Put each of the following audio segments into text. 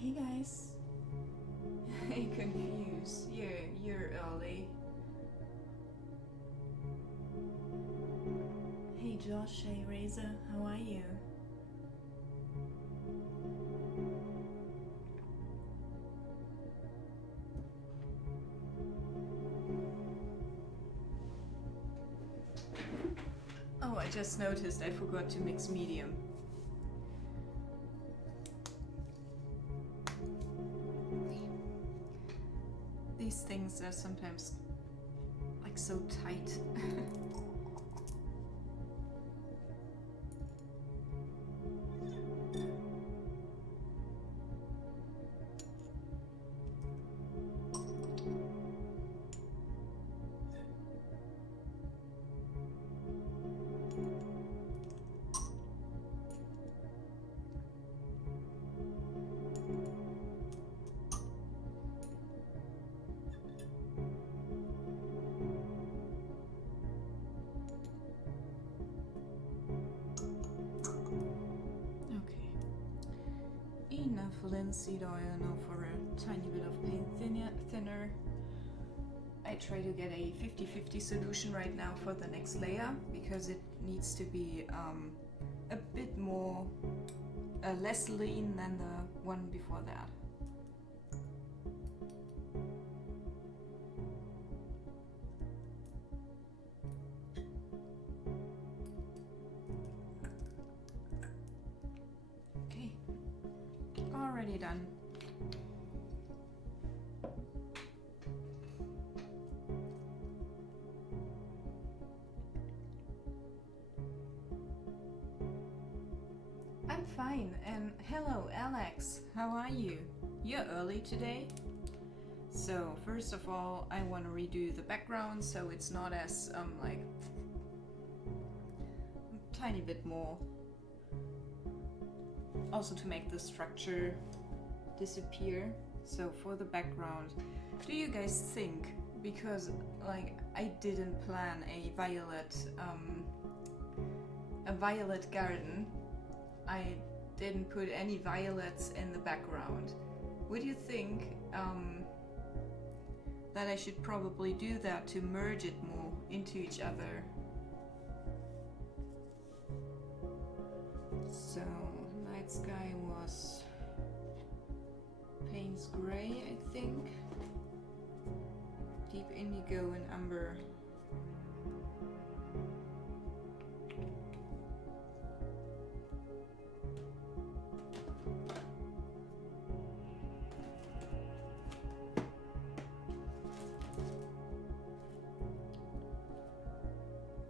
Hey guys. Hey, confused. You're early. Hey Josh, hey Razor, how are you? Oh, I just noticed I forgot to mix medium. These things are sometimes like so tight. Enough linseed oil now for a tiny bit of paint thinner. I try to get a 50-50 solution right now for the next layer because it needs to be a bit more less lean than the one before that. Okay, already done. I'm fine, and hello Alex, how are you? You're early today? So first of all, I want to redo the background so it's not as like a tiny bit more. Also to make the structure disappear. So for the background, do you guys think, because like I didn't plan a violet garden, I didn't put any violets in the background. Would you think that I should probably do that to merge it more into each other? So night sky was Payne's gray, I think. Deep indigo and umber.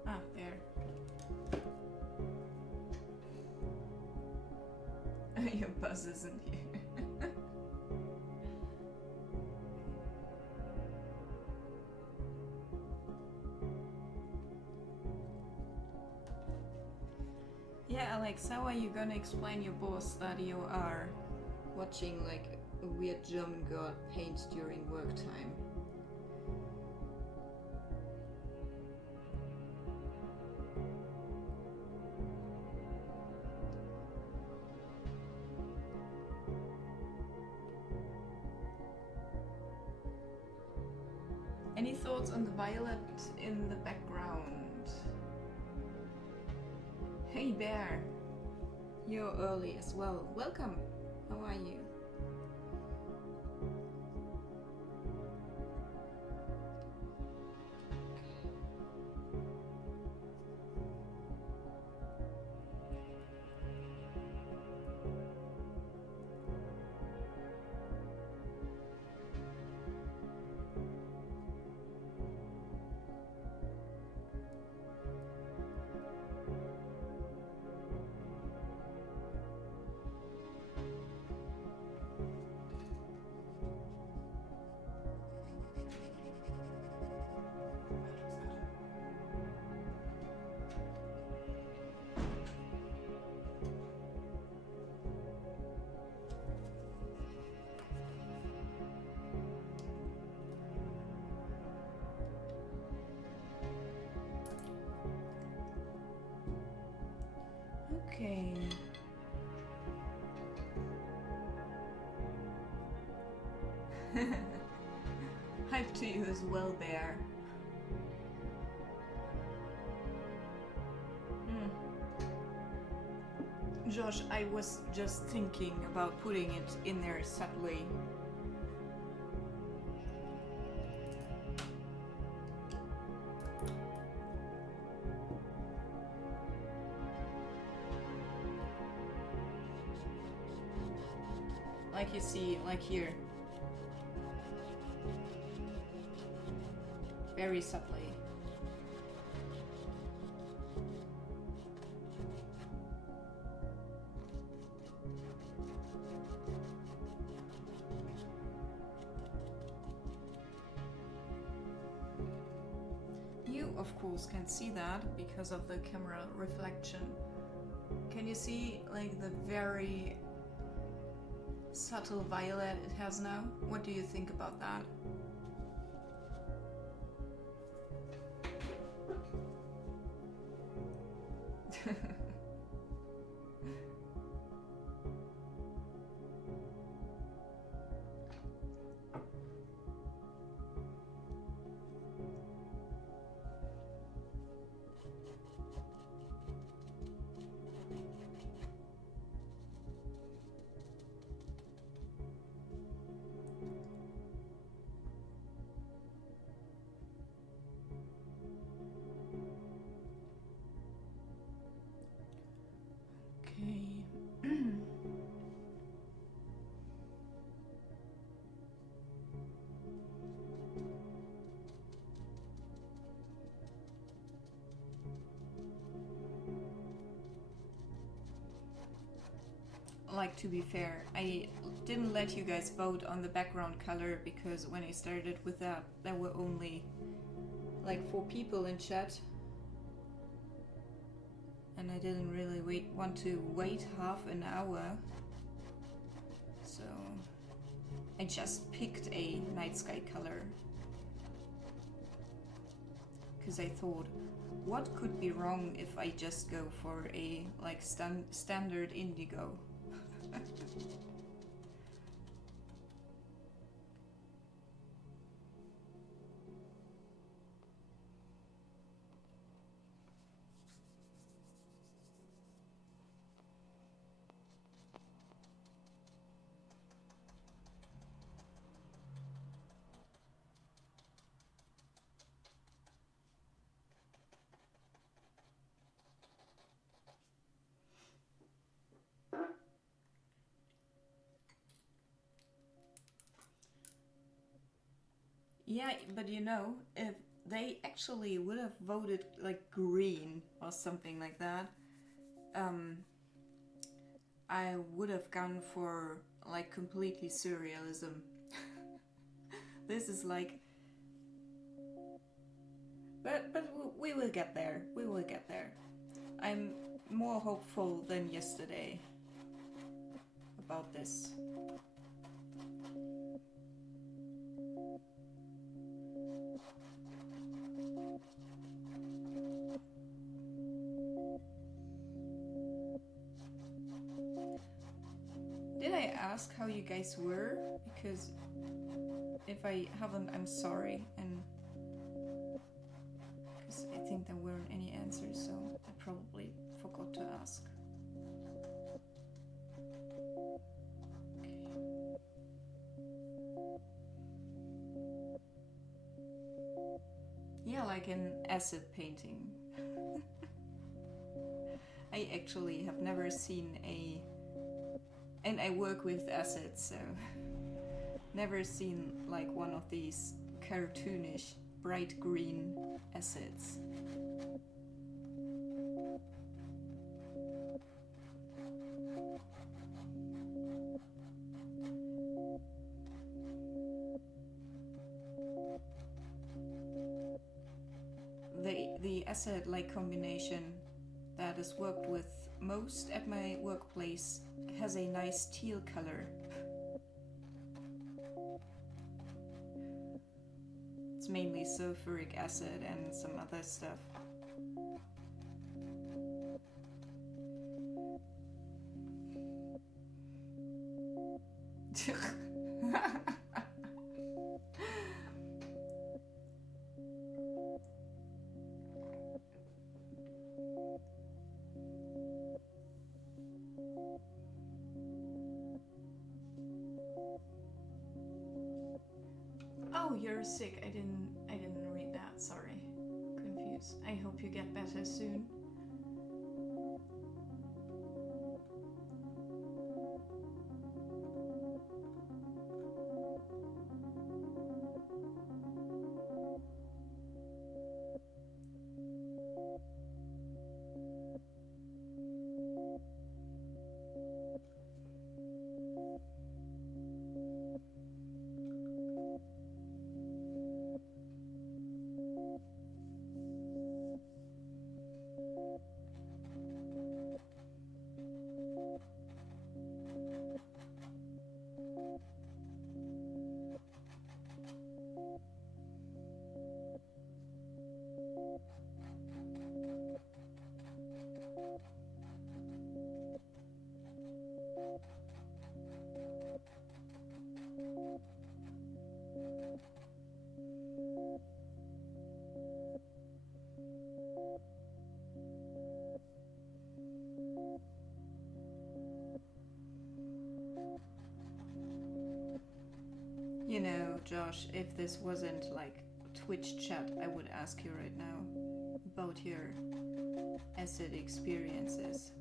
Ah, there. Your buzz isn't here. Yeah, Alex, how are you gonna explain your boss that you are watching like a weird German girl paint during work time? Any thoughts on the violet in the background? Hey Bear, you're early as well. Welcome. How are you? Hype to you as well, Bear. Josh, I was just thinking about putting it in there subtly. Like you see, like here. Very subtly. You, of course, can see that because of the camera reflection. Can you see, like, the very subtle violet it has now? What do you think about that? Like, to be fair, I didn't let you guys vote on the background color because when I started with that, there were only like 4 people in chat. And I didn't really want to wait half an hour. So I just picked a night sky color. Because I thought, what could be wrong if I just go for a like standard indigo? Yeah, but you know, if they actually would have voted like green or something like that, I would have gone for like completely surrealism. This is like, but we will get there. We will get there. I'm more hopeful than yesterday about this. Did I ask how you guys were? Because if I haven't, I'm sorry, and because I think there weren't any answers, so I probably forgot to ask. Okay. Yeah, like an acid painting. I actually have never seen a... And I work with acids, so never seen like one of these cartoonish bright green acids. The acid like combination that is worked with most at my workplace has a nice teal color. It's mainly sulfuric acid and some other stuff. Oh, you're sick. I didn't read that. Sorry. Confused. I hope you get better soon. You know, Josh, if this wasn't like Twitch chat, I would ask you right now about your acid experiences.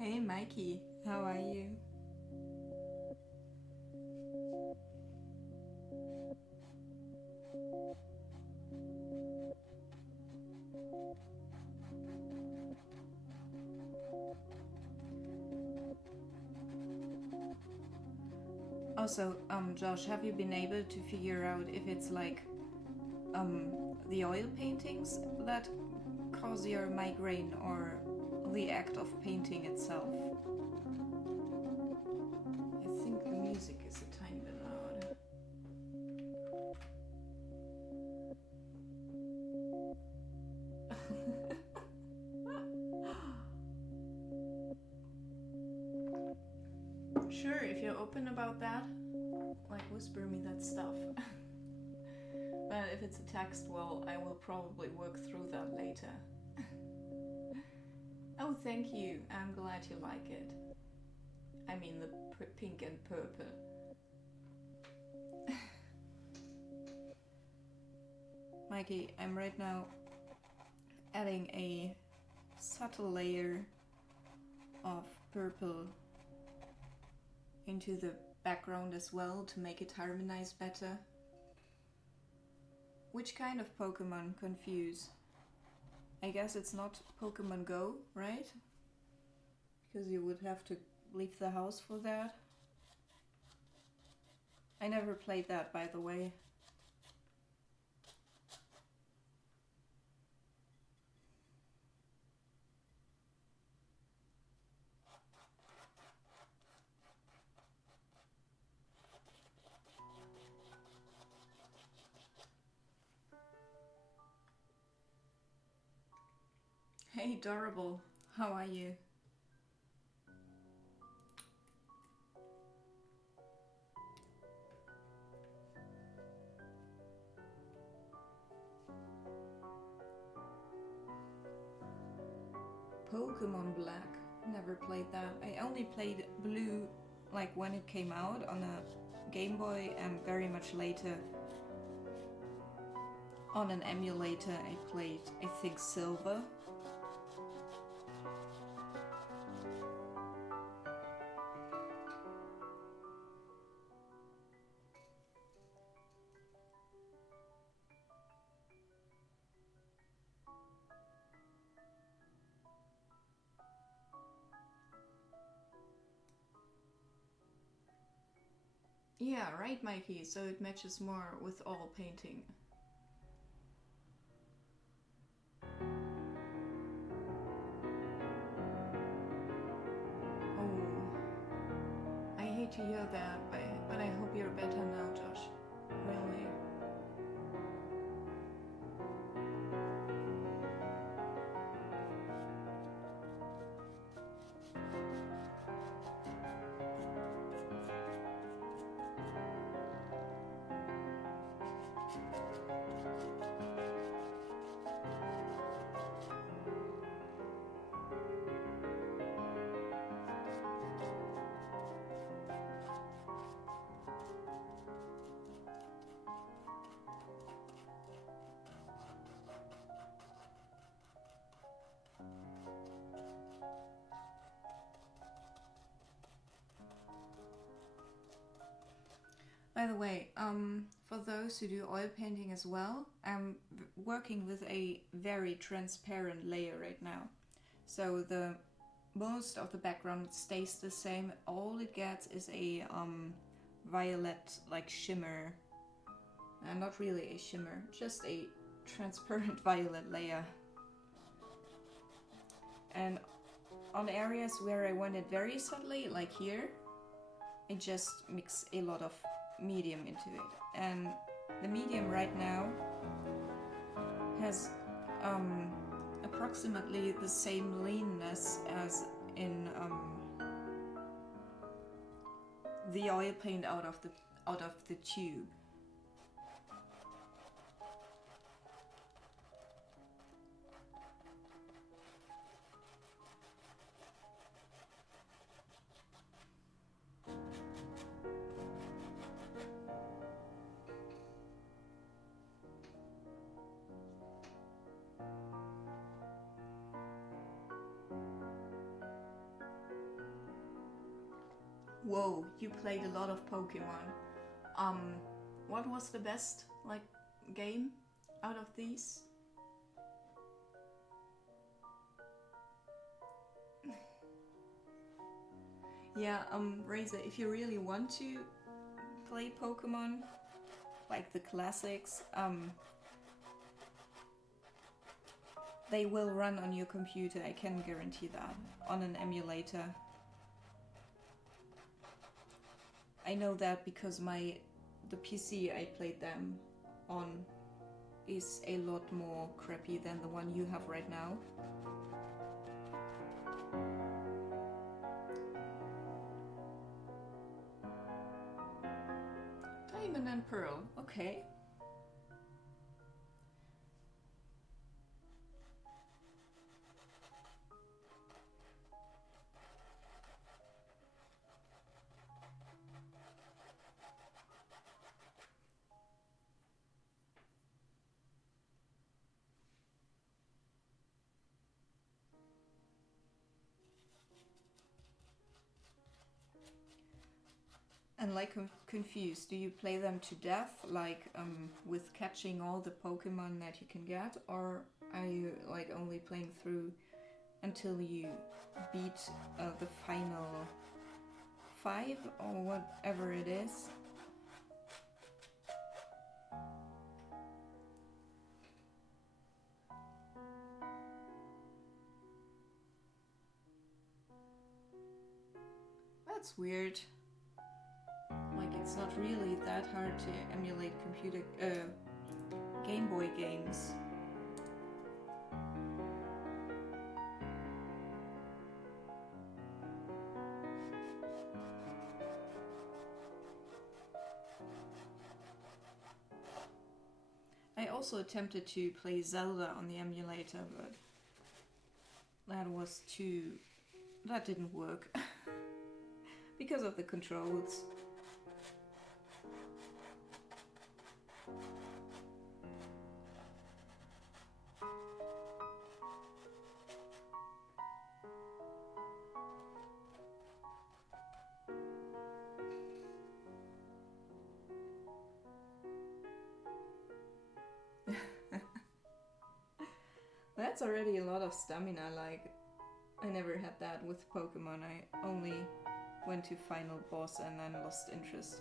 Hey Mikey, how are you? Also, Josh, have you been able to figure out if it's like the oil paintings that cause your migraine or the act of painting itself? I think the music is a tiny bit loud. Sure, if you're open about that, like whisper me that stuff. But if it's a text, well, I will probably work through that later. Oh, thank you. I'm glad you like it. I mean the pink and purple. Mikey, I'm right now adding a subtle layer of purple into the background as well to make it harmonize better. Which kind of Pokemon? Confuse? I guess it's not Pokemon Go, right? Because you would have to leave the house for that. I never played that, by the way. Hey, Adorable, how are you? Pokemon Black, never played that. I only played Blue like when it came out on a Game Boy, and very much later on an emulator I played, I think, Silver. Yeah, right, Mikey, so it matches more with all painting. Oh, I hate to hear that, but I hope you're better now, Josh. Really. By the way, for those who do oil painting as well, I'm working with a very transparent layer right now. So the most of the background stays the same. All it gets is a violet like shimmer. Not really a shimmer, just a transparent violet layer. And on areas where I want it very subtly, like here, I just mix a lot of medium into it. And the medium right now has approximately the same leanness as in the oil paint out of the tube. Whoa, you played a lot of Pokemon. What was the best game out of these? Yeah, Razor, if you really want to play Pokemon, like the classics, they will run on your computer, I can guarantee that, on an emulator. I know that because the PC I played them on is a lot more crappy than the one you have right now. Diamond and Pearl, okay. And confused, do you play them to death, with catching all the Pokemon that you can get, or are you only playing through until you beat the final 5 or whatever it is? That's weird. It's not really that hard to emulate Game Boy games. I also attempted to play Zelda on the emulator, but that didn't work because of the controls. That's already a lot of stamina, I never had that with Pokemon. I only went to final boss and then lost interest.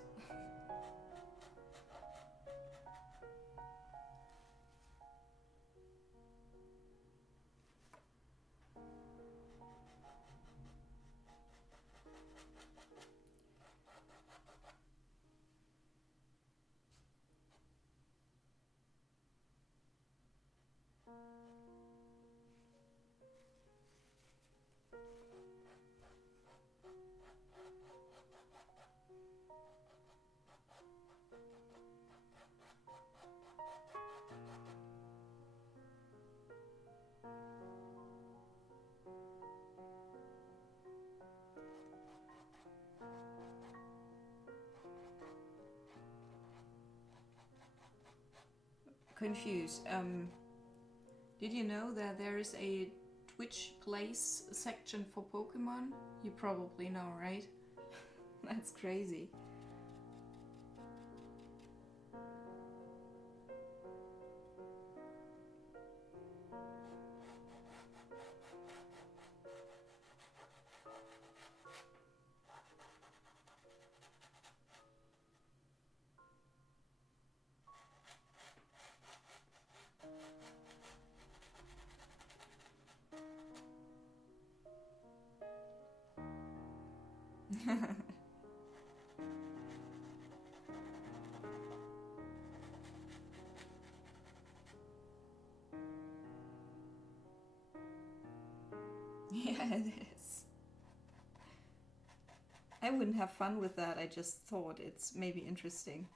Confused. Did you know that there is a Twitch Plays section for Pokemon? You probably know, right? That's crazy. Yeah, it is. I wouldn't have fun with that. I just thought it's maybe interesting.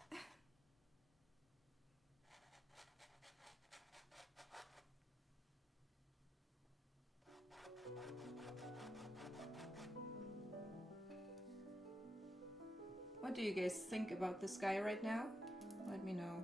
What do you guys think about this guy right now? Let me know.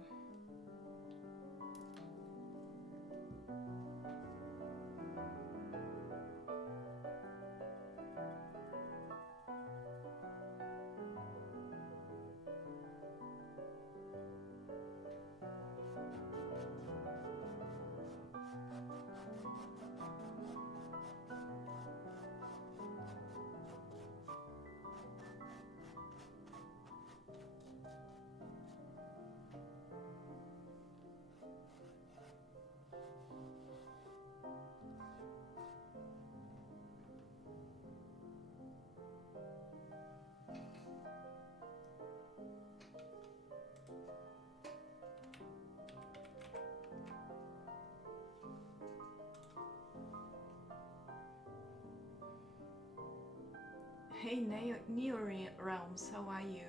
Hey Neo Realms, how are you?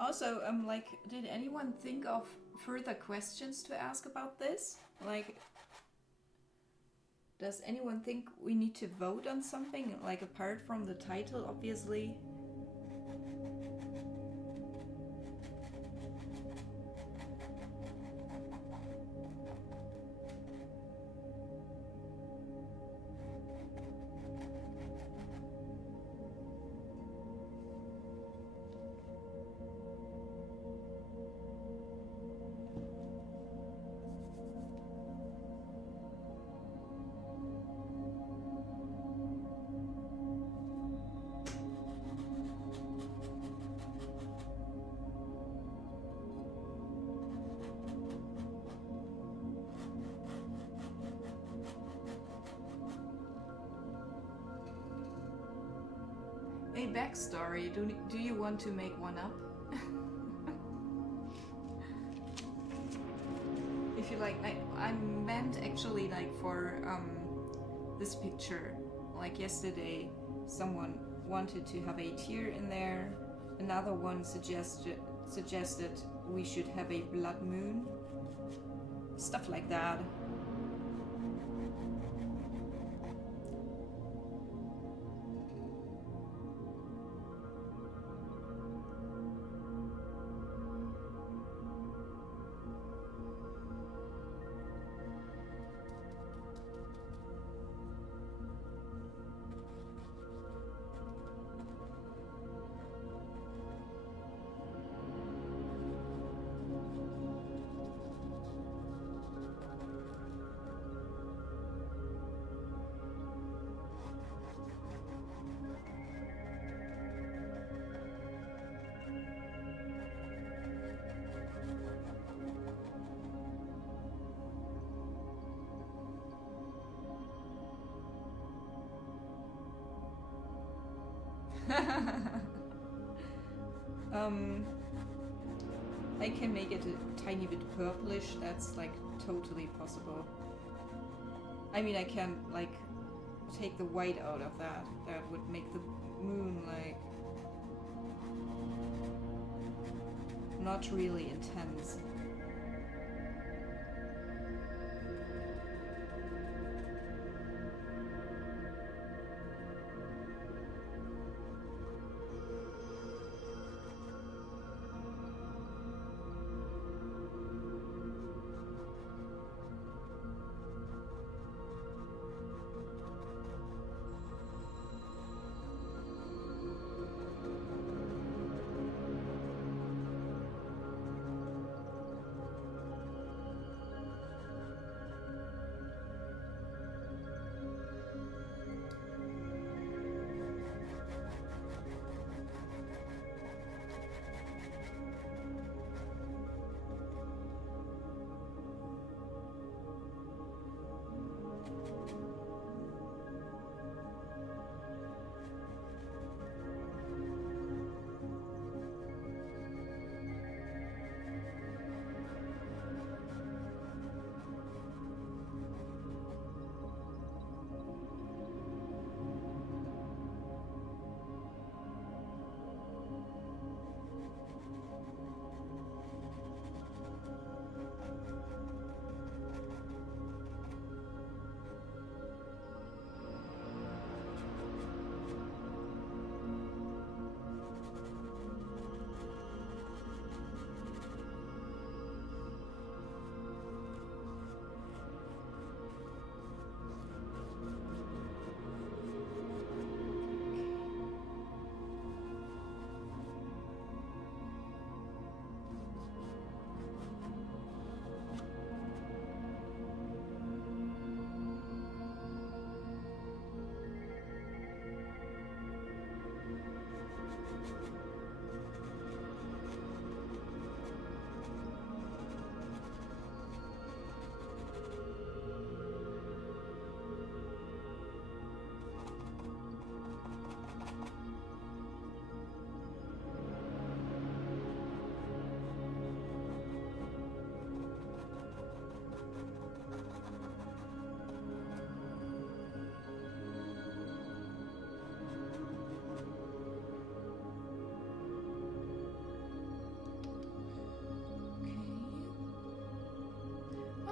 Also, like, did anyone think of further questions to ask about this? Like, does anyone think we need to vote on something, like, apart from the title, obviously? A backstory, do you want to make one up? If you like, I meant actually like for this picture, like yesterday someone wanted to have a tear in there, another one suggested we should have a blood moon, stuff like that. I can make it a tiny bit purplish, that's like totally possible. I mean, I can like take the white out of that. That would make the moon like not really intense.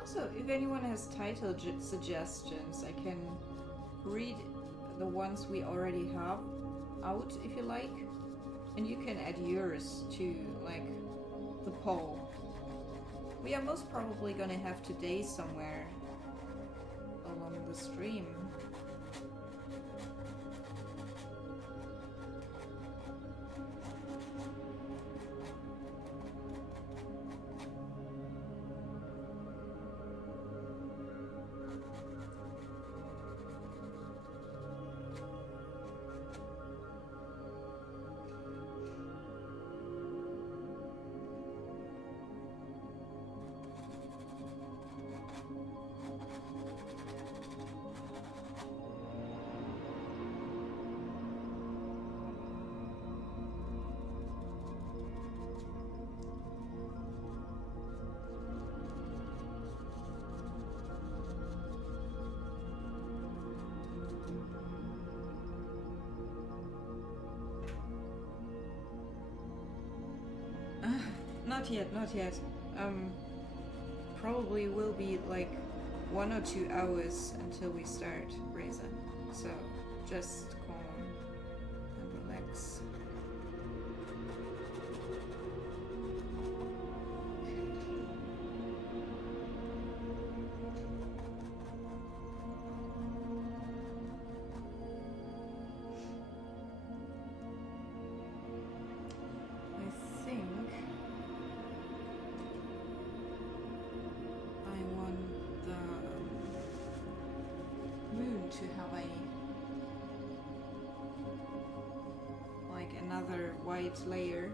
Also, if anyone has title suggestions, I can read the ones we already have out if you like, and you can add yours to like the poll. We are most probably gonna have today somewhere along the stream. Not yet, not yet. Probably will be like 1 or 2 hours until we start Razor. So just calm and relax. To have another white layer.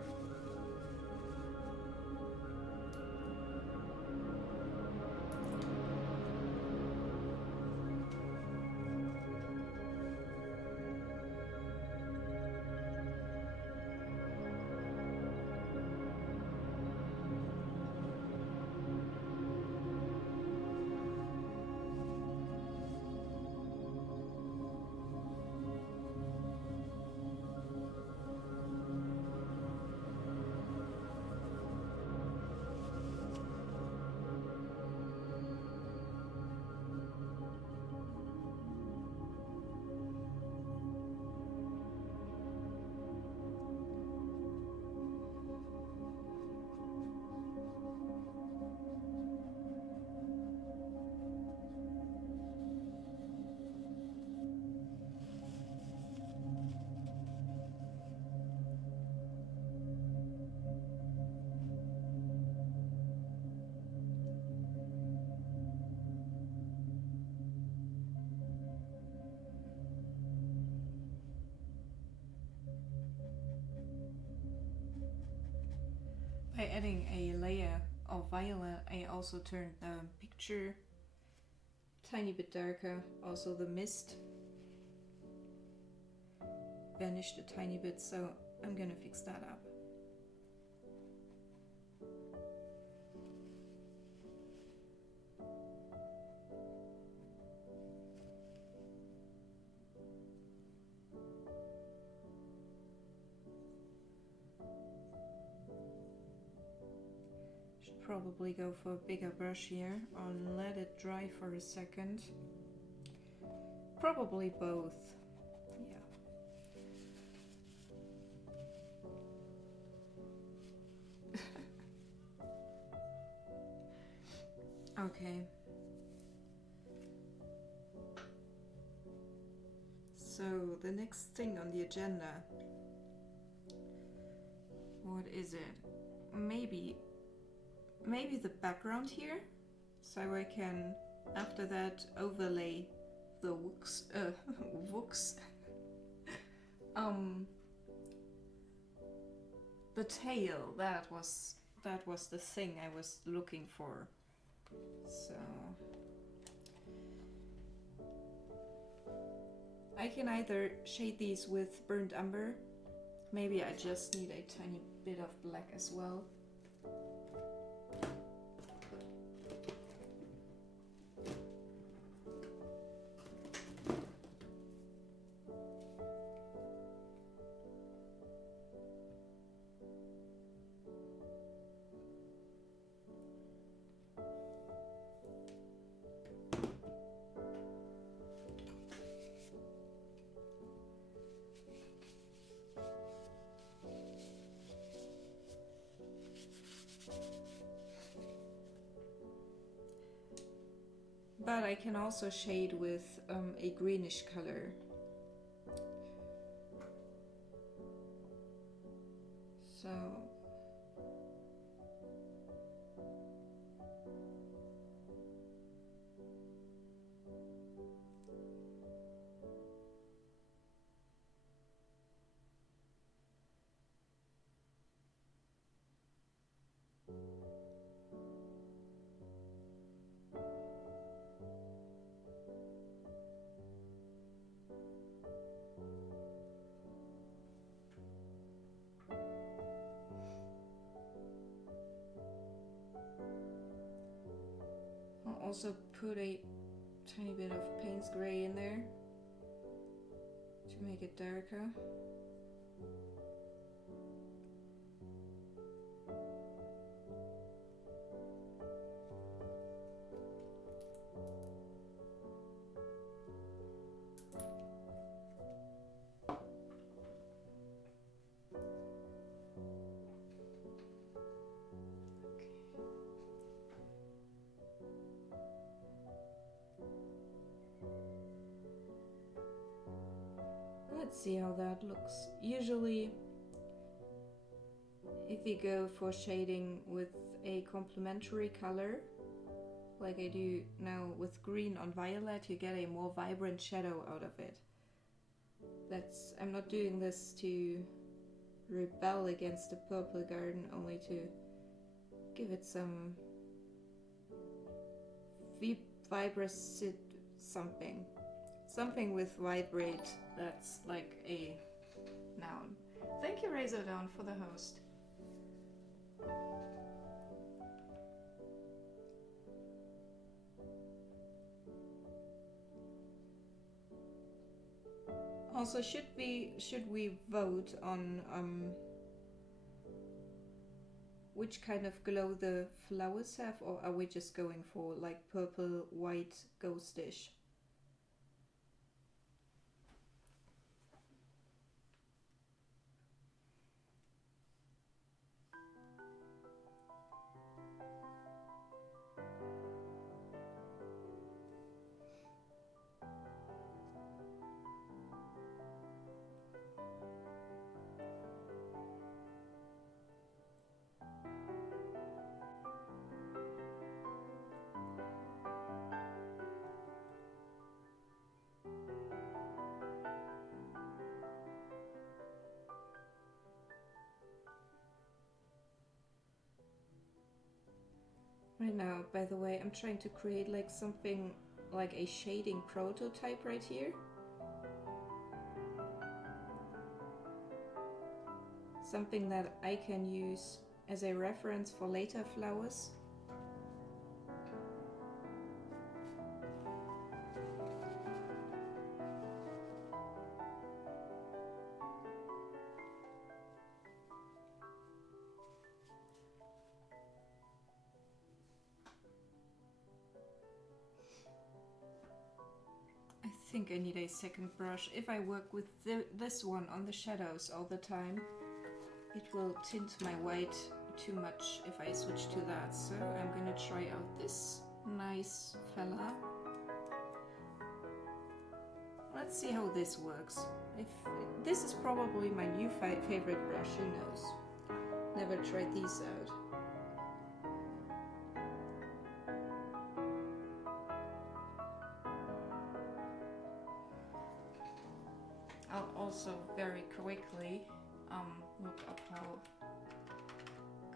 By adding a layer of violet, I also turned the picture tiny bit darker. Also the mist vanished a tiny bit, so I'm gonna fix that up. Probably go for a bigger brush here and let it dry for a second. Probably both. Yeah. Okay. So the next thing on the agenda. What is it? Maybe the background here, so I can after that overlay the wooks, the tail. That was the thing I was looking for. So I can either shade these with burnt umber. Maybe I just need a tiny bit of black as well. but I can also shade with a greenish color. So I'll also put a tiny bit of Payne's Gray in there to make it darker. Let's see how that looks. Usually, if you go for shading with a complementary color, like I do now with green on violet, you get a more vibrant shadow out of it. I'm not doing this to rebel against the purple garden, only to give it some vibrancy, something with vibrate. That's like a noun. Thank you, Razordown, for the host. Also, should we vote on which kind of glow the flowers have, or are we just going for like purple, white, ghostish? Right now, by the way, I'm trying to create like something like a shading prototype right here. Something that I can use as a reference for later flowers. I think I need a second brush. If I work with this one on the shadows all the time, it will tint my white too much if I switch to that. So I'm gonna try out this nice fella. Let's see how this works. This is probably my new favorite brush, who knows? Never tried these out. I'll also very quickly look up how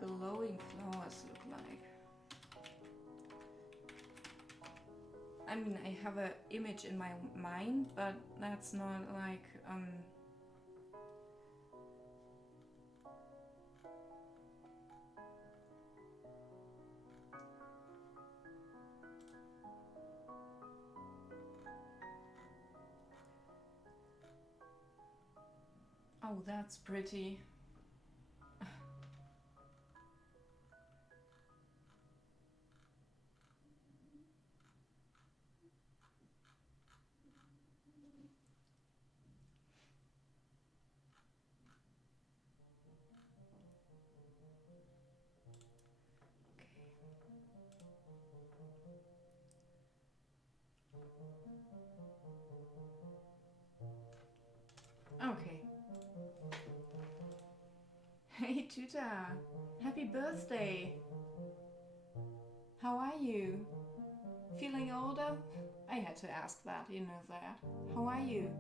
glowing flowers look like. I mean, I have an image in my mind, but that's not like oh, that's pretty. Okay. Hey Tuta, happy birthday! How are you? Feeling older? I had to ask that, you know that. How are you?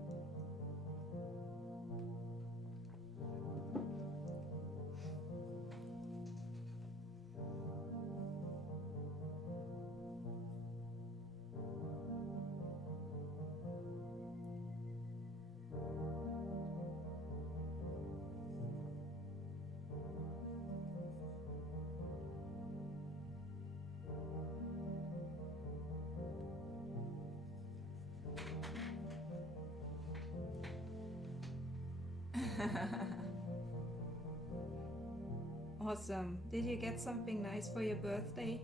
Awesome. Did you get something nice for your birthday?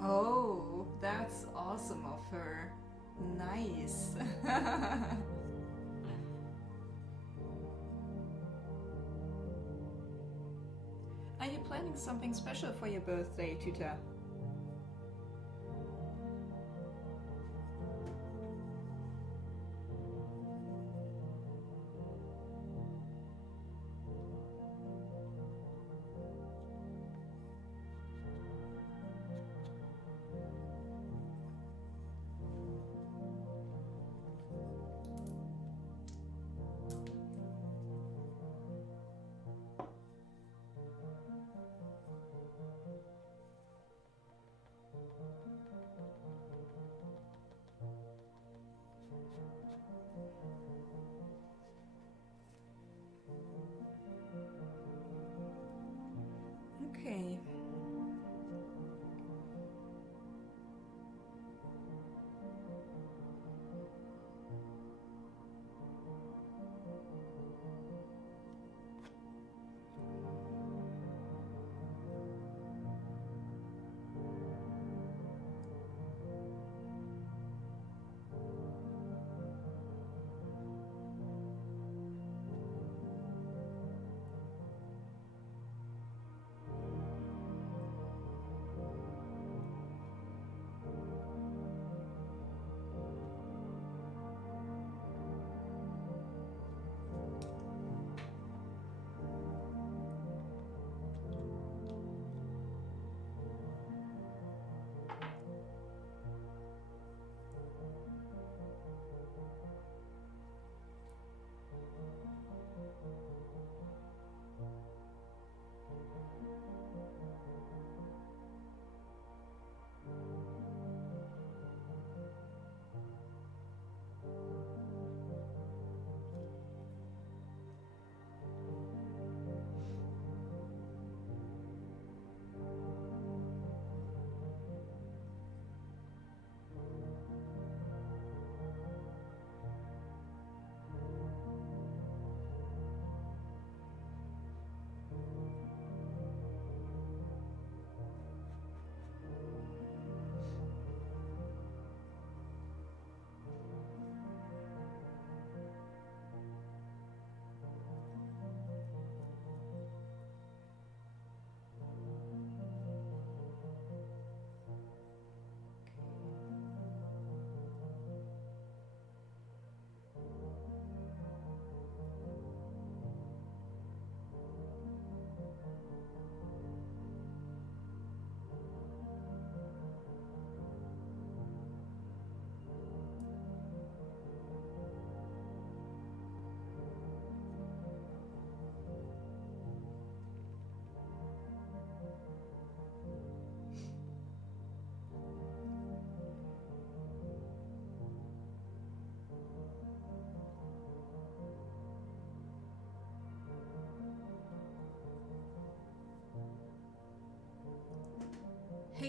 Oh, that's awesome of her. Nice. Are you planning something special for your birthday, Tuta? Okay.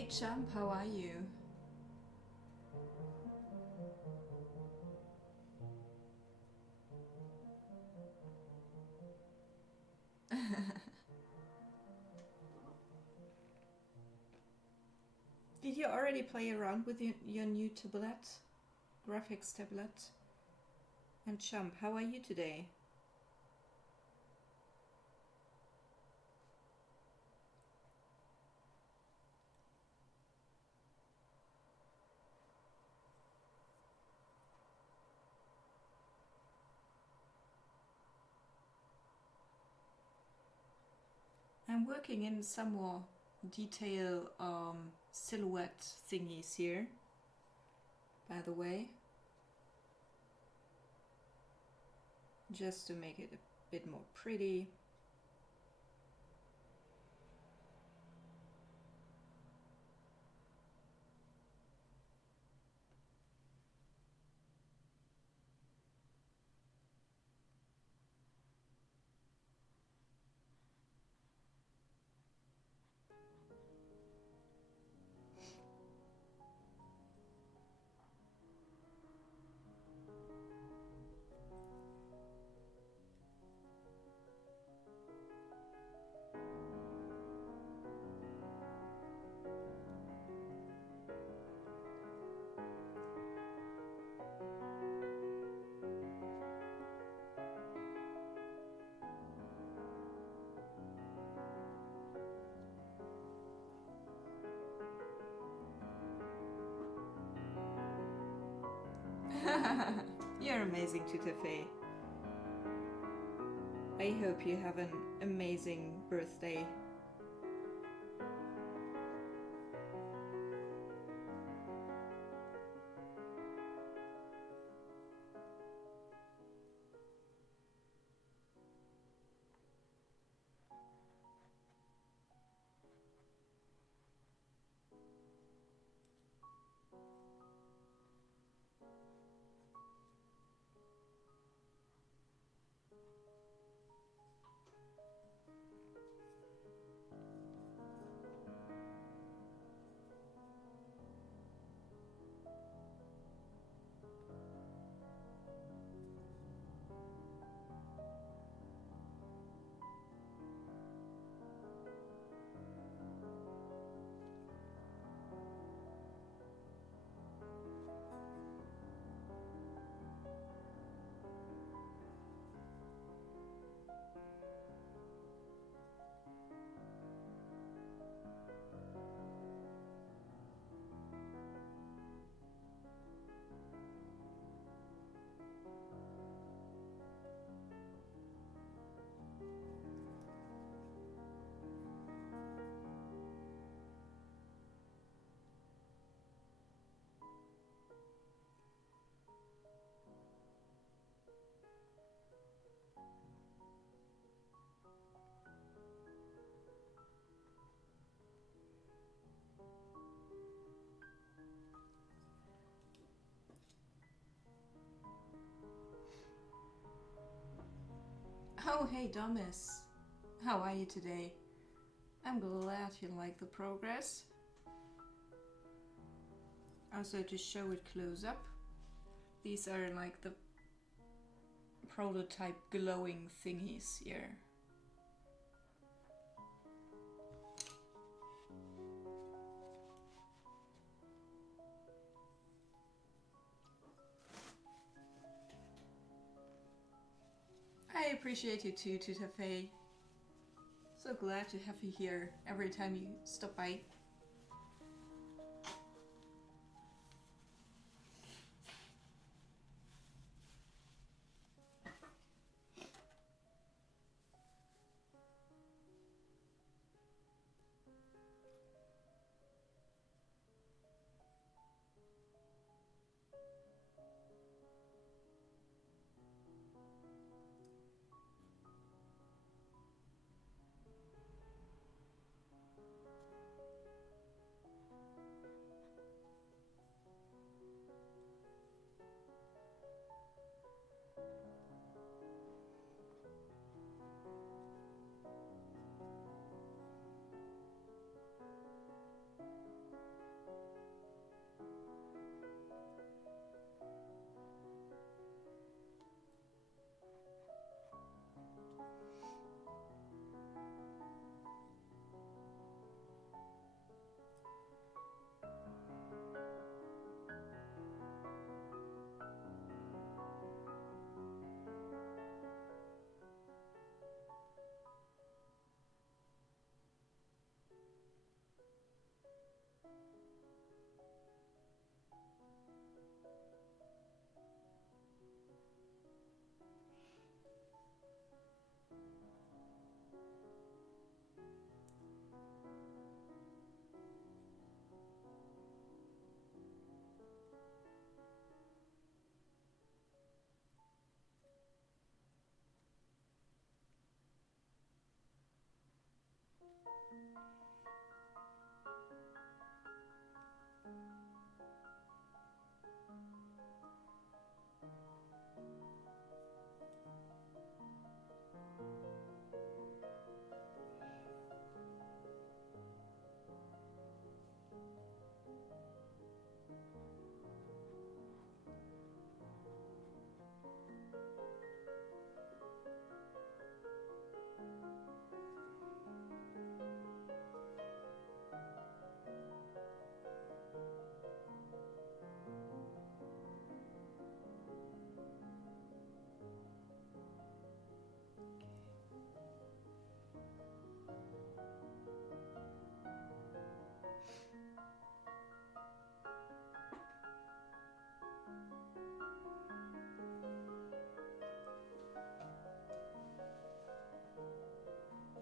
Hey Champ, how are you? Did you already play around with your new tablet? Graphics tablet? And Champ, how are you today? I'm working in some more detail silhouette thingies here, by the way, just to make it a bit more pretty. You're amazing, Tutafe. I hope you have an amazing birthday. Oh, hey Domus. How are you today? I'm glad you like the progress. Also, to show it close up, these are like the prototype glowing thingies here. I appreciate you too, Tutafe. So glad to have you here every time you stop by.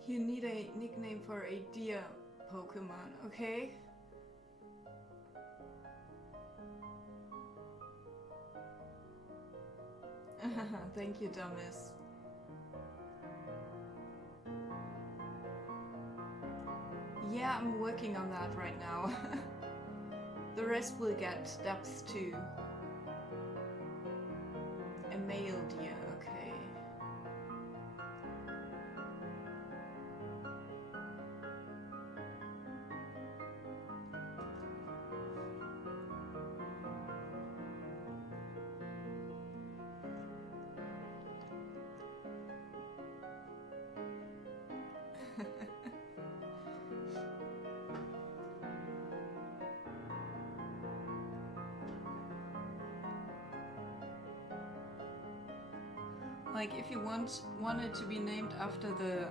You need a nickname for a deer Pokemon, okay? Thank you, Dummies. Yeah, I'm working on that right now. The rest will get depth too. A male deer, okay. Like, if you want it to be named after the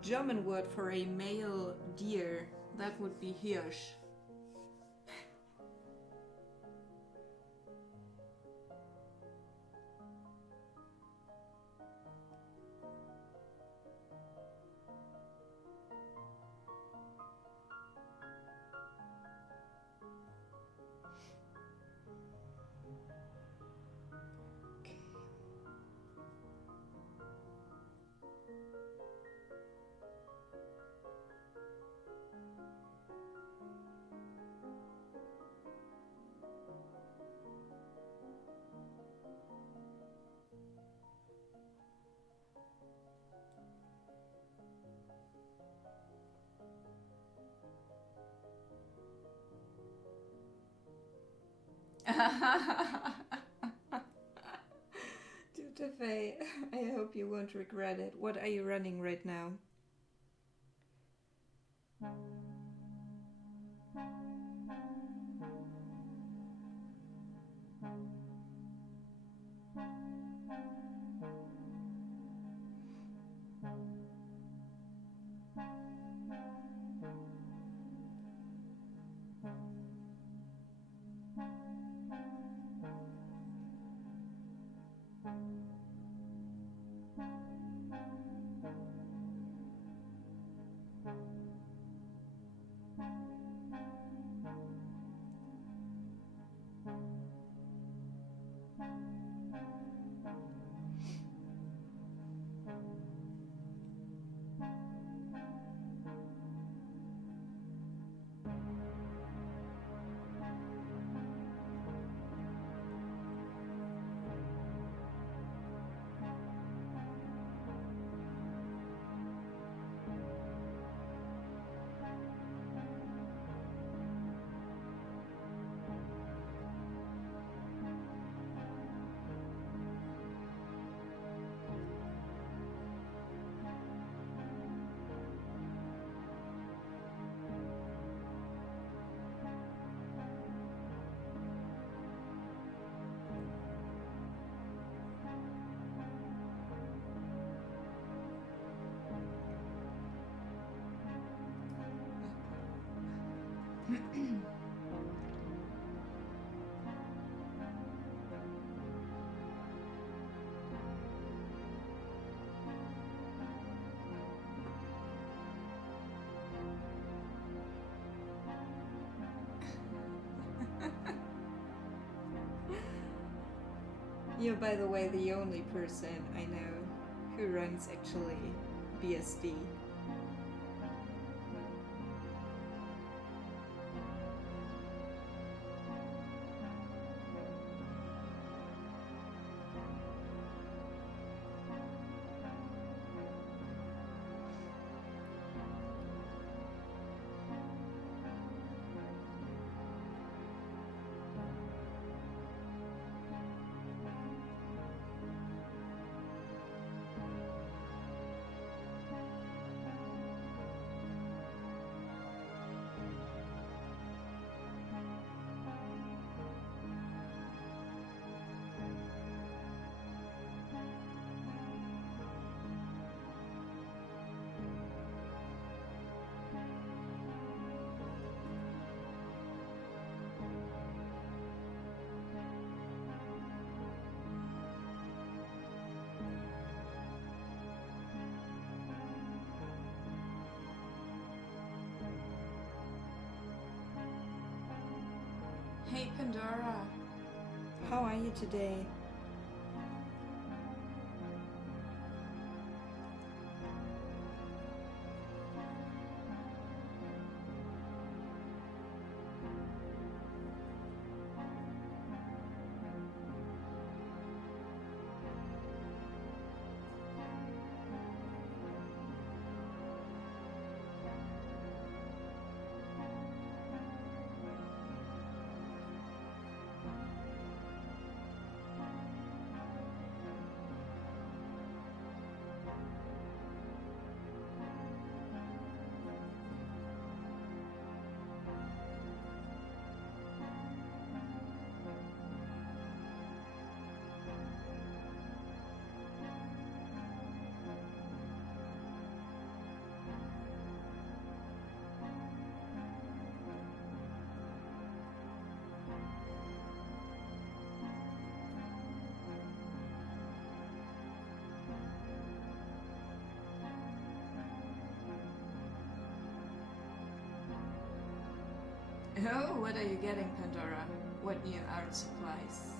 German word for a male deer, that would be Hirsch. Dutefe, I hope you won't regret it. What are you running right now? You're, by the way, the only person I know who runs actually BSD. Hey Pandora, How are you today? oh, what are you getting, Pandora? What new art supplies?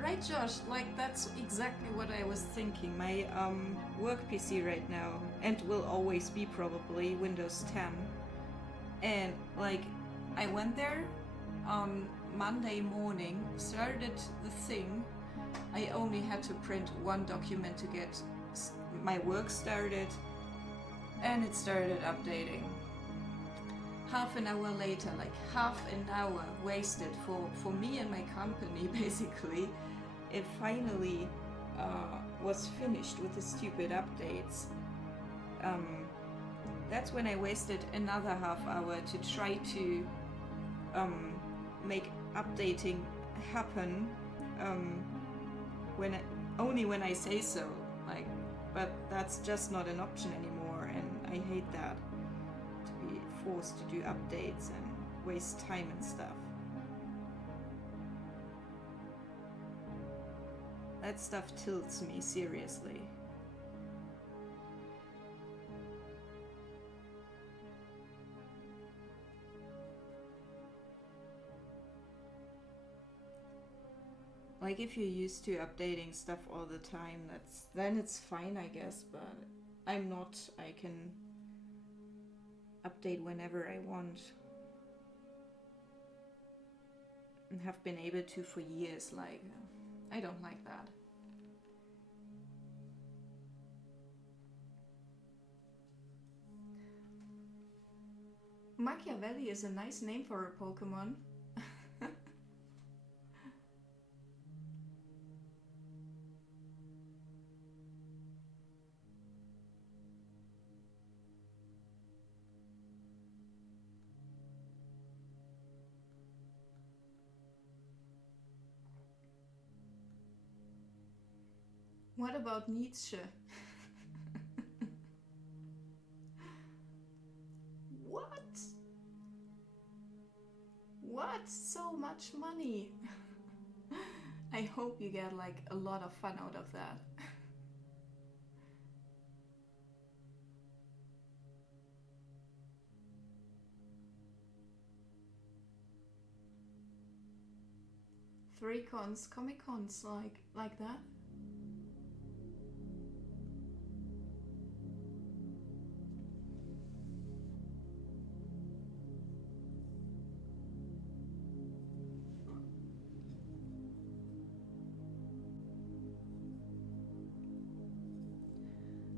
Right, Josh. Like that's exactly what I was thinking. My work PC right now, and will always be probably Windows 10. And like, I went there on Monday morning, started the thing. I only had to print one document to get my work started, and it started updating. Half an hour later, like half an hour wasted for me and my company, basically. It finally was finished with the stupid updates. That's when I wasted another half hour to try to make updating happen only when I say so. Like, but that's just not an option anymore, and I hate that. Be forced to do updates and waste time and stuff. That stuff tilts me, seriously. Like if you're used to updating stuff all the time, then it's fine, I guess, but I'm not. I can update whenever I want, and have been able to for years. Like, I don't like that. Machiavelli is a nice name for a Pokemon. What about Nietzsche? What? What? So much money. I hope you get like a lot of fun out of that. Three cons, Comic Cons, like that.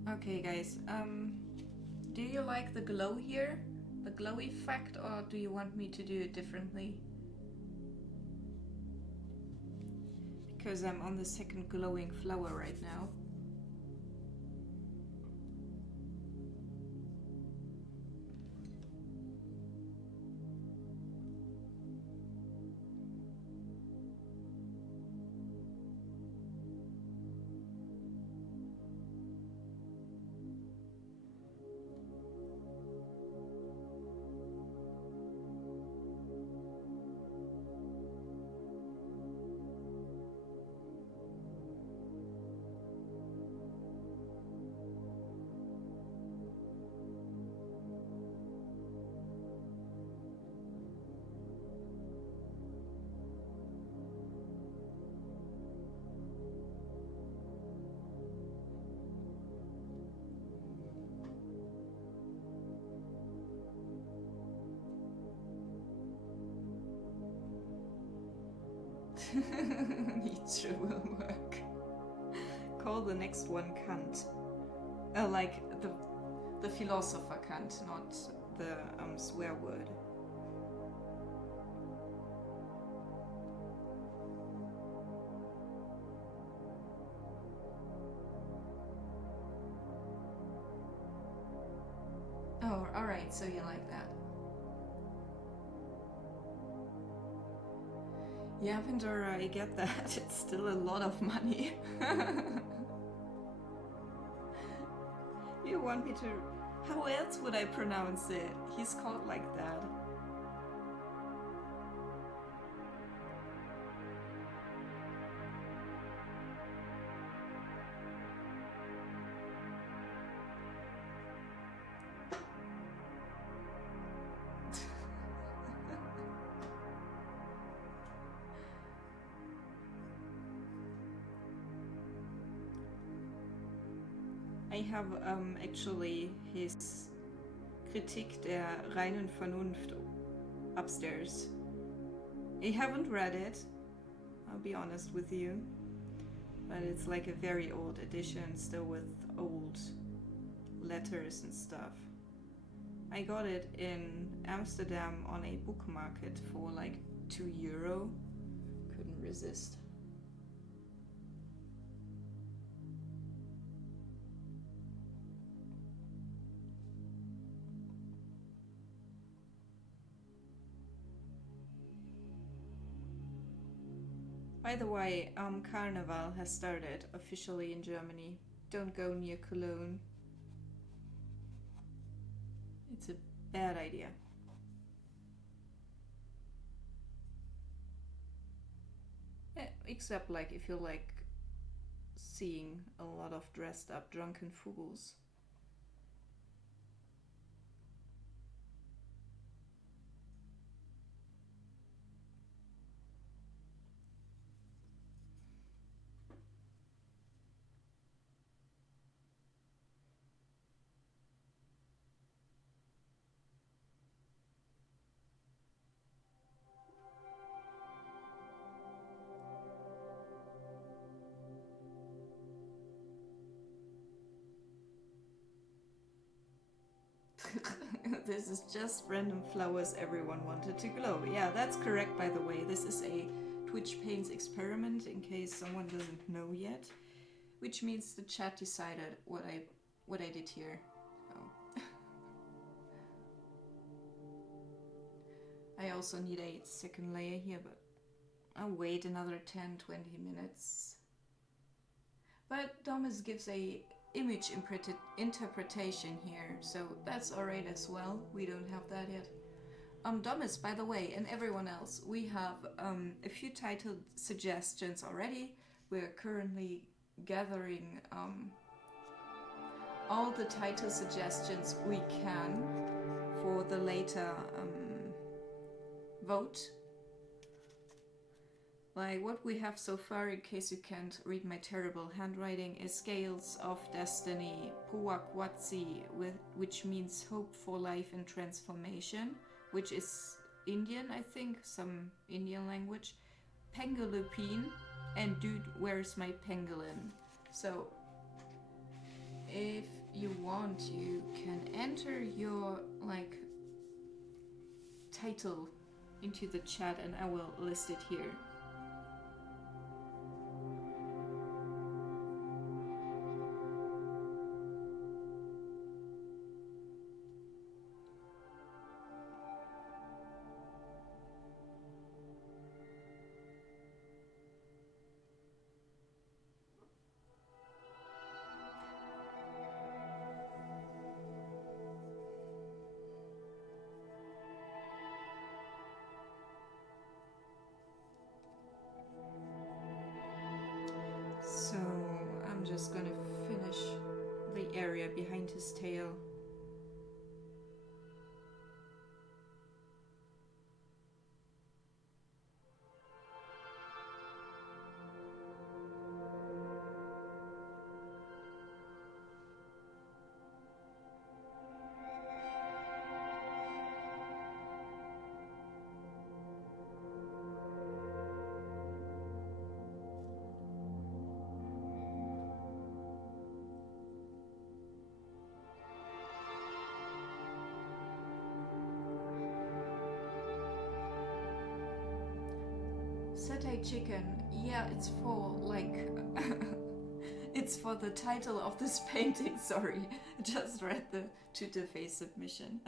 Okay, guys. Do you like the glow here, the glow effect, or do you want me to do it differently? Because I'm on the second glowing flower right now. Nietzsche will work. Call the next one Kant. Like the philosopher Kant, not The swear word. Oh, alright, so you like that. Yeah, Pandora, I get that. It's still a lot of money. You want me to... How else would I pronounce it? He's called like that. I have actually his Kritik der reinen Vernunft upstairs. I haven't read it, I'll be honest with you, but it's like a very old edition, still with old letters and stuff. I got it in Amsterdam on a book market for like €2. Couldn't resist. By the way, Carnival has started officially in Germany. Don't go near Cologne. It's a bad idea. Except like if you like seeing a lot of dressed up drunken fools. This is just random flowers everyone wanted to glow. Yeah, that's correct, by the way. This is a Twitch Paints experiment, in case someone doesn't know yet. Which means the chat decided what I did here. Oh. I also need a second layer here, but I'll wait another 10-20 minutes. But Thomas gives a image interpretation here, so that's alright as well. We don't have that yet. Thomas, by the way, and everyone else, we have a few title suggestions already. We're currently gathering all the title suggestions we can for the later vote. Like what we have so far, in case you can't read my terrible handwriting, is Scales of Destiny, Puwakwatsi, which means hope for life and transformation, which is Indian, I think, some Indian language. Pangolin, and Dude, Where's My Pangolin? So, if you want, you can enter your, like, title into the chat and I will list it here. So I'm just gonna finish the area behind his tail. Satay chicken. Yeah, it's for like it's for the title of this painting. Sorry, I just read the to-the-face submission.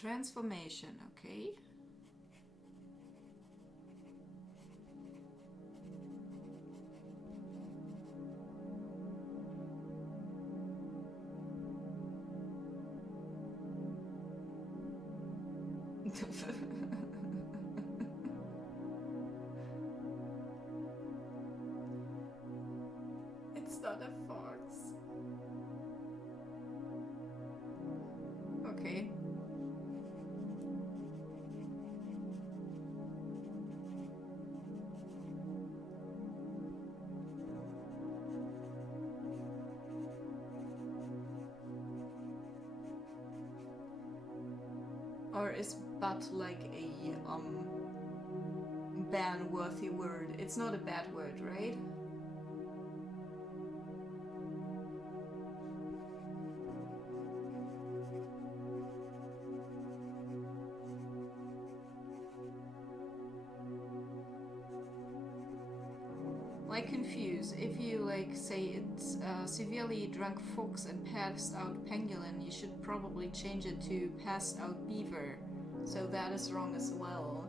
Transformation, okay. It's not a fox. Okay. Or is but like a ban-worthy word? It's not a bad word, right? Like confuse. If you like say it's severely drunk fox and passed out pangolin, you should probably change it to passed out beaver. So that is wrong as well.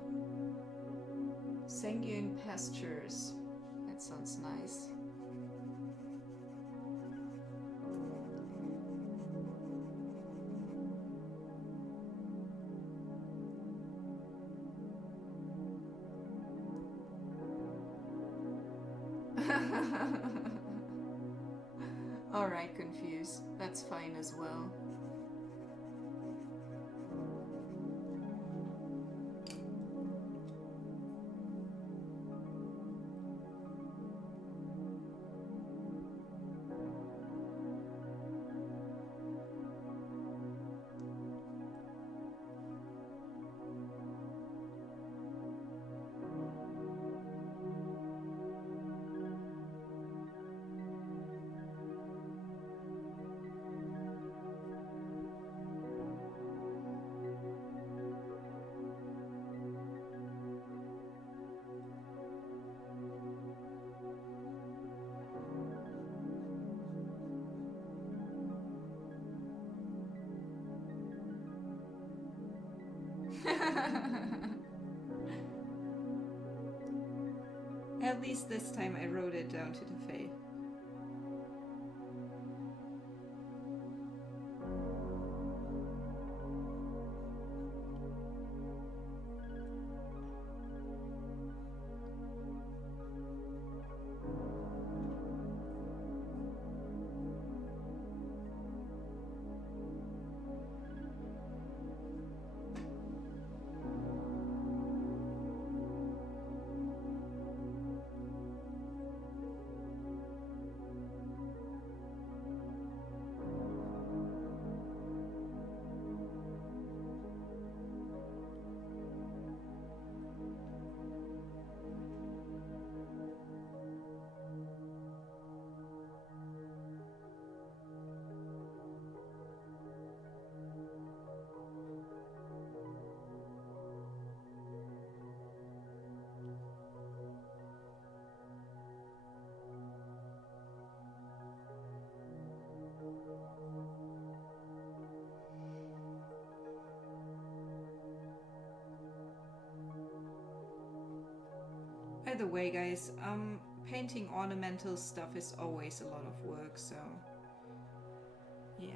Sanguine pastures. That sounds nice. Alright, confused. That's fine as well. At least this time I wrote it down to the Fae. By the way, guys, painting ornamental stuff is always a lot of work, so yeah.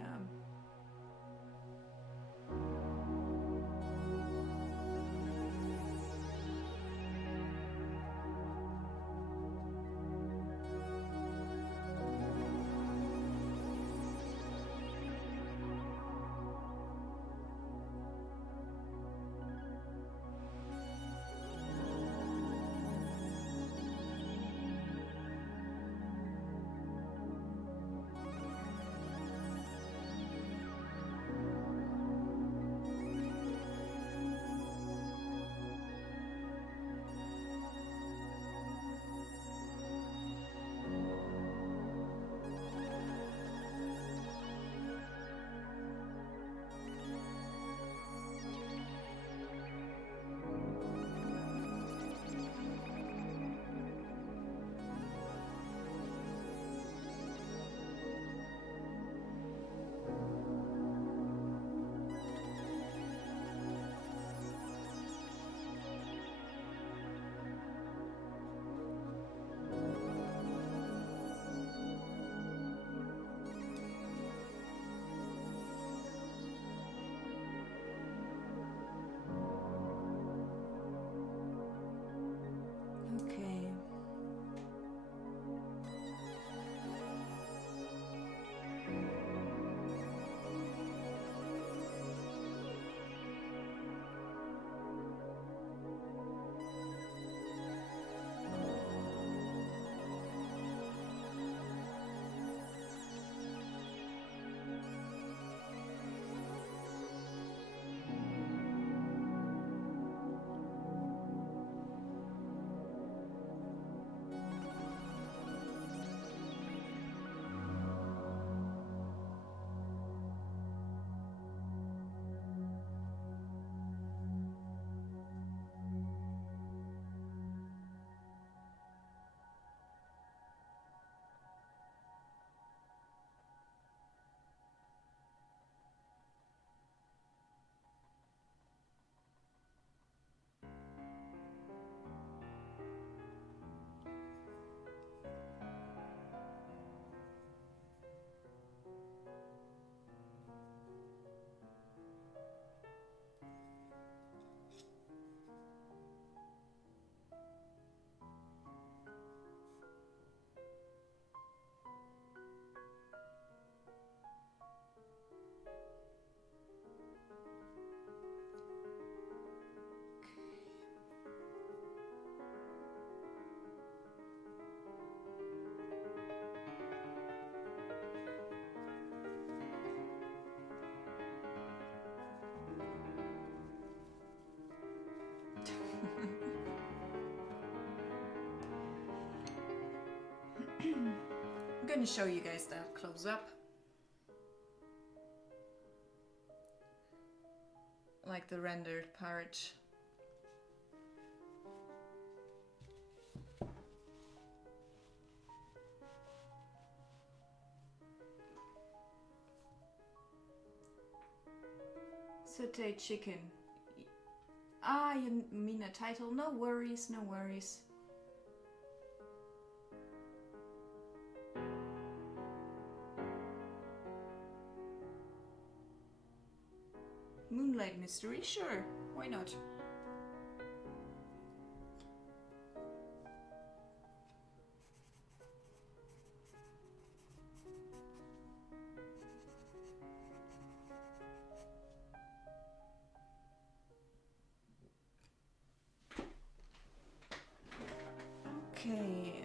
gonna show you guys that close up. Like the rendered part. Sauteed chicken. Ah, you mean a title? No worries, no worries. Moonlight Mystery? Sure, why not? Okay.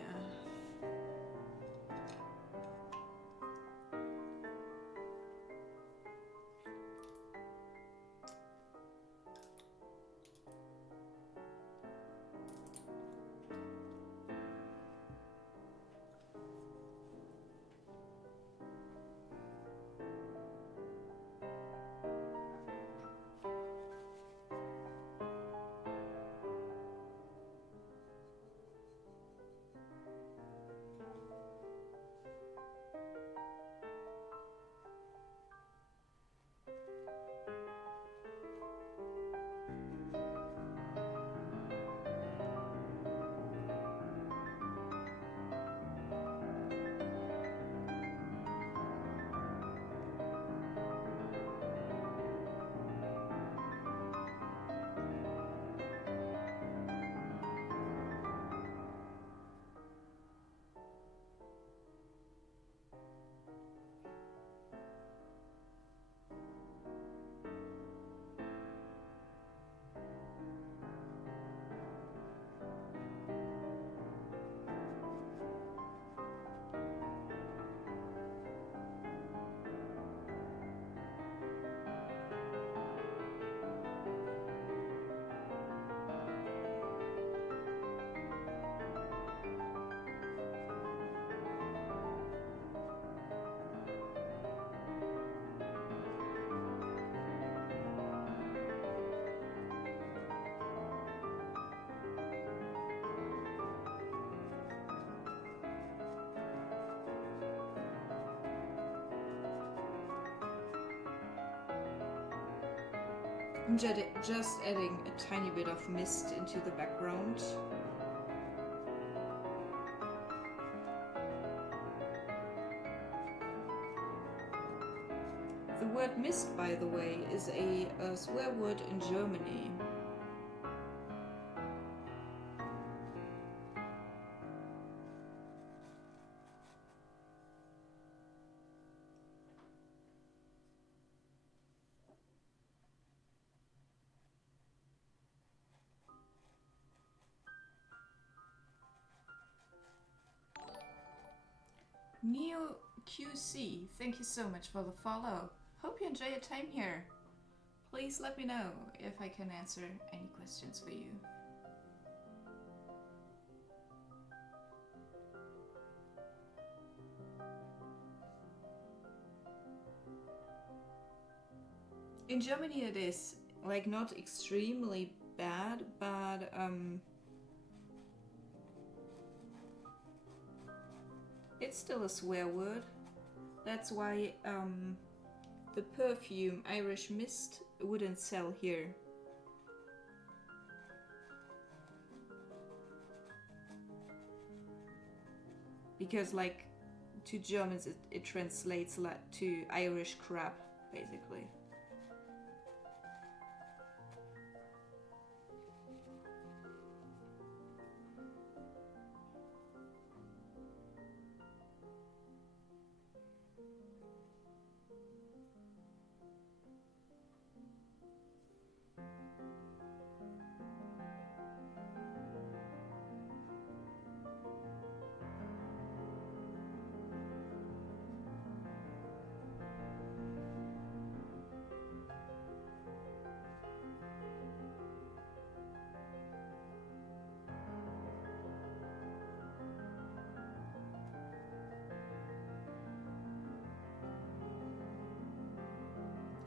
I'm just adding a tiny bit of mist into the background. The word mist, by the way, is a swear word in Germany. Neo QC, thank you so much for the follow. Hope you enjoy your time here. Please let me know if I can answer any questions for you. In Germany it is, like, not extremely bad, but it's still a swear word. That's why the perfume Irish Mist wouldn't sell here. Because, like, to Germans it translates to Irish crap, basically.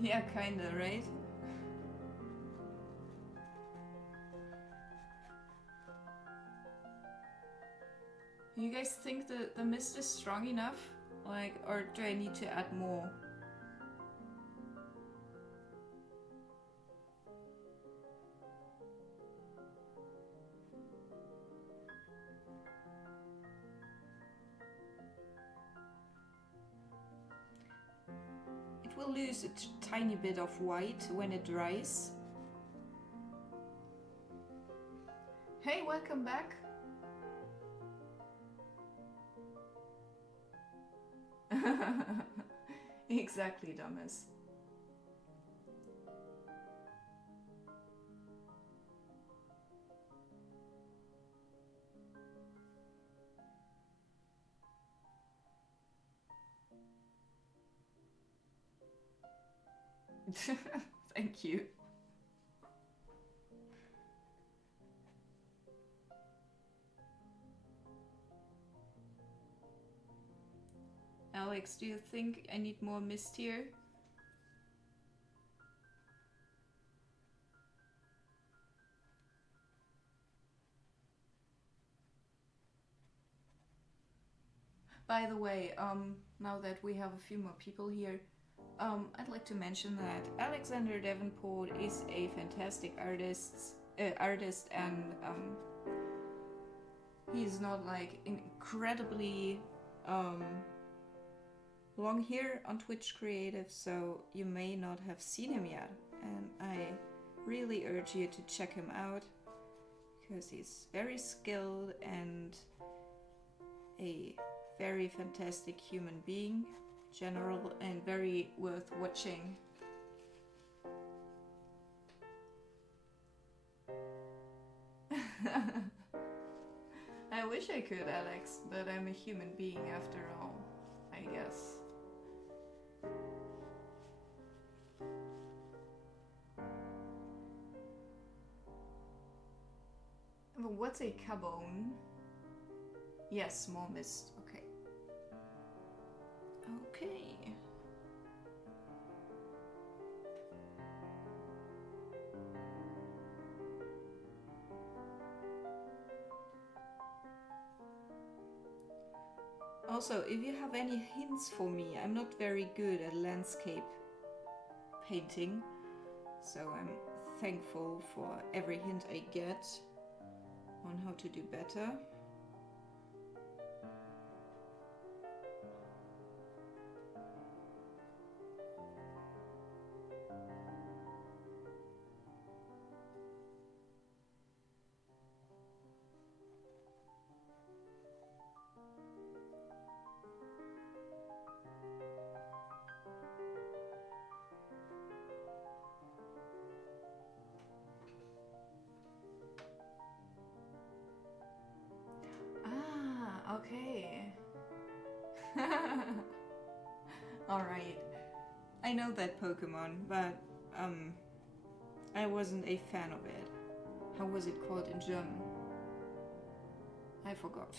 Yeah, kinda, right? You guys think the mist is strong enough? Like, or do I need to add more? It will lose a tiny bit of white when it dries. Hey, welcome back. Exactly, Thomas. Thank you. Alex, do you think I need more mist here? By the way, now that we have a few more people here, I'd like to mention that Alexander Davenport is a fantastic artist, and he's not like incredibly long here on Twitch Creative, so you may not have seen him yet, and I really urge you to check him out because he's very skilled and a very fantastic human being, general, and very worth watching. I wish I could, Alex, but I'm a human being after all, I guess. What's a cabone? Yes, more mist. Okay. Okay. Also, if you have any hints for me, I'm not very good at landscape painting, so I'm thankful for every hint I get on how to do better. Ah, okay. Alright. I know that Pokemon, but I wasn't a fan of it. How was it called in German? I forgot.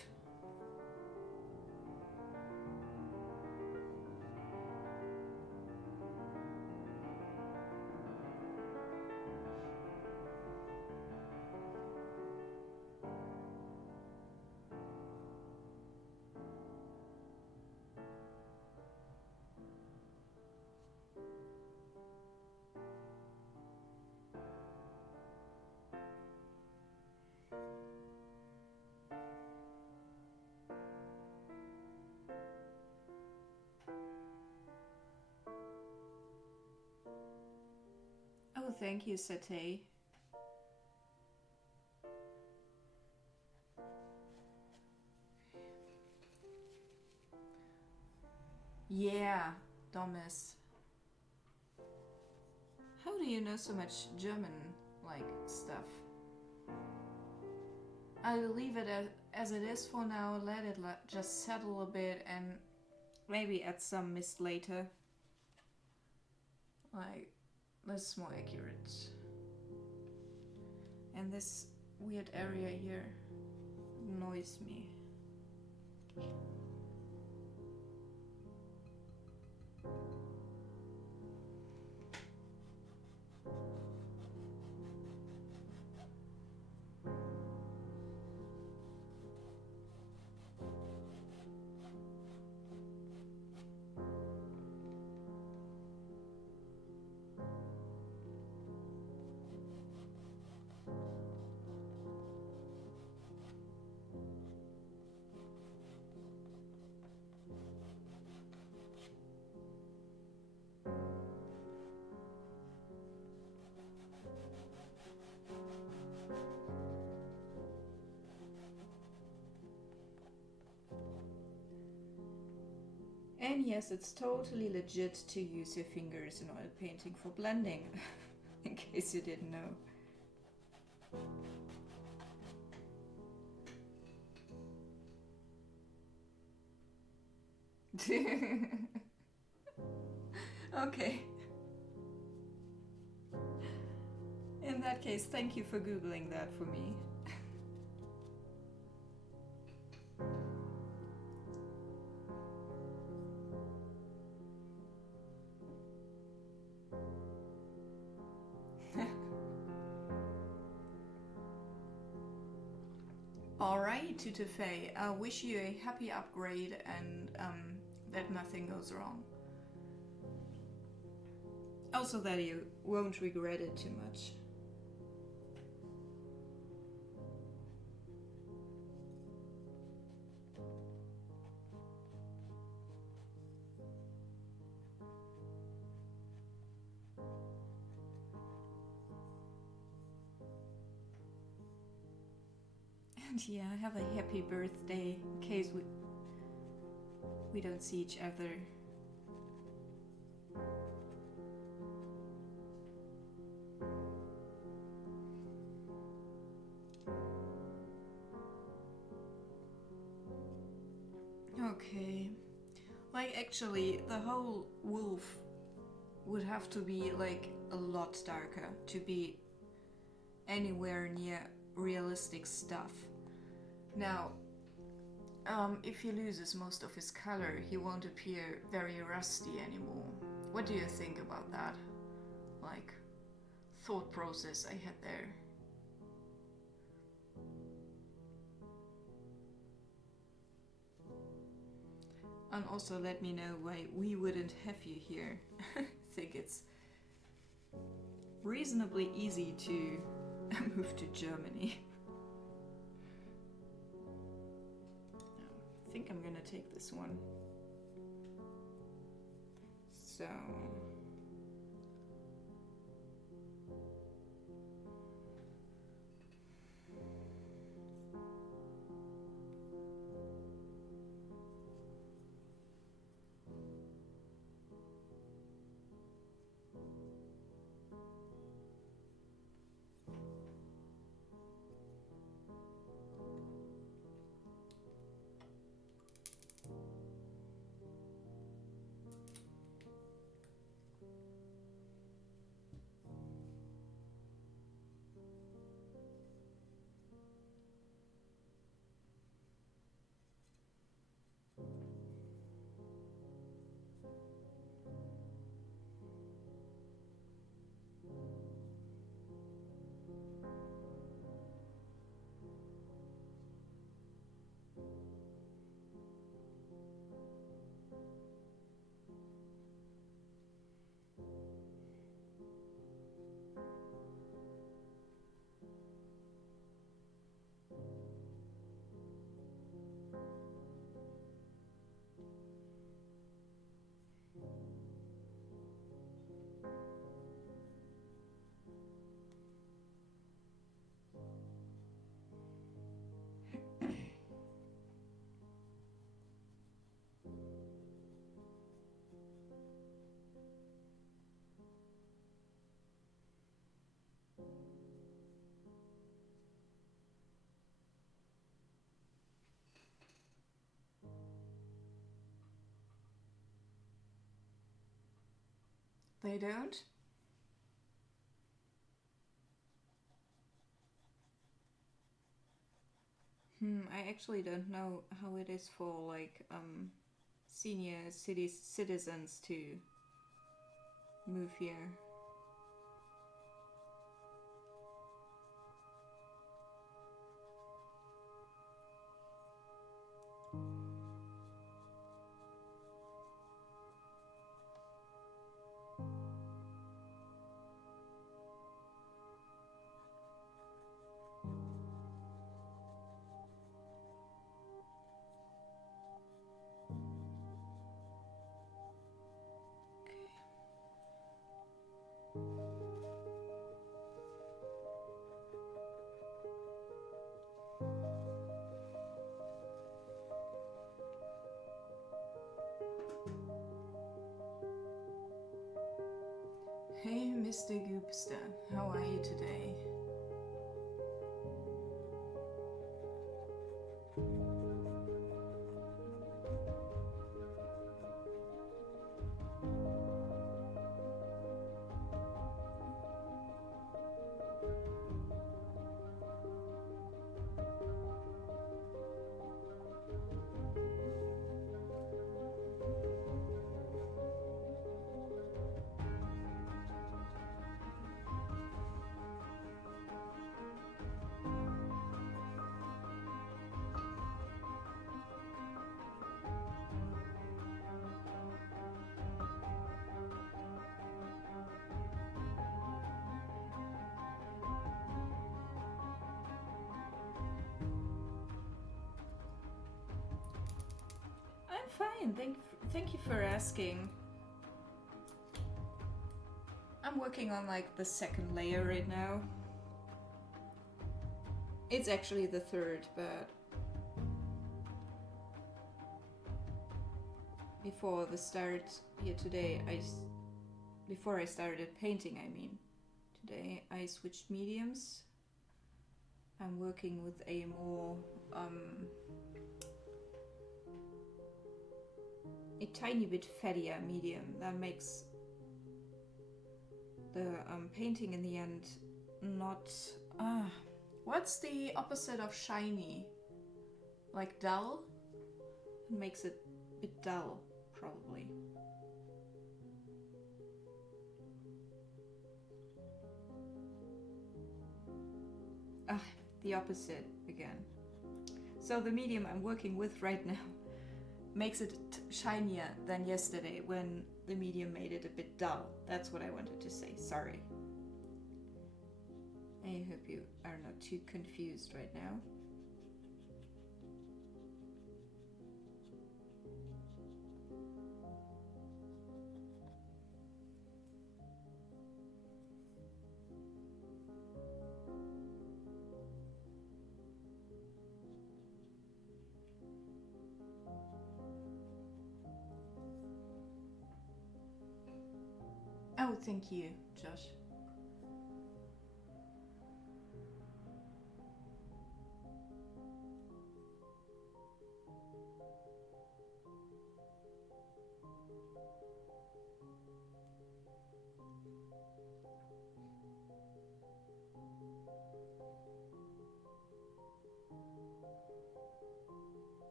Oh, thank you, Satay. Yeah, Thomas. How do you know so much German, like, stuff? I'll leave it as it is for now, let it just settle a bit, and maybe add some mist later. Like, this is more accurate. And this weird area here annoys me. And yes, it's totally legit to use your fingers in oil painting for blending, in case you didn't know. Okay. In that case, thank you for Googling that for me. Alright, Tutefei, I wish you a happy upgrade and that nothing goes wrong. Also that you won't regret it too much. And yeah, have a happy birthday in case we don't see each other. Okay. Like actually the whole wolf would have to be like a lot darker to be anywhere near realistic stuff. Now, if he loses most of his color, he won't appear very rusty anymore. What do you think about that? Like, thought process I had there. And also let me know why we wouldn't have you here. I think it's reasonably easy to move to Germany. I think I'm gonna take this one. So... They don't? I actually don't know how it is for like senior citizens to move here. Mr. Goopster, how are you today? I'm fine, thank you for asking. I'm working on like the second layer right now. It's actually the third, but before the start here today, before I started painting, I mean, today I switched mediums. I'm working with a more a tiny bit fattier medium that makes the painting in the end not what's the opposite of shiny? Like dull? It makes it a bit dull, probably. The opposite again. So the medium I'm working with right now makes it shinier than yesterday when the medium made it a bit dull. That's what I wanted to say, sorry. I hope you are not too confused right now. Oh, thank you, Josh.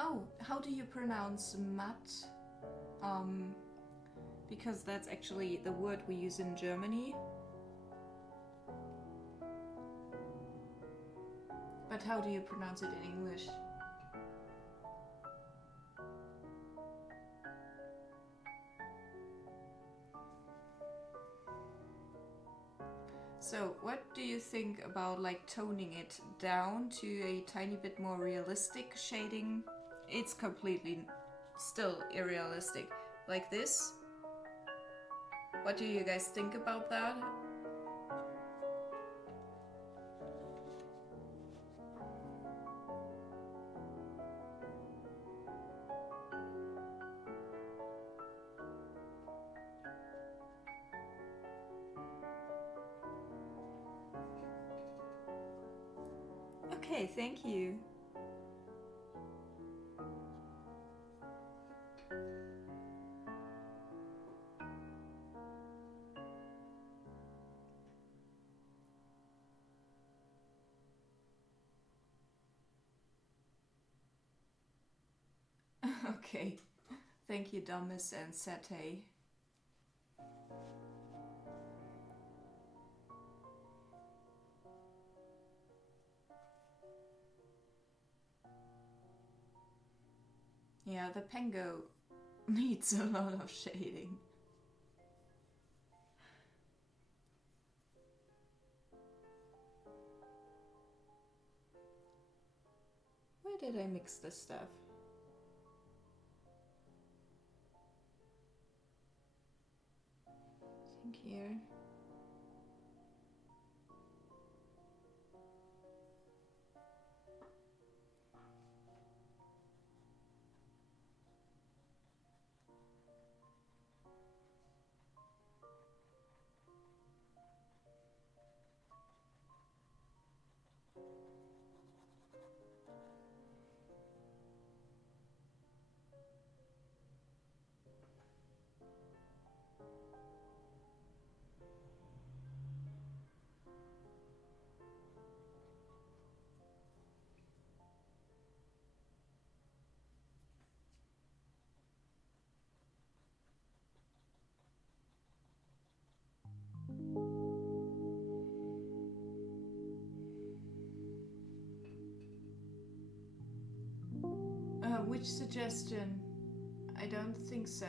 Oh, how do you pronounce matte? Because that's actually the word we use in Germany. But how do you pronounce it in English? So, what do you think about like toning it down to a tiny bit more realistic shading? It's completely still irrealistic. Like this? What do you guys think about that? Okay, thank you. Okay, thank you, Thomas and Sate. Yeah, the Pango needs a lot of shading. Where did I mix this stuff? I think here. Which suggestion? I don't think so.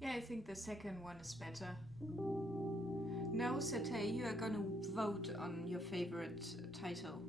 Yeah, I think the second one is better. Now, Satay, you are gonna vote on your favorite title.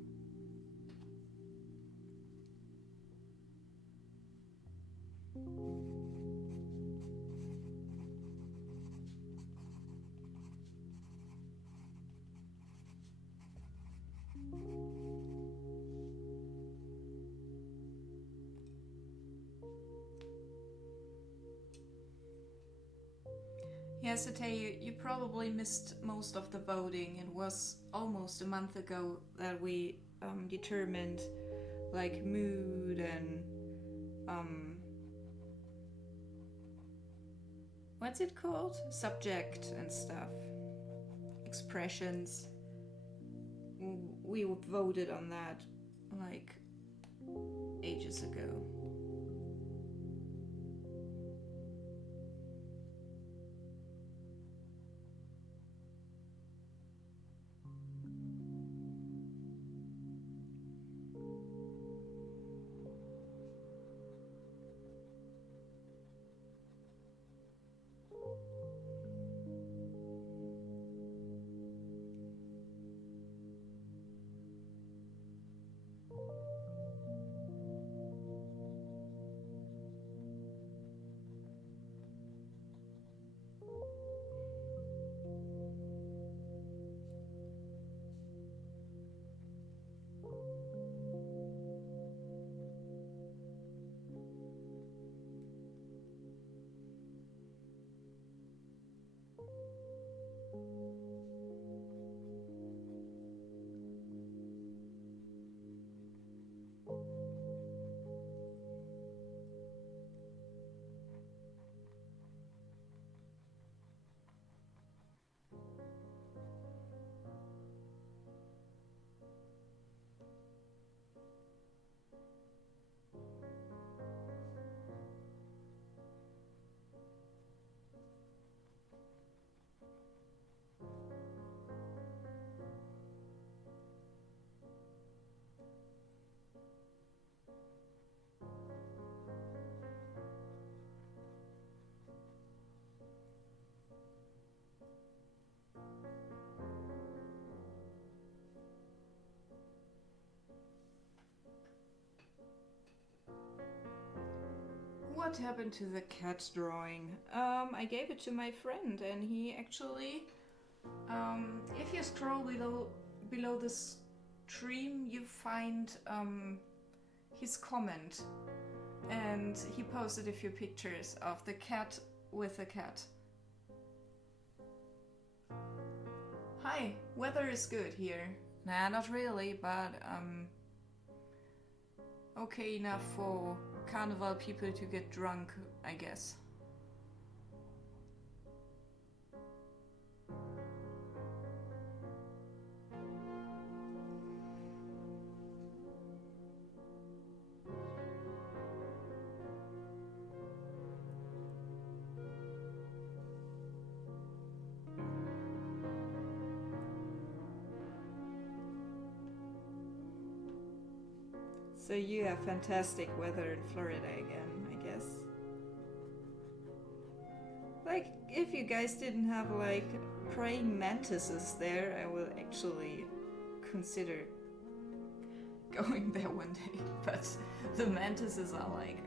Yes, Satay, you probably missed most of the voting. It was almost a month ago that we determined like mood and what's it called? Subject and stuff. Expressions. We voted on that like ages ago. what happened to the cat drawing? I gave it to my friend, and he actually, if you scroll below the stream, you find his comment, and he posted a few pictures of the cat with the cat. Hi, weather is good here. Nah, not really, but okay enough for carnival people to get drunk, I guess. So you have fantastic weather in Florida again, I guess. Like, if you guys didn't have, like, praying mantises there, I will actually consider going there one day. But the mantises are like...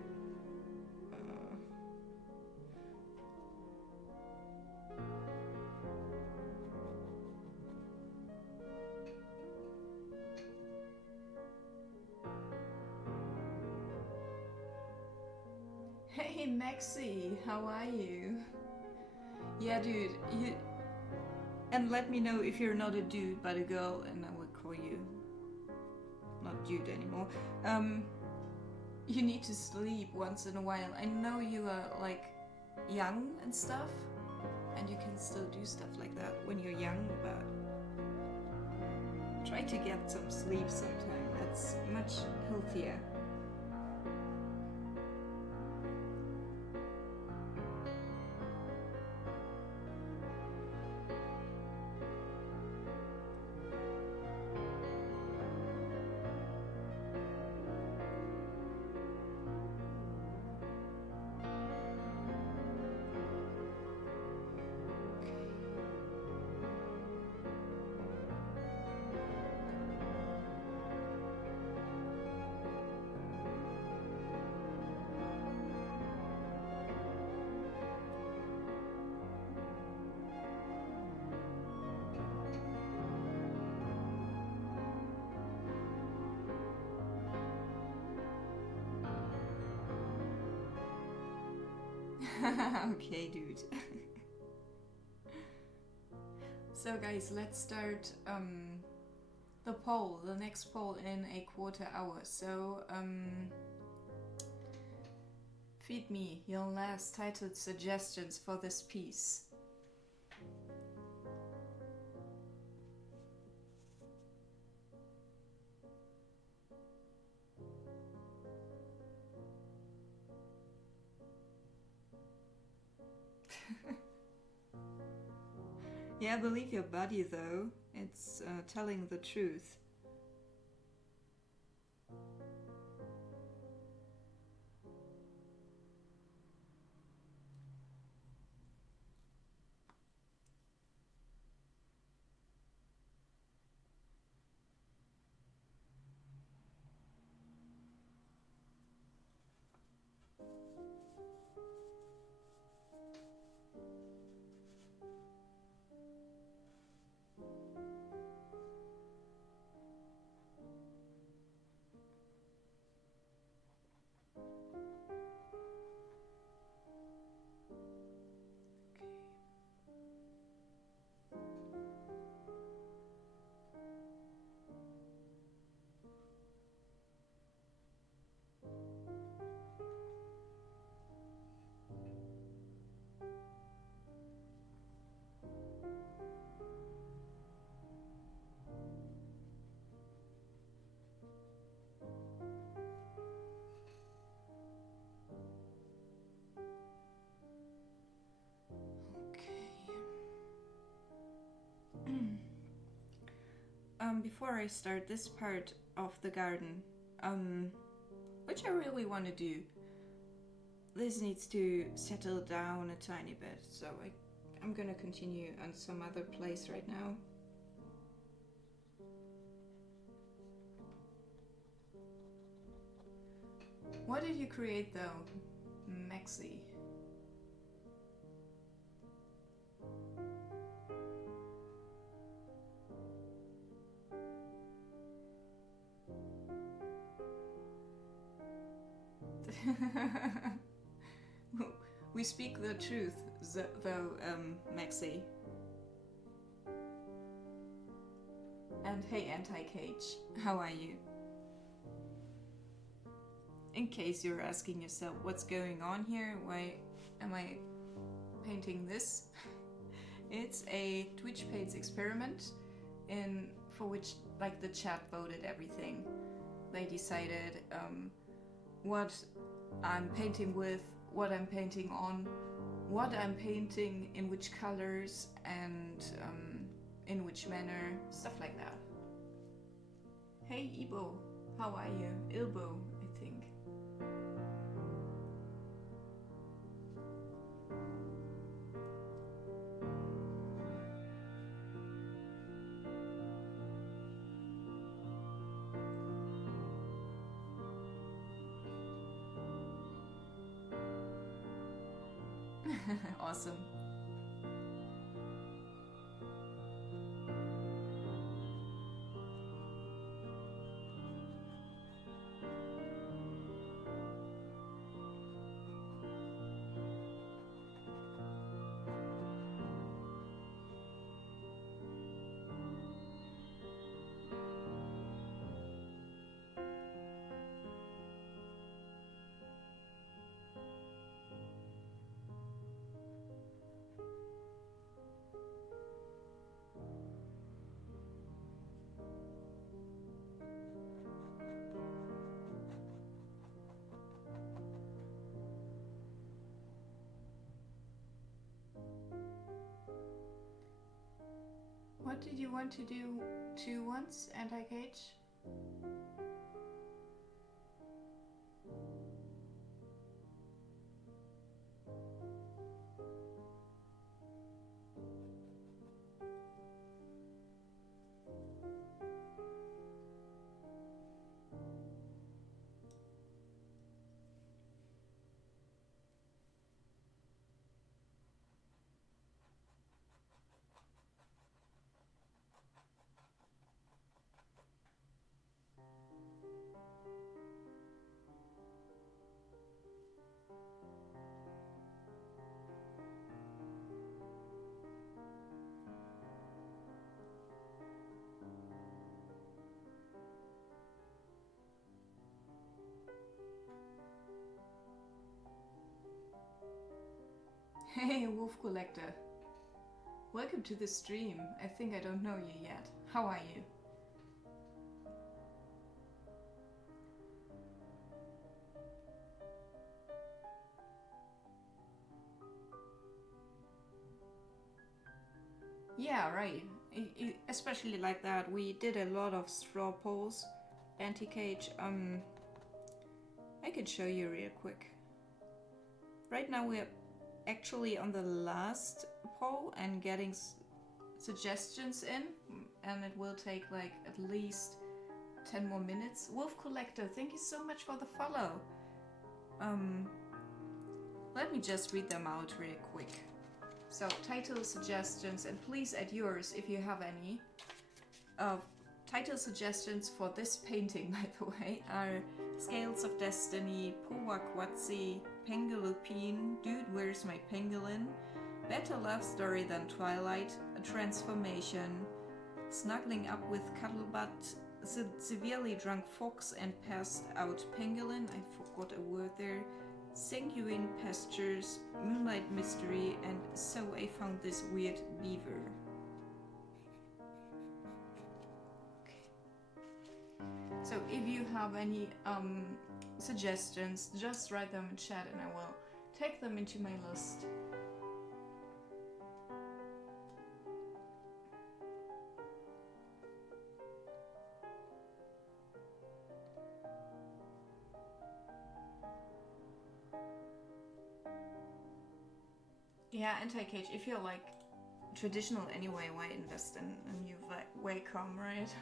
Hey Maxi, how are you? Yeah, dude, you... And let me know if you're not a dude but a girl, and I will call you not dude anymore. You need to sleep once in a while. I know you are like young and stuff, and you can still do stuff like that when you're young, but try to get some sleep sometime. That's much healthier. Okay, dude. So guys, let's start the poll, the next poll in a quarter hour. So feed me your last titled suggestions for this piece. Yeah, believe your body though. It's telling the truth. Before I start this part of the garden, which I really want to do, this needs to settle down a tiny bit, so I'm gonna continue on some other place right now. What did you create though? Maxi. We speak the truth, though, Maxi. And hey, Anti-Cage, how are you? In case you're asking yourself what's going on here, why am I painting this? It's a Twitch Pates experiment for which like the chat voted everything. They decided what I'm painting with, what I'm painting on, what I'm painting in which colors and in which manner, stuff like that. Hey Ibo, how are you? Ilbo, I think. Awesome. What did you want to do to once, Anti-Cage? Hey, Wolf Collector. Welcome to the stream. I think I don't know you yet. How are you? Yeah, right. Especially like that. We did a lot of straw polls. Anti-Cage. I could show you real quick. Right now we're actually on the last poll and getting suggestions in, and it will take like at least 10 more minutes. Wolf Collector, thank you so much for the follow. Let me just read them out real quick. So title suggestions, and please add yours if you have any. Title suggestions for this painting, by the way, are Scales of Destiny, Powakwatsi, Pangolin, Dude Where's My Pangolin, Better Love Story Than Twilight, A Transformation, Snuggling Up with Cuddlebutt, Severely Drunk Fox and Passed Out Pangolin, I forgot a word there, Sanguine Pastures, Moonlight Mystery, and So I Found This Weird Beaver. So if you have any suggestions, just write them in chat and I will take them into my list. Yeah, Anti-Cage, if you're like traditional anyway, why invest in a new Wacom, right?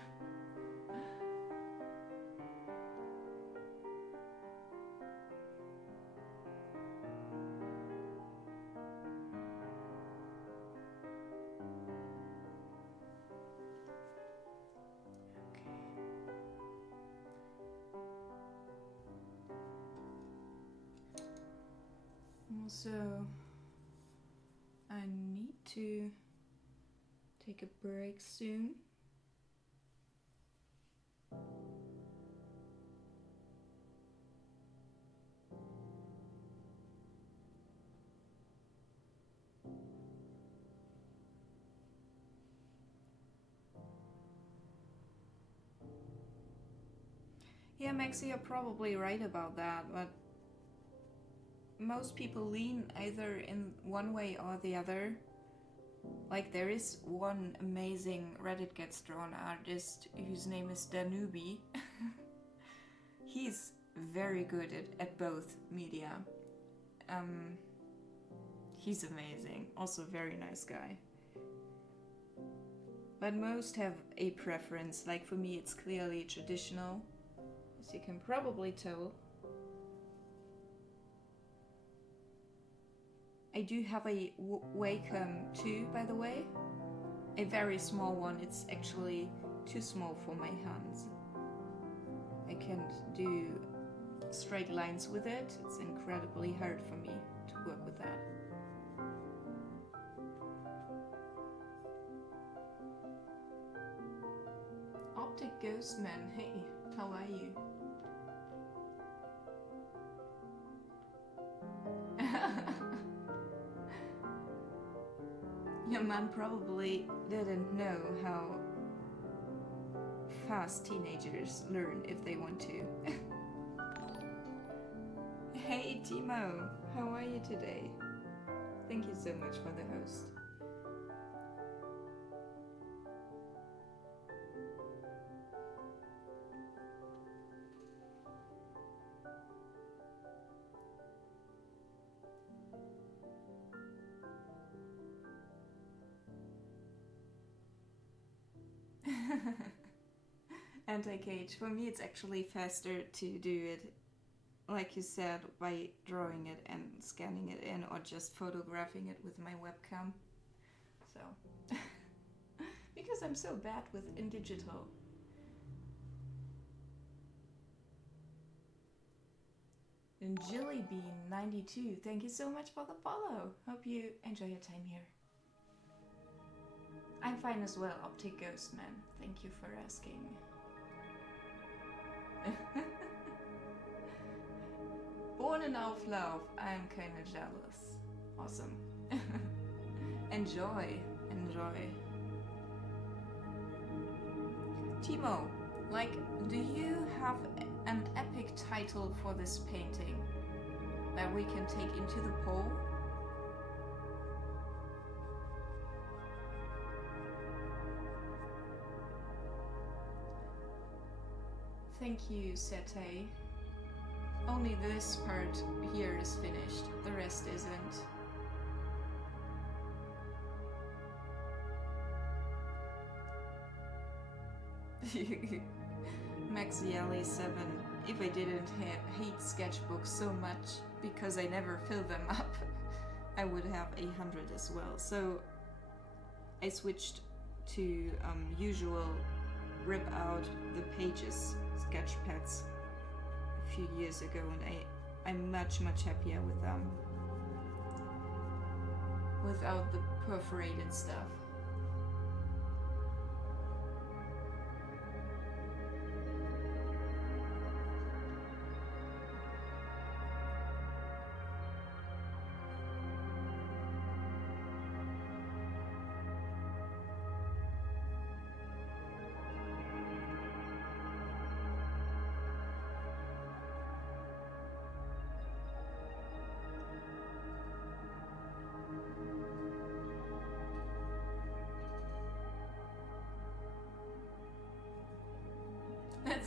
Also, I need to take a break soon. Yeah, Maxi, you're probably right about that, but most people lean either in one way or the other. Like, there is one amazing Reddit Gets Drawn artist whose name is Danubi. He's very good at both media. He's amazing. Also a very nice guy. But most have a preference. Like, for me, it's clearly traditional, as you can probably tell. I do have a Wacom too, by the way. A very small one. It's actually too small for my hands. I can't do straight lines with it. It's incredibly hard for me to work with that. Optic Ghostman, hey, how are you? Your mom probably didn't know how fast teenagers learn if they want to. Hey Timo, how are you today? Thank you so much for the host. Anti-cage. For me, it's actually faster to do it, like you said, by drawing it and scanning it in, or just photographing it with my webcam. So, because I'm so bad in digital. And Jillybean92, thank you so much for the follow. Hope you enjoy your time here. I'm fine as well, Optic Ghostman. Thank you for asking. Born in Auflauf, I'm kinda jealous. Awesome. Enjoy. Timo, like, do you have an epic title for this painting that we can take into the poll? Thank you, Sete. Only this part here is finished, the rest isn't. Maxielli7, if I didn't hate sketchbooks so much because I never fill them up, I would have 100 as well. So I switched to usual rip out the pages sketch pads a few years ago, and I'm much happier with them without the perforated stuff.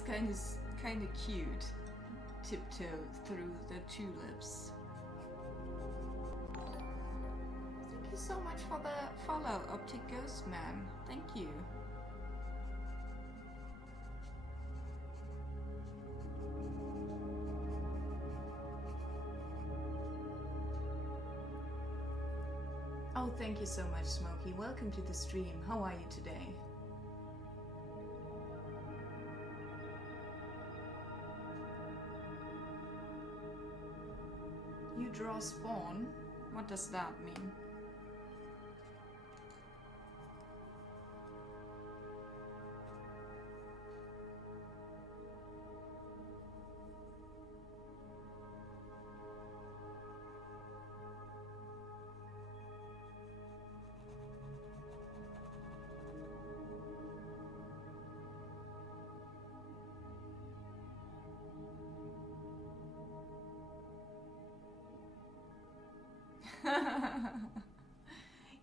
That's kind of cute. Tiptoe through the tulips. Thank you so much for the follow, Optic Ghostman. Thank you. Oh, thank you so much, Smokey. Welcome to the stream. How are you today? You you draw spawn? What does that mean?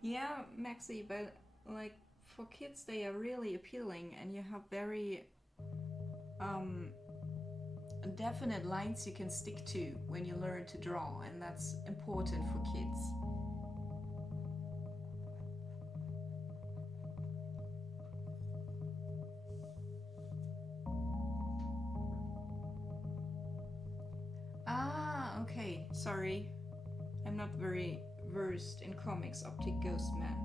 Yeah, Maxi, but like for kids they are really appealing and you have very definite lines you can stick to when you learn to draw, and that's important for kids. Ah, okay, sorry. I'm not very versed in comics. Optic Ghost Man.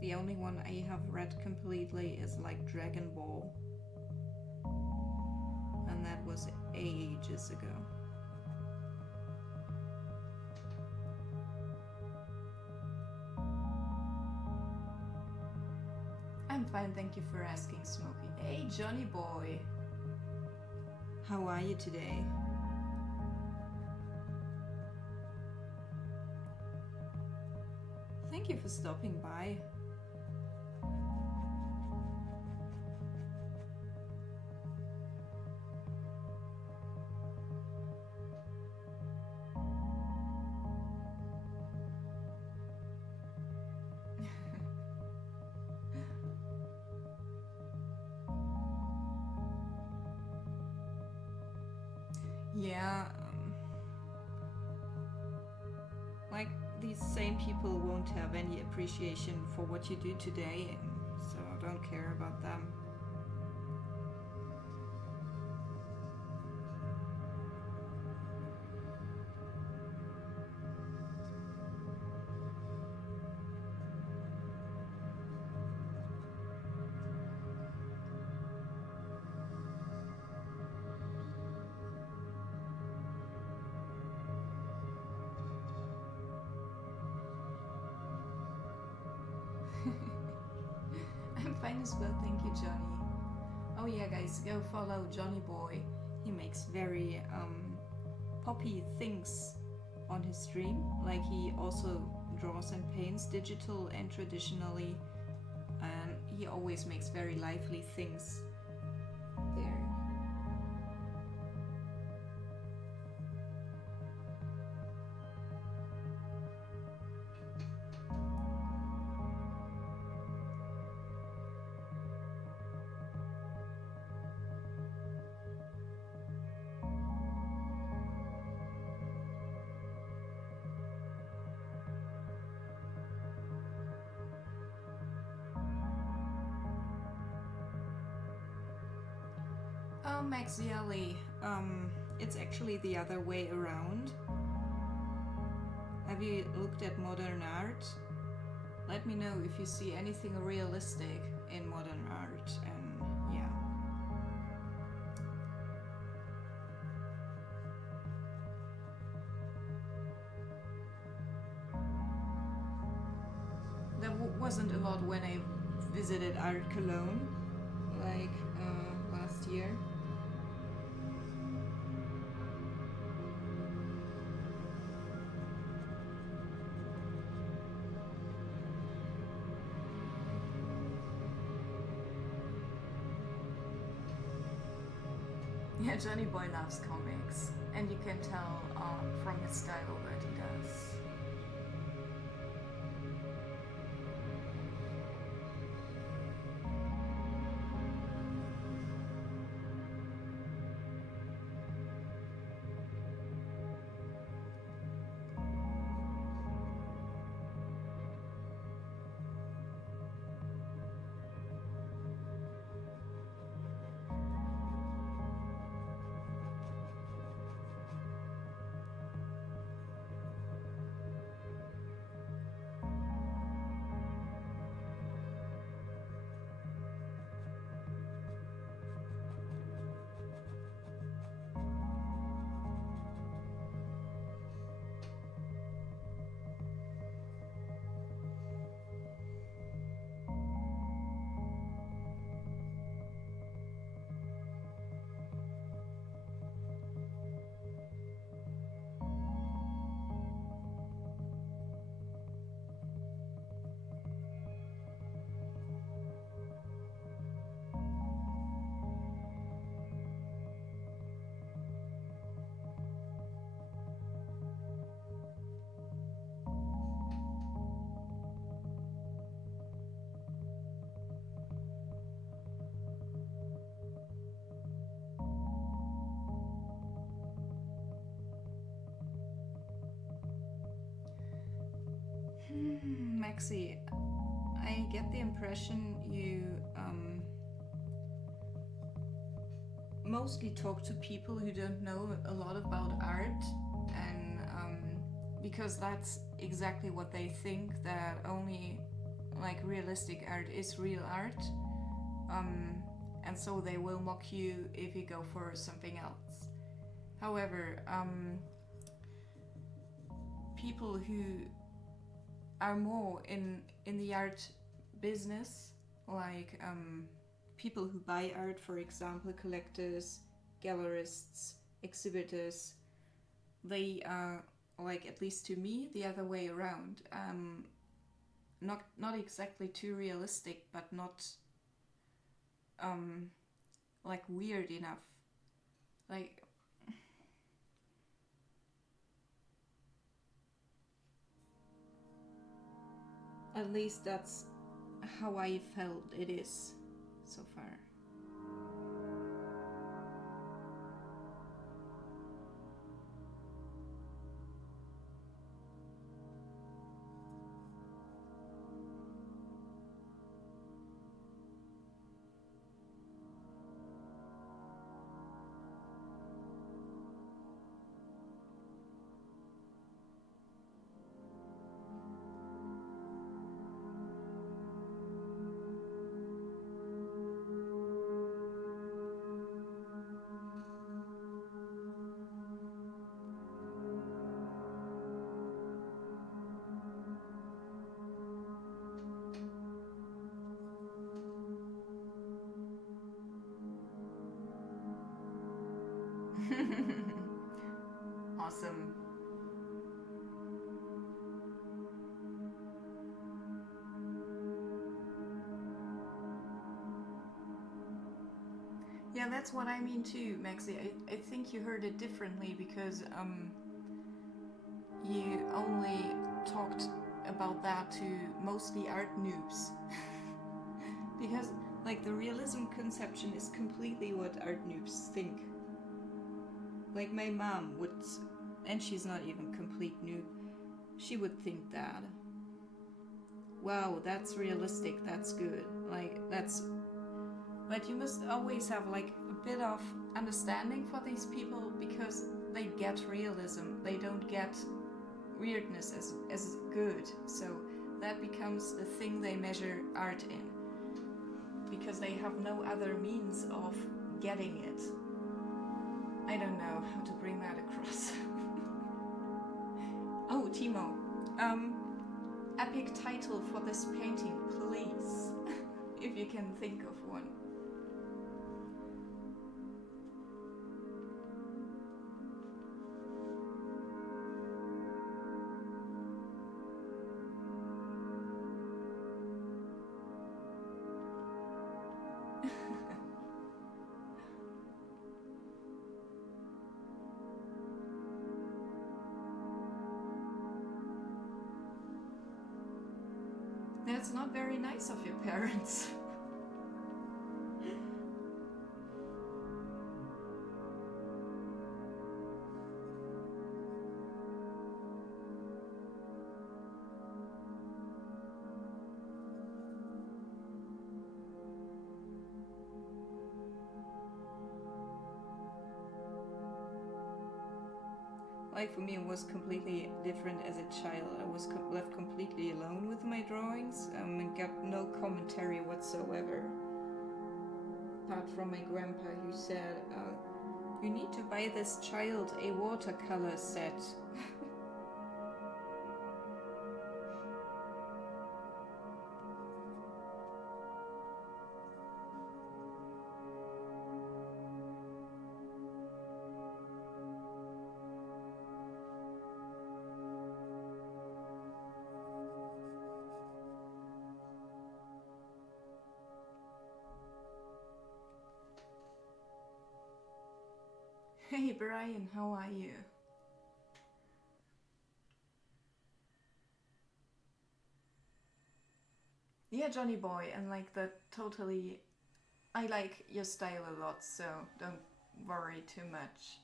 The only one I have read completely is like Dragon Ball. And that was ages ago. I'm fine, thank you for asking, Smokey. Hey, Johnny boy. How are you today? Thank you for stopping by. Yeah, like these same people won't have any appreciation for what you do today, and so I don't care about them. I'm fine as well, thank you, Johnny. Oh yeah, guys, go follow Johnny Boy. He makes very poppy things on his stream. Like he also draws and paints digital and traditionally, and he always makes very lively things there. Oh, Max Yelly, it's actually the other way around. Have you looked at modern art? Let me know if you see anything realistic in modern art, and yeah. There wasn't a lot when I visited Art Cologne, like last year. Yeah, Johnny Boy loves comics, and you can tell from his style that he does. Maxi, I get the impression you mostly talk to people who don't know a lot about art, and because that's exactly what they think, that only like realistic art is real art, and so they will mock you if you go for something else. However, people who are more in the art business, like people who buy art, for example, collectors, gallerists, exhibitors, they are, like, at least to me, the other way around. Not exactly too realistic, but not like weird enough. Like, at least that's how I felt it is so far. Awesome. Yeah, that's what I mean too, Maxi. I think you heard it differently because you only talked about that to mostly art noobs. Because, like, the realism conception is completely what art noobs think. Like, my mom would, and she's not even complete noob, she would think that, wow, that's realistic, that's good, like, that's... But you must always have, like, a bit of understanding for these people, because they get realism, they don't get weirdness as good, so that becomes the thing they measure art in, because they have no other means of getting it. I don't know how to bring that across. Oh, Timo, epic title for this painting, please, if you can think of one. That's not very nice of your parents. Like, for me, it was completely different as a child. I was left completely alone with my drawings and got no commentary whatsoever. Apart from my grandpa, who said, you need to buy this child a watercolor set. Hey Brian, how are you? Yeah, Johnny boy, and like that totally... I like your style a lot, so don't worry too much.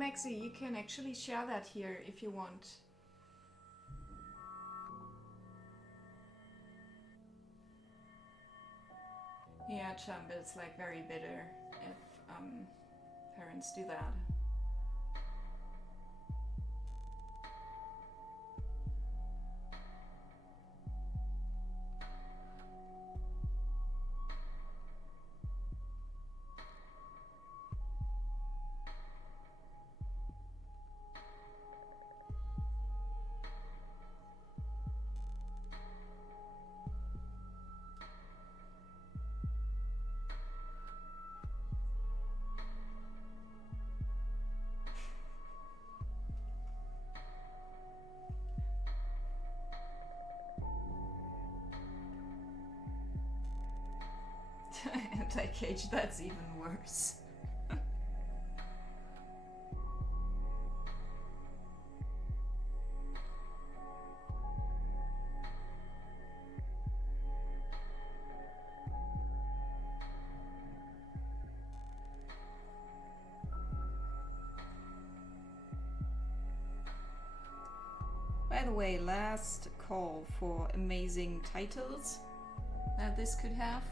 Maxi, you can actually share that here if you want. Yeah, Chump, it's like very bitter if parents do that. Anti-cage, that's even worse. By the way, last call for amazing titles that this could have.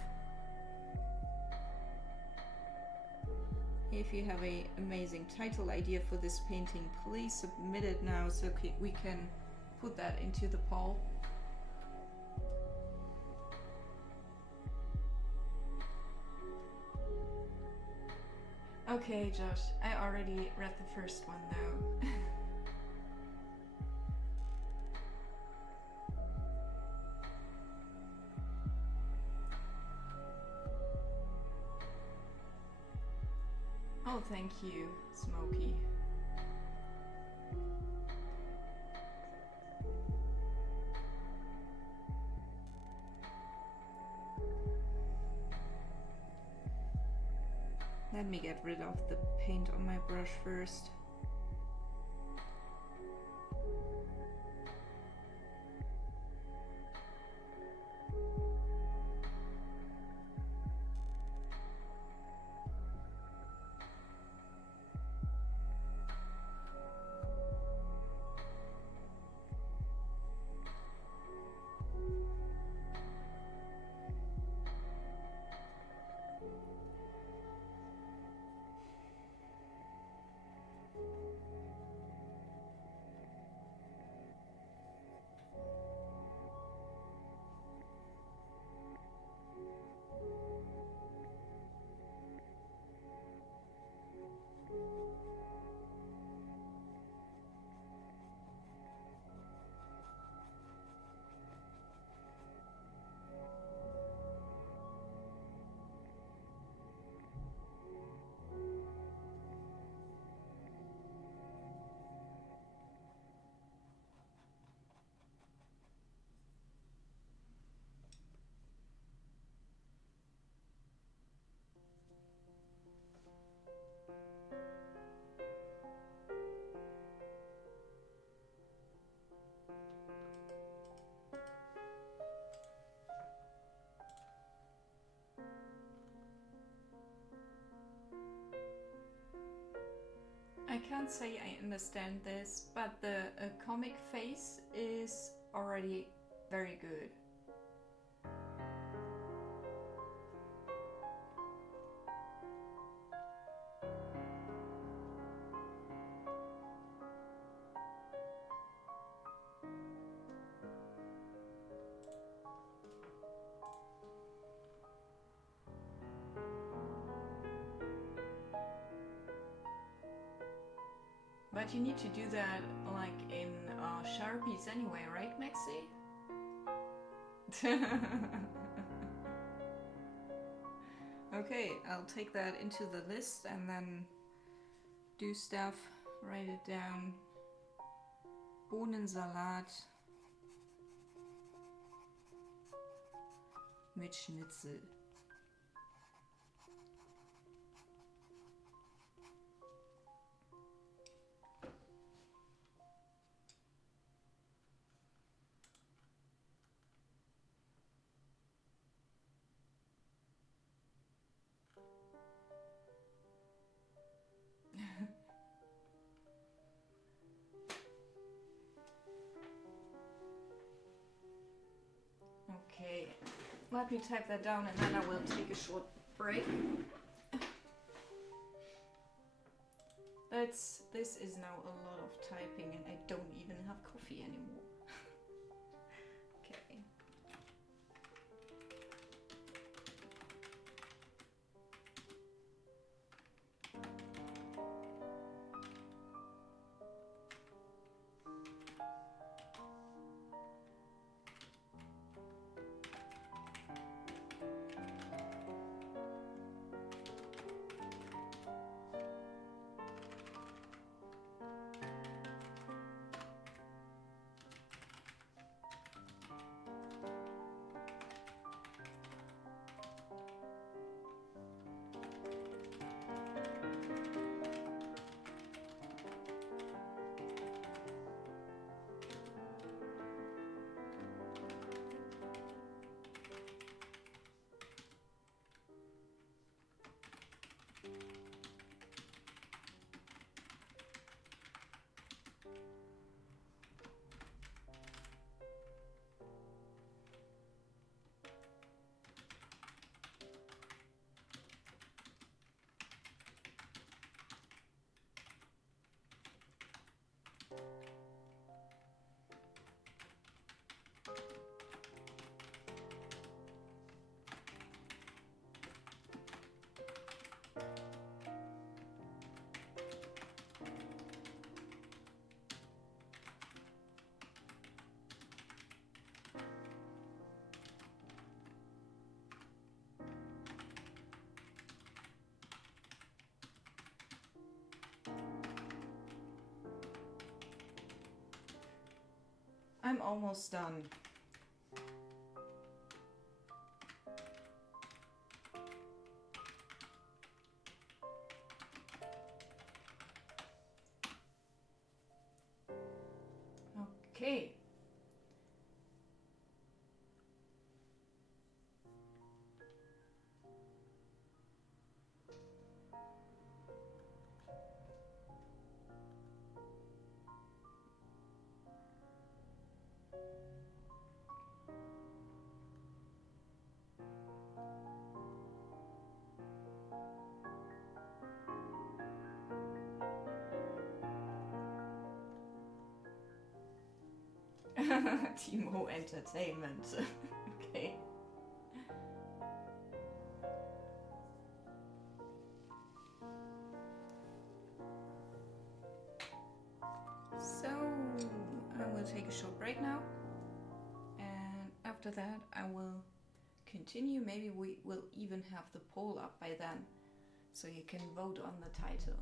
If you have an amazing title idea for this painting, please submit it now so we can put that into the poll. Okay, Josh, I already read the first one though. Oh, thank you, Smokey. Let me get rid of the paint on my brush first. I can't say I understand this, but the comic face is already very good. But you need to do that like in Sharpies anyway, right, Maxi? Okay, I'll take that into the list and then do stuff, write it down. Bohnensalat mit Schnitzel. help you type that down and then I will take a short break. This is now a lot of typing and I don't even have coffee anymore. Okay. I'm almost done. Okay. Timo Entertainment. Okay. So I will take a short break now, and after that I will continue. Maybe we will even have the poll up by then, so you can vote on the title.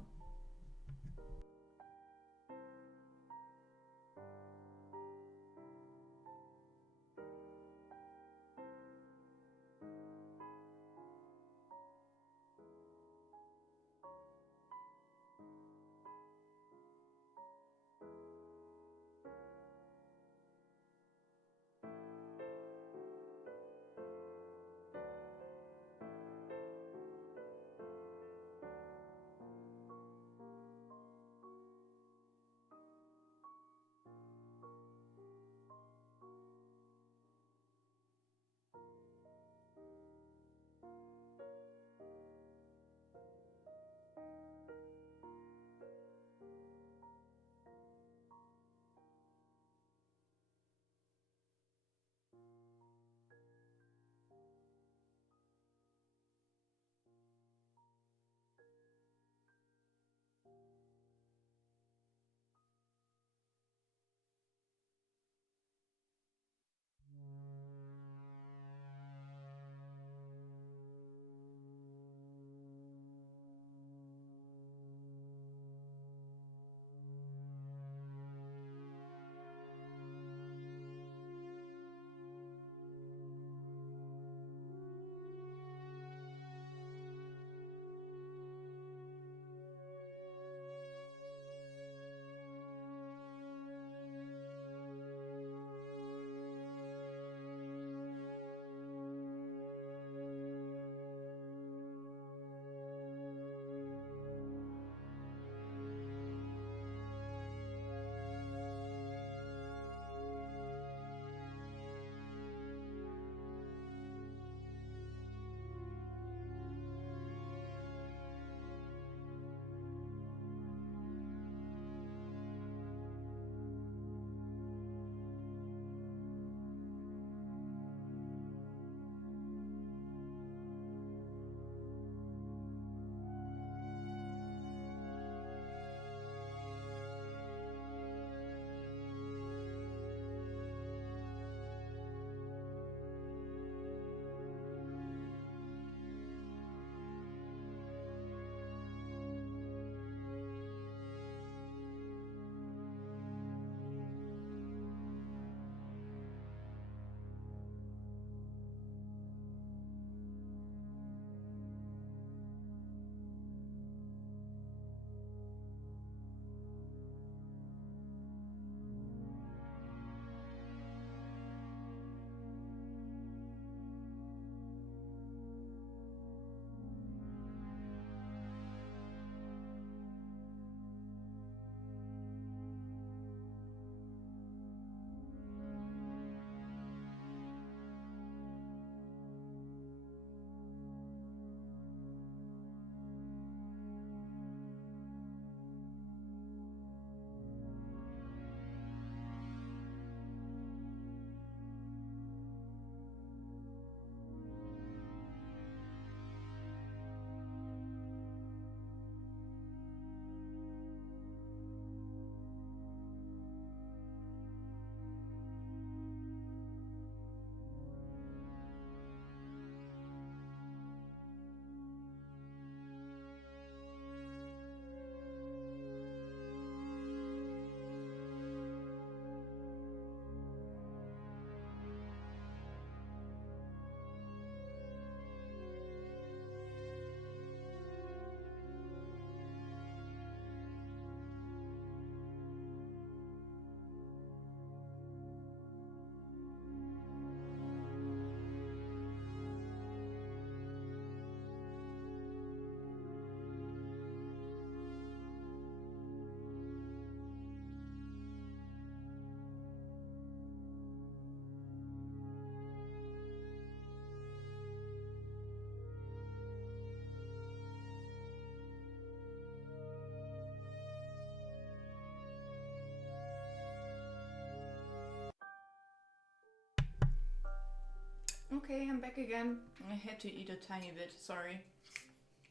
Okay, I'm back again. I had to eat a tiny bit, sorry.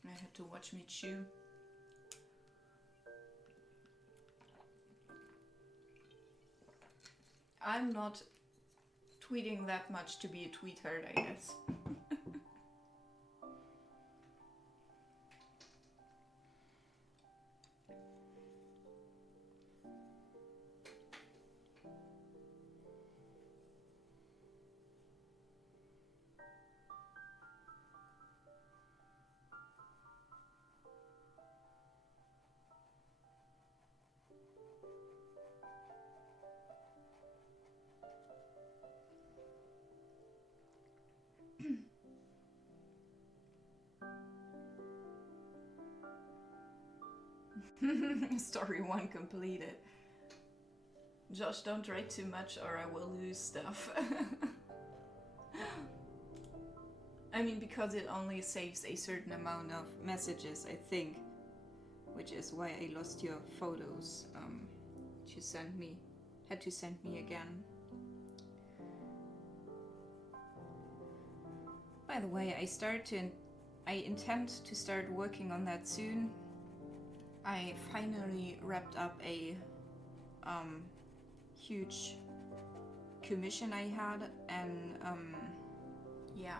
I had to watch me chew. I'm not tweeting that much to be a tweetheart, I guess. Story 1 completed. Josh, don't write too much or I will lose stuff. I mean, because it only saves a certain amount of messages, I think. Which is why I lost your photos. You sent me. Had to send me again. By the way, I intend to start working on that soon. I finally wrapped up a huge commission I had, and yeah,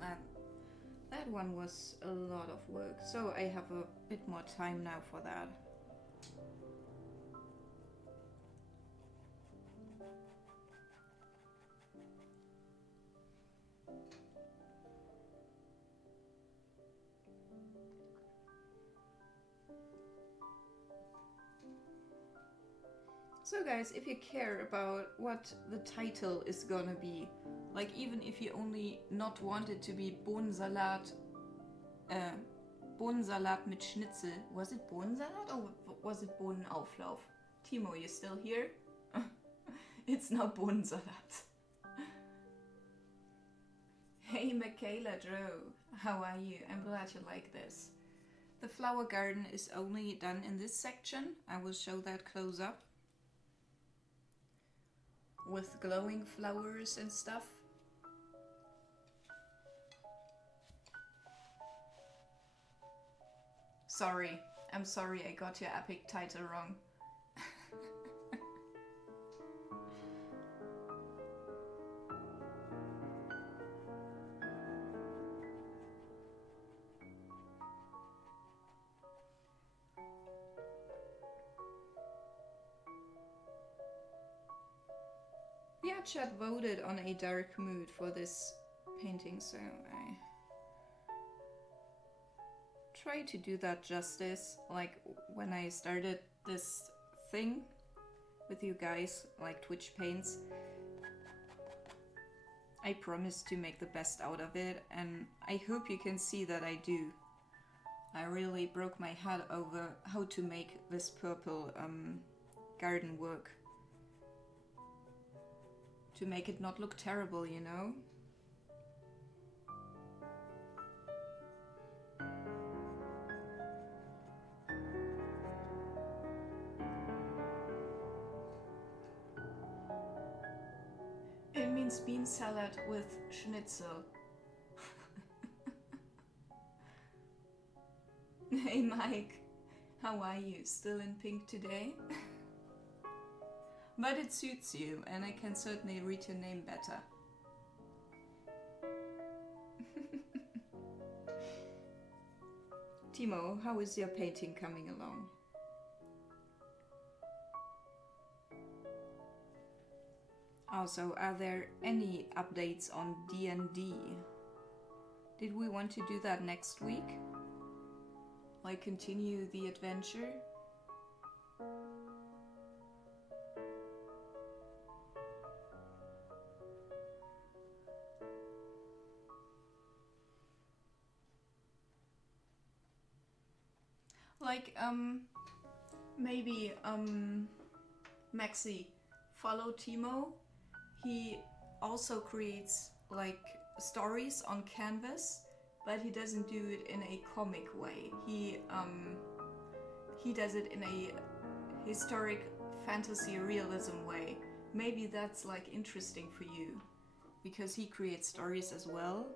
that one was a lot of work. So I have a bit more time now for that. So guys, if you care about what the title is gonna be, like even if you only not want it to be Bohnensalat, Bohnensalat mit Schnitzel. Was it Bohnensalat or was it Bohnenauflauf? Timo, you still here? It's now Bohnensalat. Hey Michaela Dro, how are you? I'm glad you like this. The flower garden is only done in this section. I will show that close up. With glowing flowers and stuff. Sorry, I'm sorry I got your epic title wrong. Yeah, chat voted on a dark mood for this painting, so I try to do that justice. Like when I started this thing with you guys, like Twitch Paints, I promised to make the best out of it, and I hope you can see that I do. I really broke my head over how to make this purple garden work. To make it not look terrible, you know? It means bean salad with schnitzel. Hey Mike, how are you? Still in pink today? But it suits you, and I can certainly read your name better. Timo, how is your painting coming along? Also, are there any updates on D&D? Did we want to do that next week? Like continue the adventure? Like, maybe, Maxi, follow Timo. He also creates, like, stories on canvas, but he doesn't do it in a comic way. He does it in a historic fantasy realism way. Maybe that's, like, interesting for you. because he creates stories as well.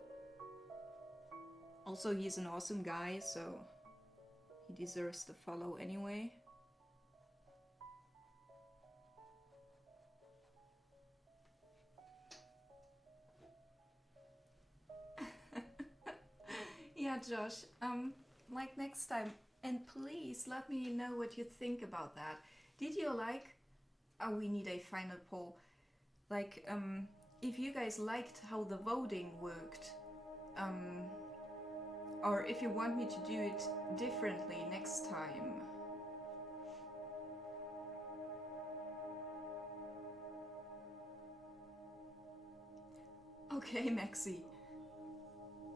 Also, he's an awesome guy, so he deserves the follow anyway. Yeah, Josh, like next time, and please let me know what you think about that. Did you like, oh, we need a final poll, like, if you guys liked how the voting worked, or if you want me to do it differently next time. Okay, Maxi.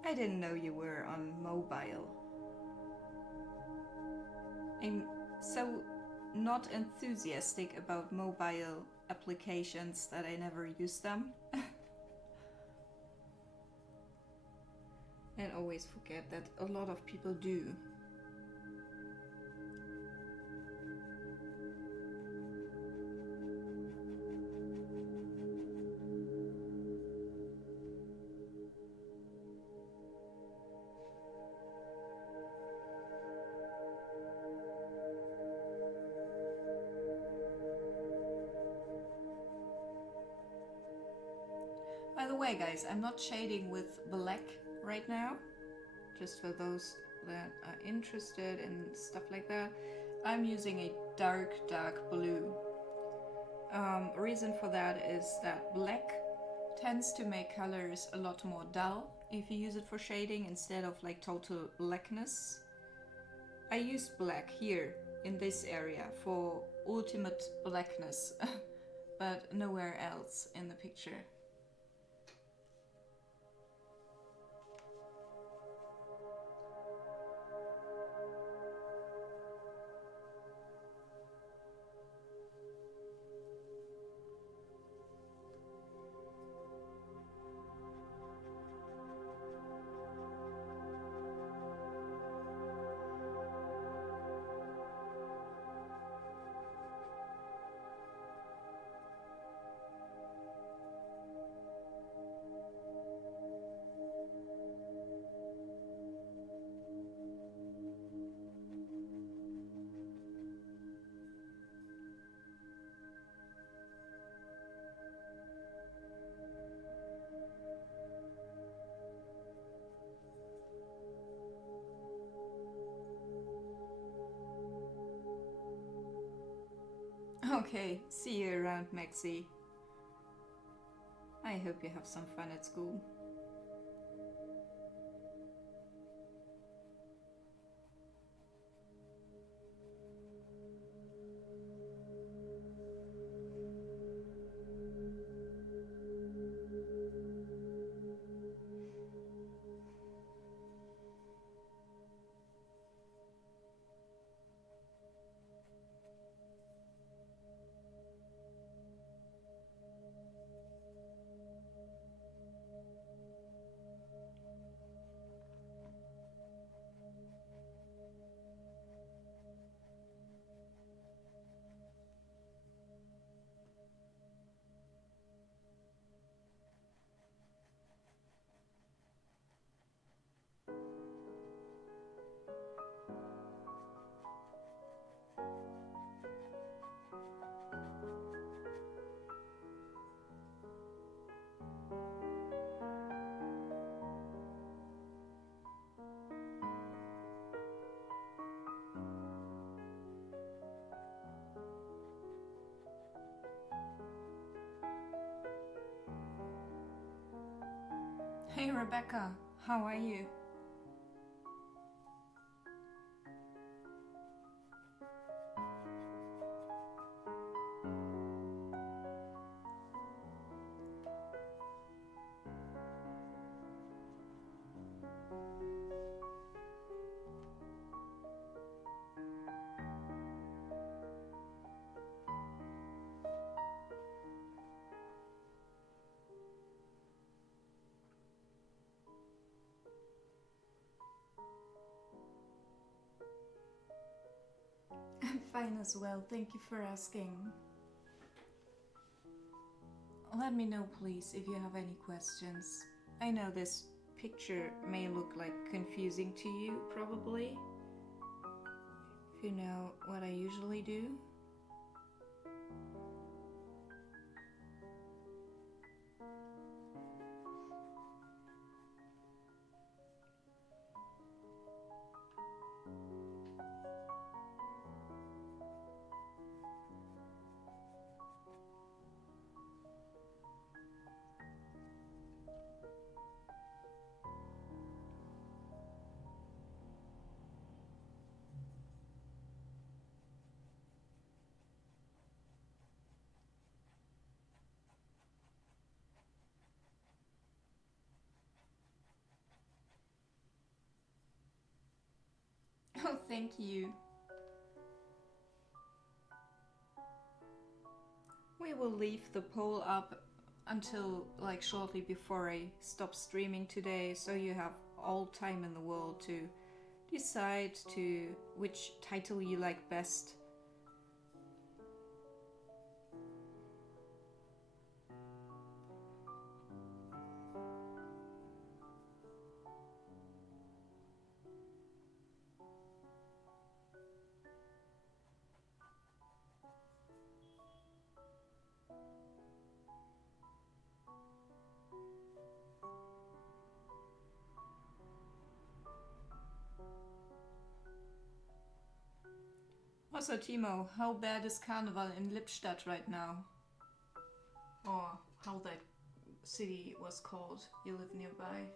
I didn't know you were on mobile. I'm so not enthusiastic about mobile applications that I never use them. And always forget that a lot of people do. By the way, guys, I'm not shading with black right now, just for those that are interested in stuff like that. I'm using a dark blue. Reason for that is that black tends to make colors a lot more dull if you use it for shading instead of like total blackness. I use black here in this area for ultimate blackness, but nowhere else in the picture. Okay, see you around, Maxi. I hope you have some fun at school. Hey Rebecca, how are you? I'm fine as well, thank you for asking. let me know please if you have any questions. I know this picture may look like confusing to you, probably, if you know what I usually do. Oh, thank you. We will leave the poll up until like shortly before I stop streaming today, so you have all time in the world to decide to which title you like best. Also, Timo, how bad is Carnival in Lippstadt right now? Or how that city was called? You live nearby.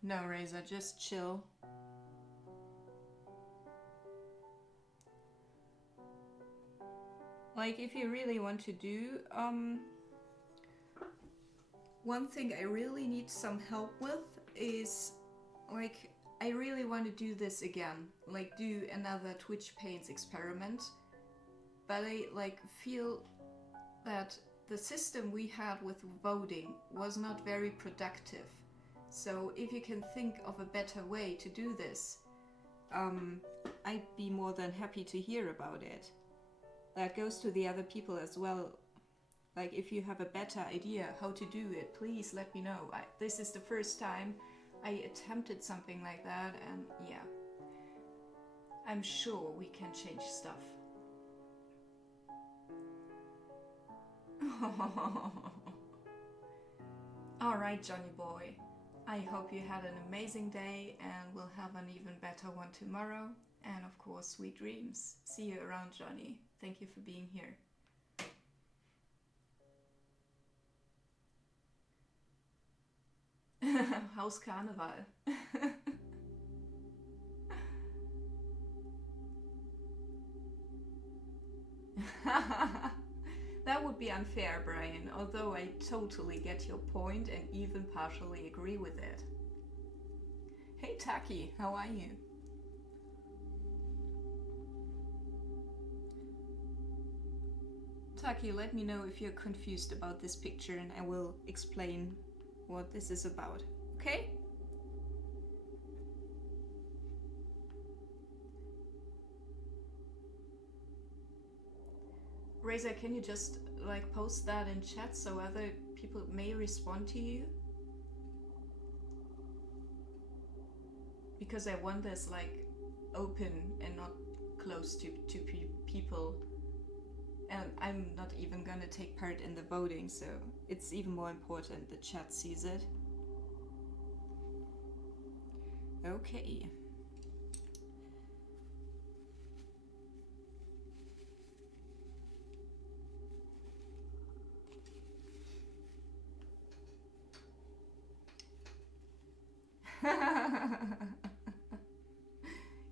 No, Razor, just chill. Like, if you really want to do, one thing I really need some help with is, like, I really want to do this again, like do another Twitch Paints experiment, but I like feel that the system we had with voting was not very productive. So if you can think of a better way to do this, I'd be more than happy to hear about it. That goes to the other people as well. Like, if you have a better idea how to do it, please let me know. This is the first time I attempted something like that, and yeah, I'm sure we can change stuff. Alright, Johnny boy. I hope you had an amazing day, and we'll have an even better one tomorrow. And of course, sweet dreams. See you around, Johnny. Thank you for being here. How's Carnival? That would be unfair, Brian, although I totally get your point and even partially agree with it. Hey Taki, how are you? Taki, let me know if you're confused about this picture and I will explain what this is about, okay? Razor, can you just like post that in chat so other people may respond to you? Because I want this like open and not close to people. And I'm not even gonna take part in the voting, so it's even more important the chat sees it. Okay.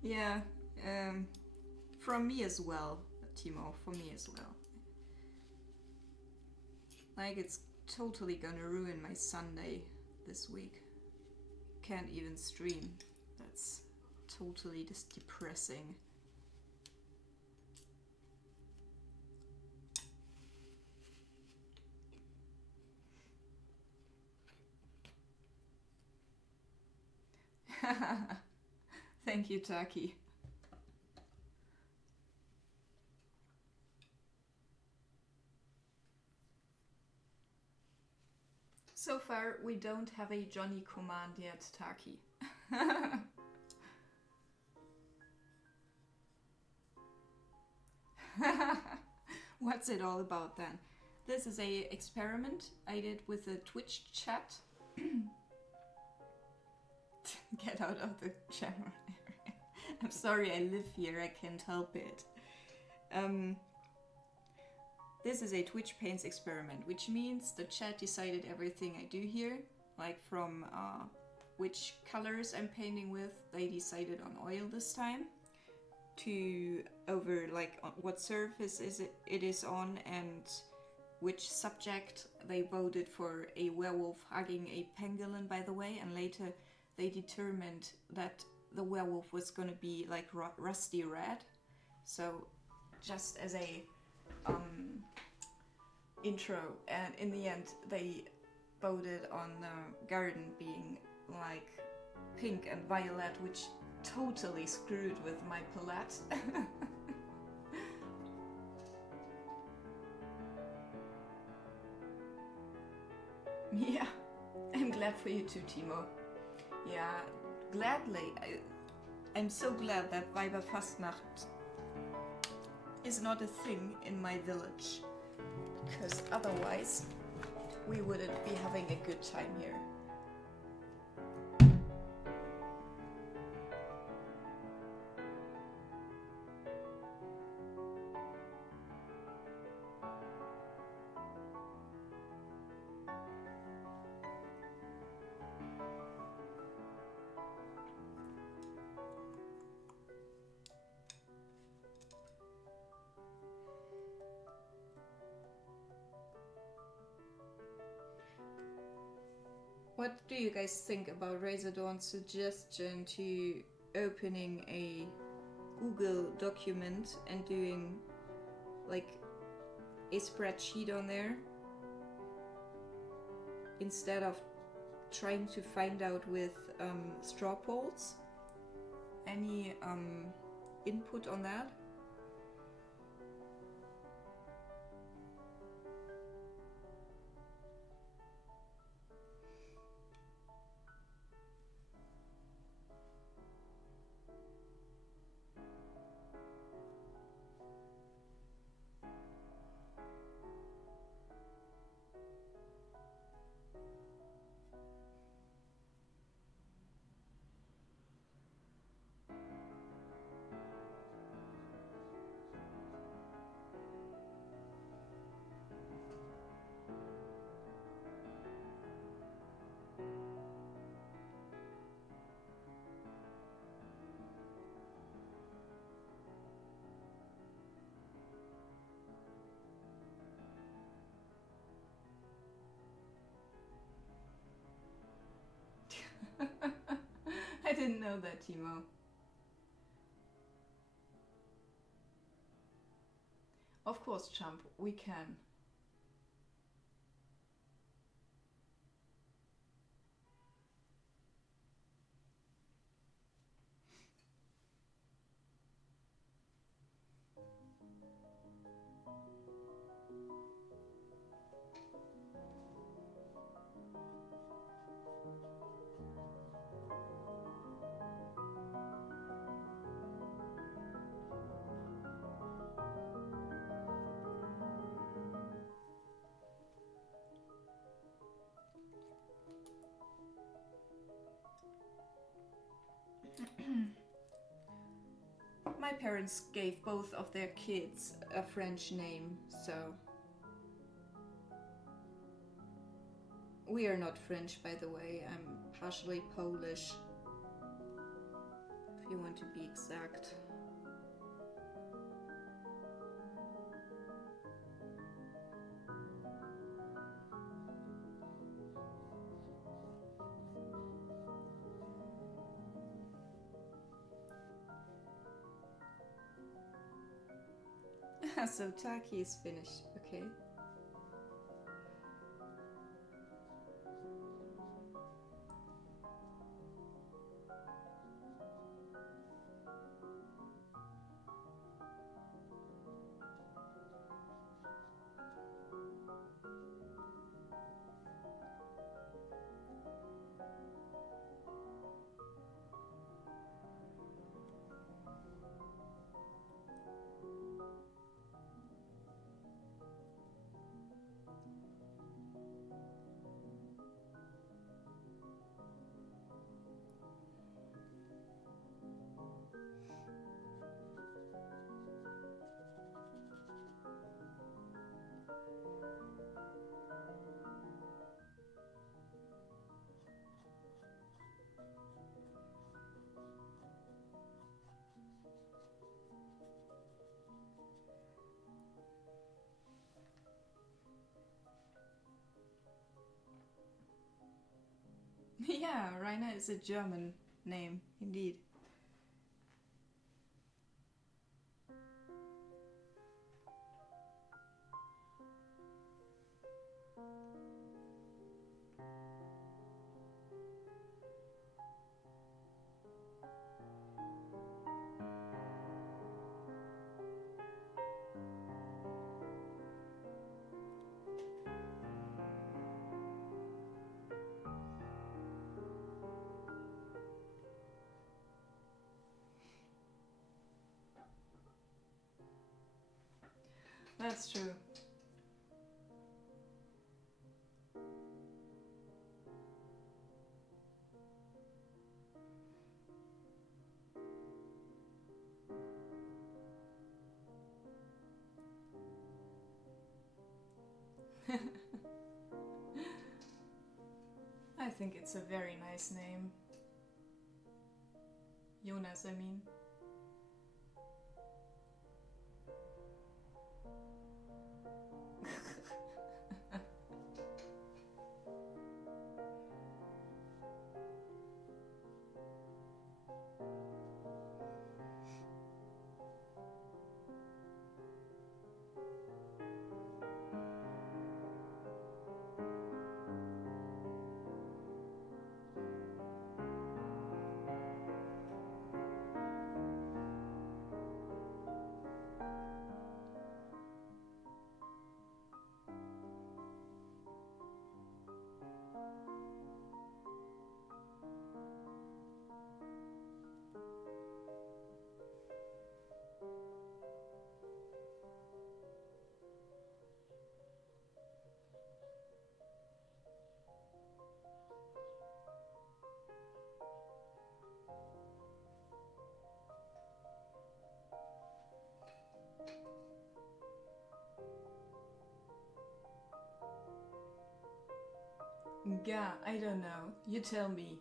Yeah, from me as well, Timo, for me as well. Like, it's totally gonna ruin my Sunday this week. Can't even stream. That's totally just depressing. Thank you, Taki. far, we don't have a Johnny command yet, Taki. What's it all about then? This is a experiment I did with the Twitch chat. Get out of the camera area. I'm sorry, I live here, I can't help it. This is a Twitch paints experiment, which means the chat decided everything I do here, like from which colors I'm painting with. They decided on oil this time, to over like what surface it is on, and which subject. They voted for a werewolf hugging a pangolin, by the way, and later they determined that the werewolf was gonna be like rusty red. So just as a intro, and in the end they voted on the garden being like pink and violet, which totally screwed with my palette. Yeah, I'm glad for you too, Timo. Yeah, gladly. I'm so glad that Weiberfastnacht is not a thing in my village, because otherwise we wouldn't be having a good time here. What do you guys think about Razor Dawn's suggestion to opening a Google document and doing like a spreadsheet on there instead of trying to find out with straw polls? Any input on that? I didn't know that, Timo. Of course, Chump, we can. My parents gave both of their kids a French name, so... We are not French, by the way. I'm partially Polish, if you want to be exact. So Taki is finished, okay. Yeah, Rainer is a German name, indeed. That's true. I think it's a very nice name. Jonas, I mean. Yeah, I don't know. You tell me.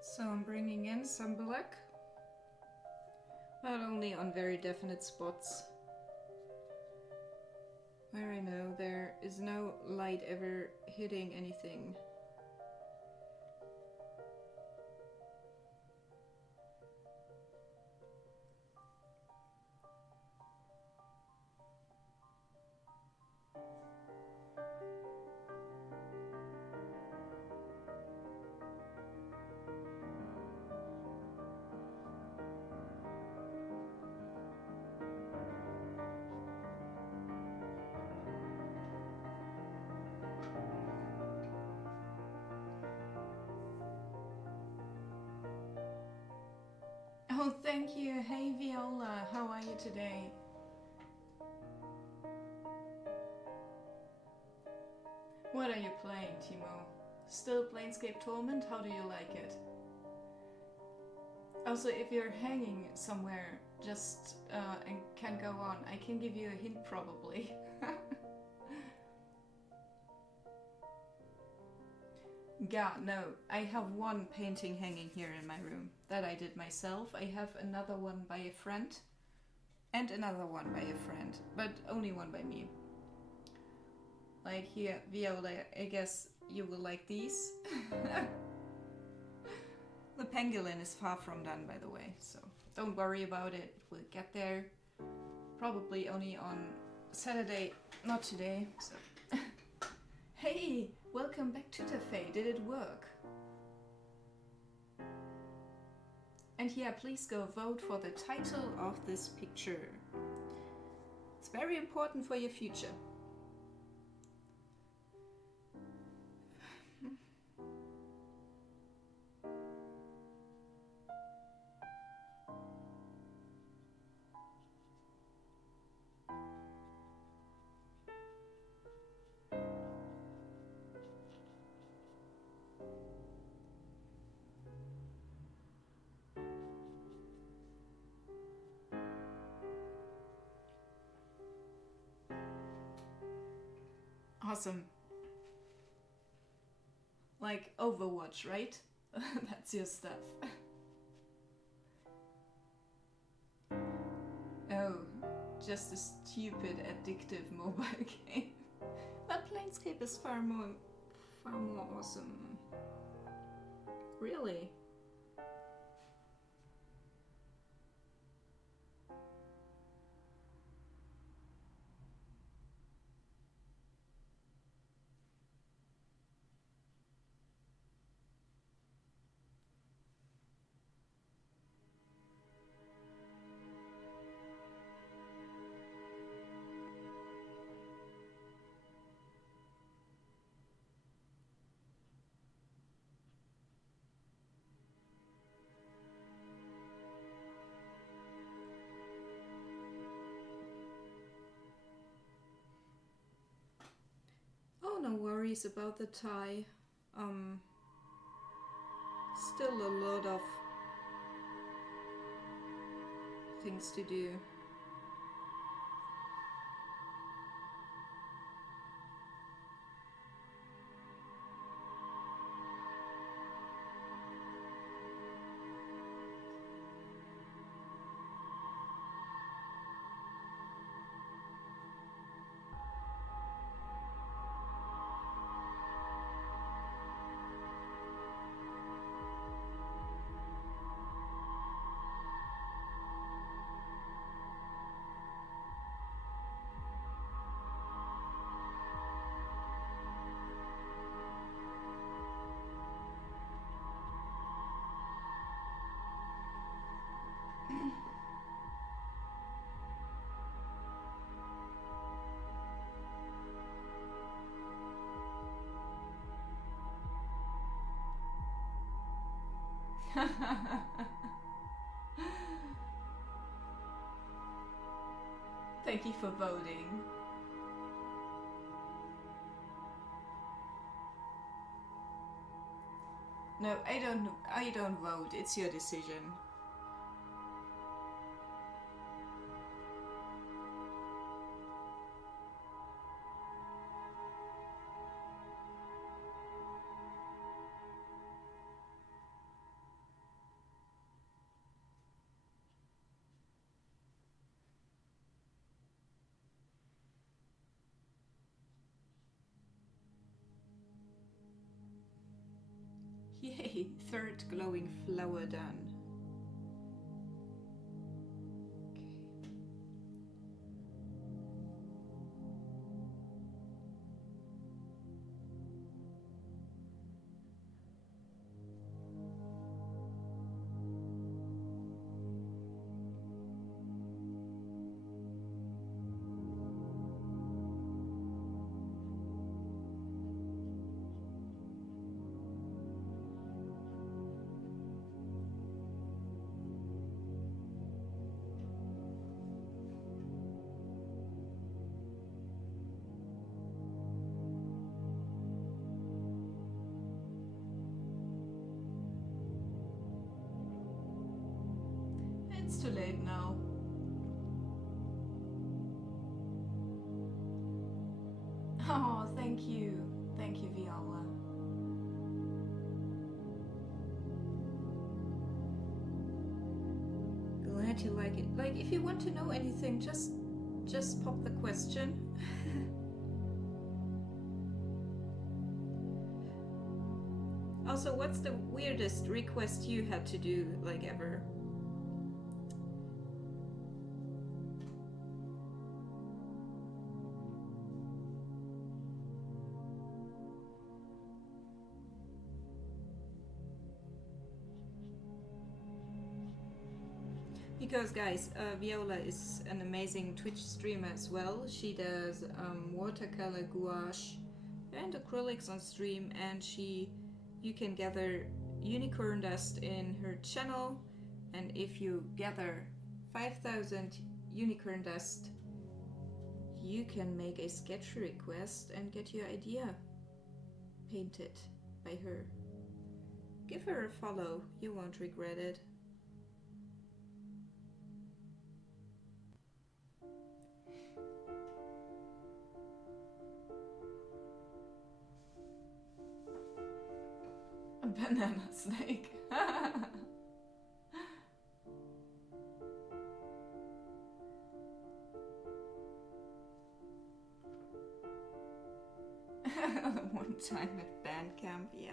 So I'm bringing in some black, but only on very definite spots where I know there is no light ever hitting anything. Oh, thank you. Hey, Viola. How are you today? What are you playing, Timo? Still Planescape Torment? How do you like it? Also, if you're hanging somewhere just and can go on, I can give you a hint probably. Yeah, no, I have one painting hanging here in my room that I did myself. I have another one by a friend and another one by a friend, but only one by me. Like here, Viola, I guess you will like these. The pangolin is far from done, by the way, so don't worry about it. It will get there. Probably only on Saturday, not today, so Hey, welcome back to Cafe. Did it work? And yeah, please go vote for the title of this picture. It's very important for your future. Awesome. Like Overwatch, right? That's your stuff. Oh, just a stupid addictive mobile game. But Planescape is far more awesome. Really? Oh, no worries about the tie. Still a lot of things to do. Thank you for voting. No, I don't vote. It's your decision. Yay, third glowing flower done. It's too late now. Oh, thank you. Thank you, Viola. Glad you like it. Like, if you want to know anything, just pop the question. Also, what's the weirdest request you had to do, like, ever? Because guys, Viola is an amazing Twitch streamer as well. She does watercolor, gouache, and acrylics on stream, and you can gather unicorn dust in her channel, and if you gather 5,000 unicorn dust, you can make a sketch request and get your idea painted by her. Give her a follow, you won't regret it. A banana snake. One time at band camp, yeah.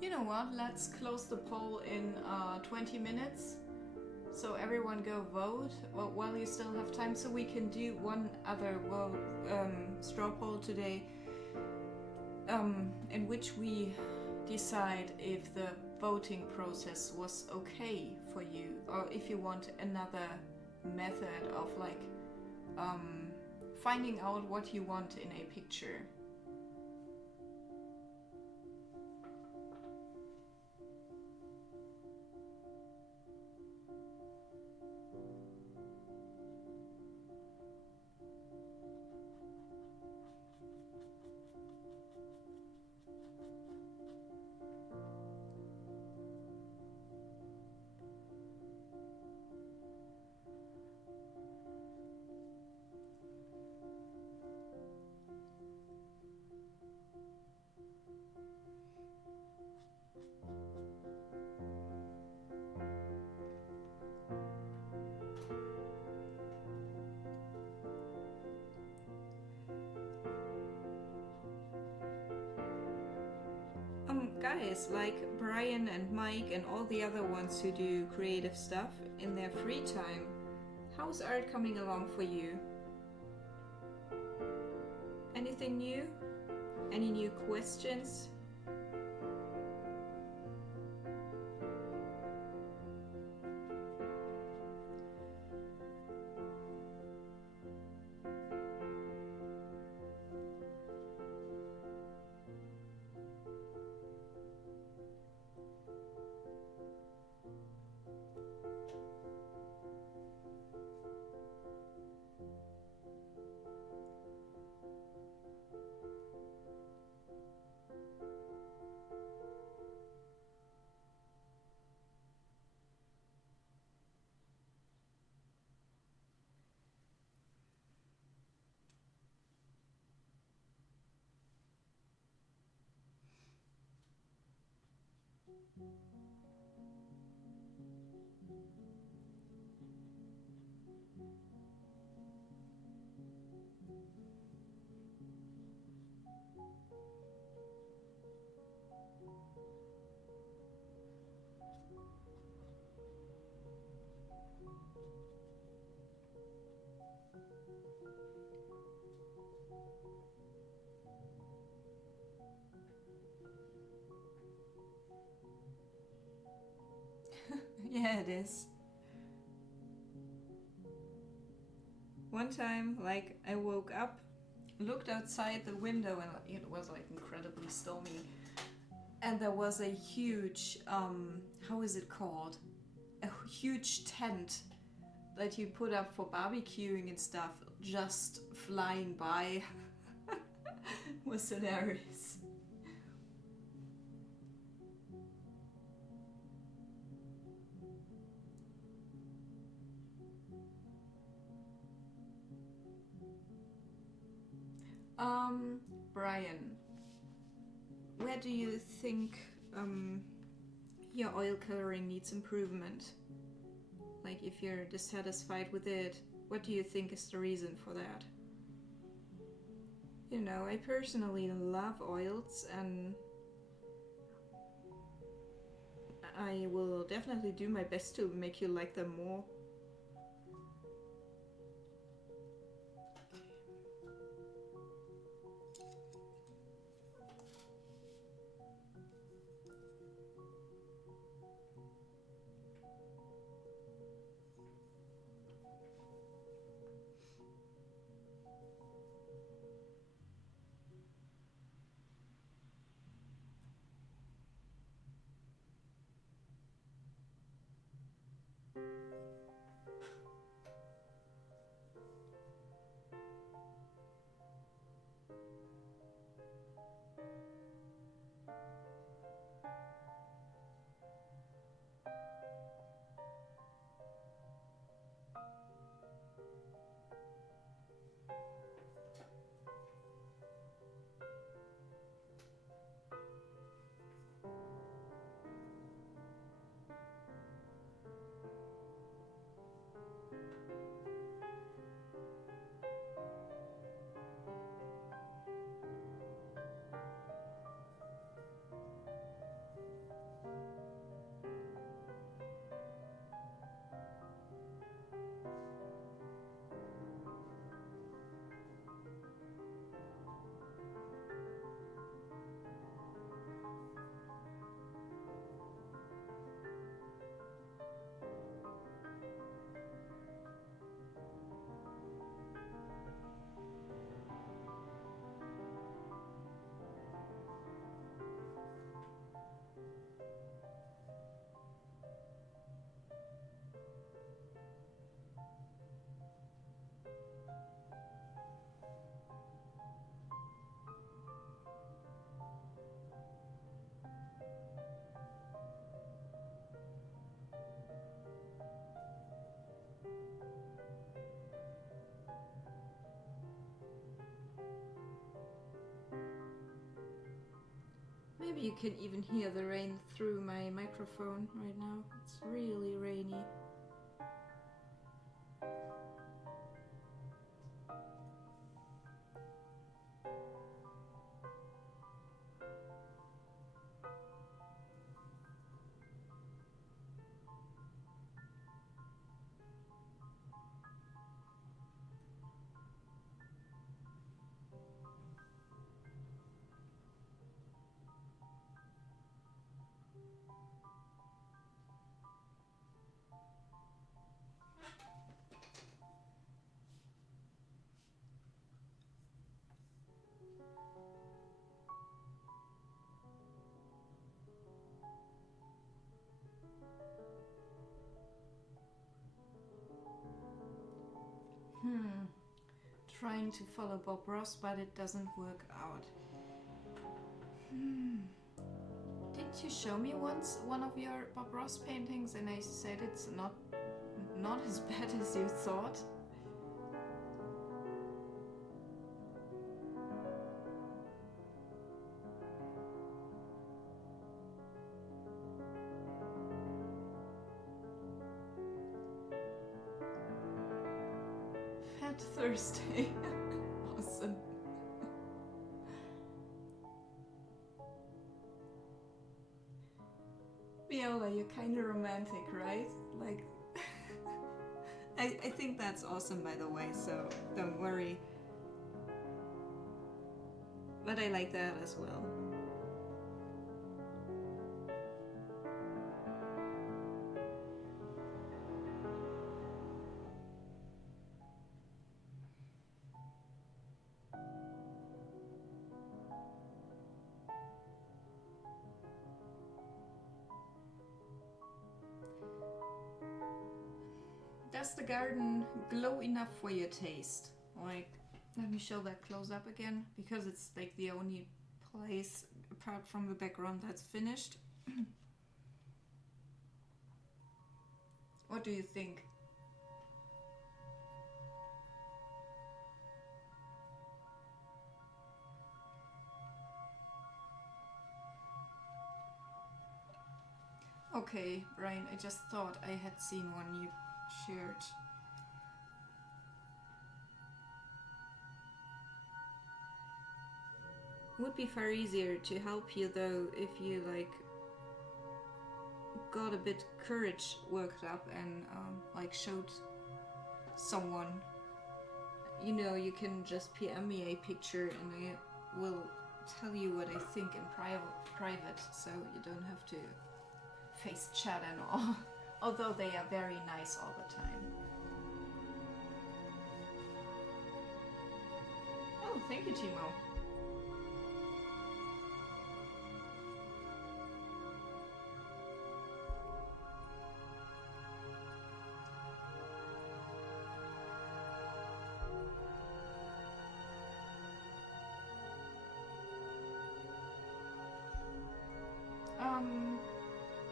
You know what? Let's close the poll in 20 minutes. So everyone go vote while you still have time, so we can do one other straw poll today, in which we decide if the voting process was okay for you, or if you want another method of like finding out what you want in a picture. Guys like Brian and Mike and all the other ones who do creative stuff in their free time, how's art coming along for you? Anything new? Any new questions? Yeah, it is. One time, like, I woke up, looked outside the window, and it was like incredibly stormy. And there was a huge, how is it called? A huge tent that you put up for barbecuing and stuff, just flying by. Was hilarious. Brian, where do you think your oil coloring needs improvement? Like, if you're dissatisfied with it, what do you think is the reason for that? You know, I personally love oils, and I will definitely do my best to make you like them more. Maybe you can even hear the rain through my microphone right now. It's really rainy. Trying to follow Bob Ross, but it doesn't work out. Didn't you show me once one of your Bob Ross paintings and I said it's not as bad as you thought? Mad Thursday. Awesome. Viola, you're kind of romantic, right? Like, I think that's awesome, by the way, so don't worry. But I like that as well. does the garden glow enough for your taste? Like, let me show that close up again, because it's like the only place apart from the background that's finished. What do you think? Okay, Brian, I just thought I had seen one you shared. Would be far easier to help you though if you like got a bit courage worked up and like showed someone. You know, you can just PM me a picture and I will tell you what I think in private, so you don't have to face chat and all. Although they are very nice all the time. Oh, thank you, Timo.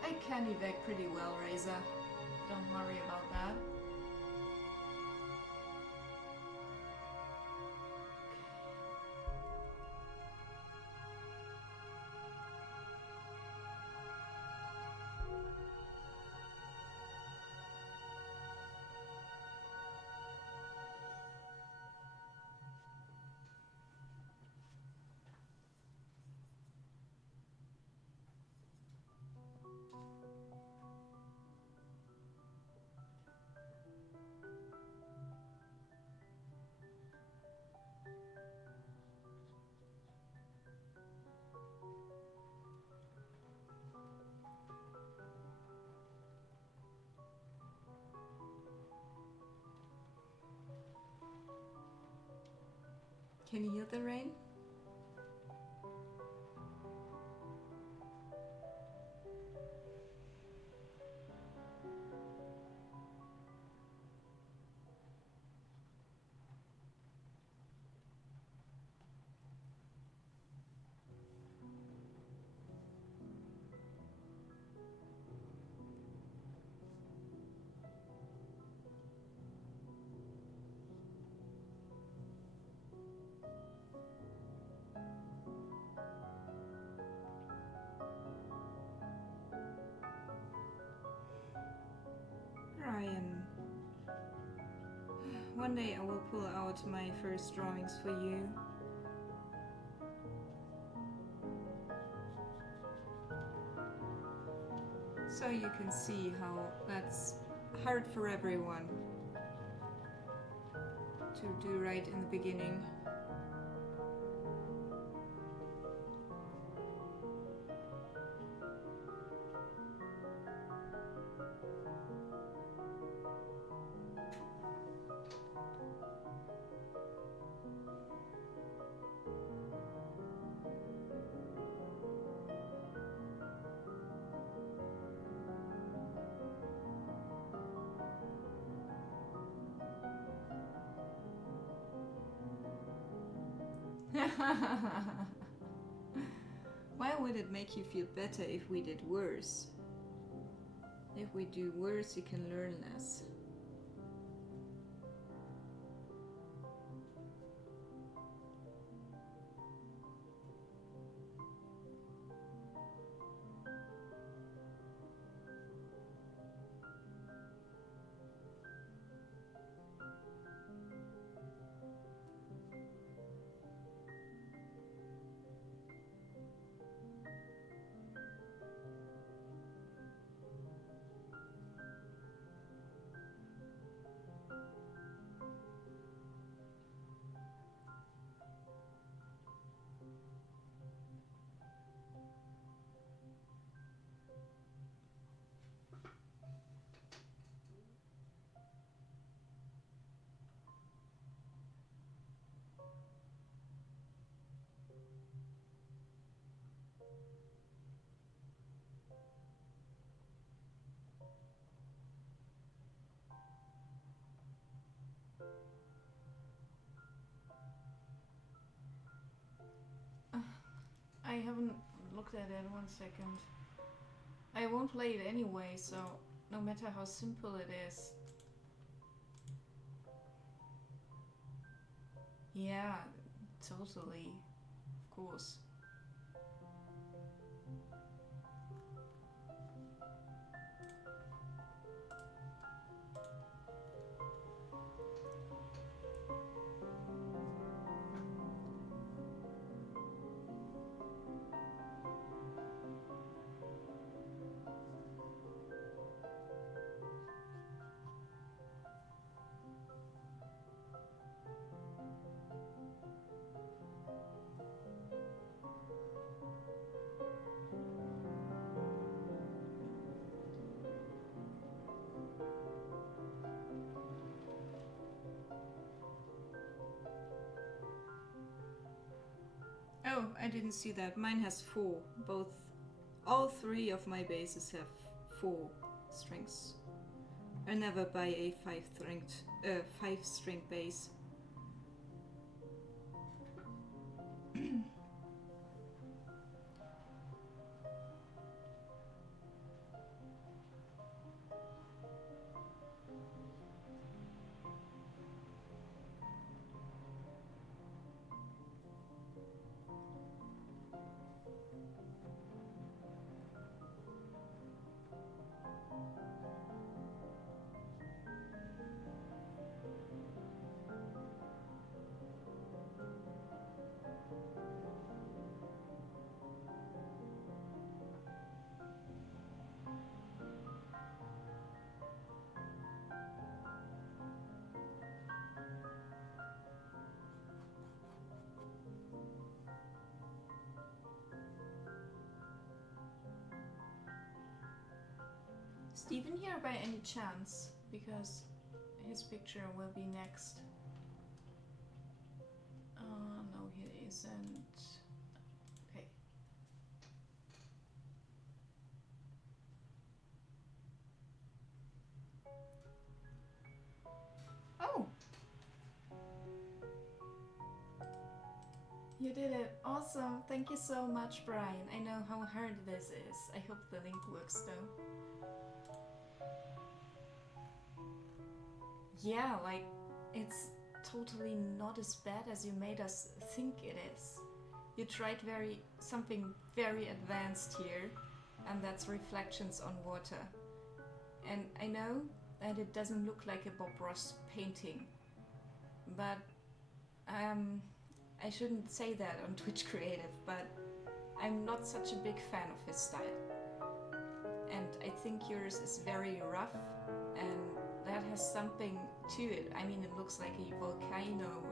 I can evac pretty well, Reza. Don't worry about that. Can you hear the rain? Ryan, one day I will pull out my first drawings for you. So you can see how that's hard for everyone to do right in the beginning. Why would it make you feel better if we did worse? If we do worse, you can learn less. I haven't looked at it. 1 second. I won't play it anyway, so no matter how simple it is. Yeah, totally. Of course. Oh, I didn't see that. Mine has 4. All 3 of my bases have 4 strings. I never buy a 5-string bass. Steven here by any chance? Because his picture will be next. No, he isn't. Okay. Oh! You did it. Awesome. Thank you so much, Brian. I know how hard this is. I hope the link works though. Yeah, like, it's totally not as bad as you made us think it is. You tried something very advanced here, and that's reflections on water. And I know that it doesn't look like a Bob Ross painting, but I shouldn't say that on Twitch Creative, but I'm not such a big fan of his style. And I think yours is very rough, and that has something to it. I mean, it looks like a volcano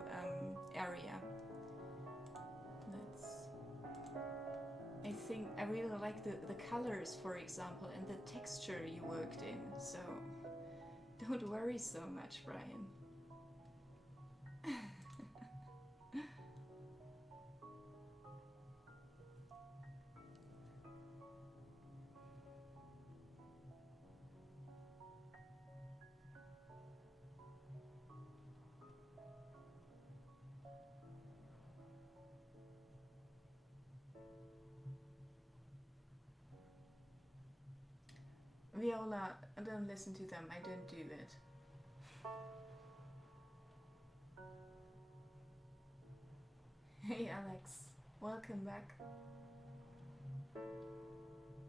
area. I think I really like the colors, for example, and the texture you worked in, so don't worry so much, Brian. Viola, don't listen to them, I don't do it. Hey Alex, welcome back.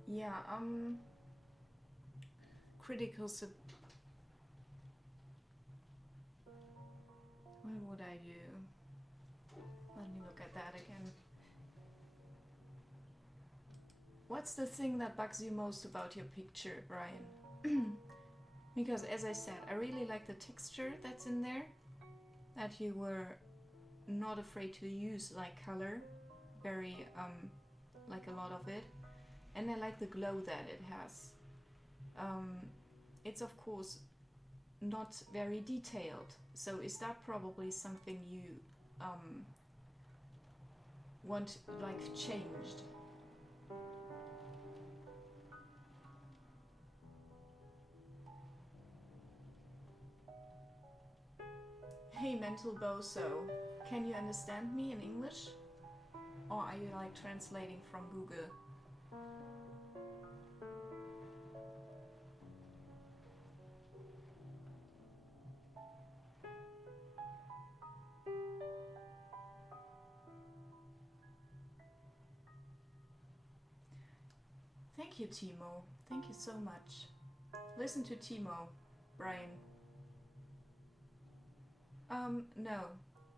Yeah, critical what would I do? Let me look at that again. What's the thing that bugs you most about your picture, Brian? Because as I said, I really like the texture that's in there, that you were not afraid to use like color, very like a lot of it, and I like the glow that it has. It's of course not very detailed, so is that probably something you want like changed? Hey Mental Boso, can you understand me in English? Or are you like translating from Google? Thank you, Timo. Thank you so much. Listen to Timo, Brian. No,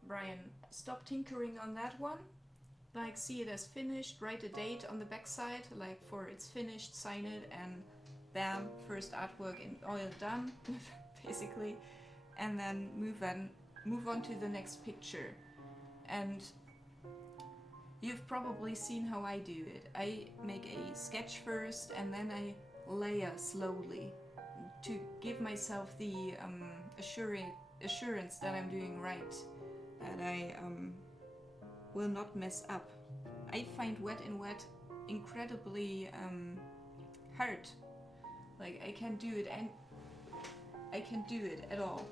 Brian, stop tinkering on that one. Like, see it as finished, write a date on the backside, like for it's finished, sign it, and bam, first artwork in oil done, basically. And then move on to the next picture. And you've probably seen how I do it. I make a sketch first, and then I layer slowly to give myself the assurance that I'm doing right, that I will not mess up. I find wet in wet incredibly hard. Like, I can't do it, and I can't do it at all.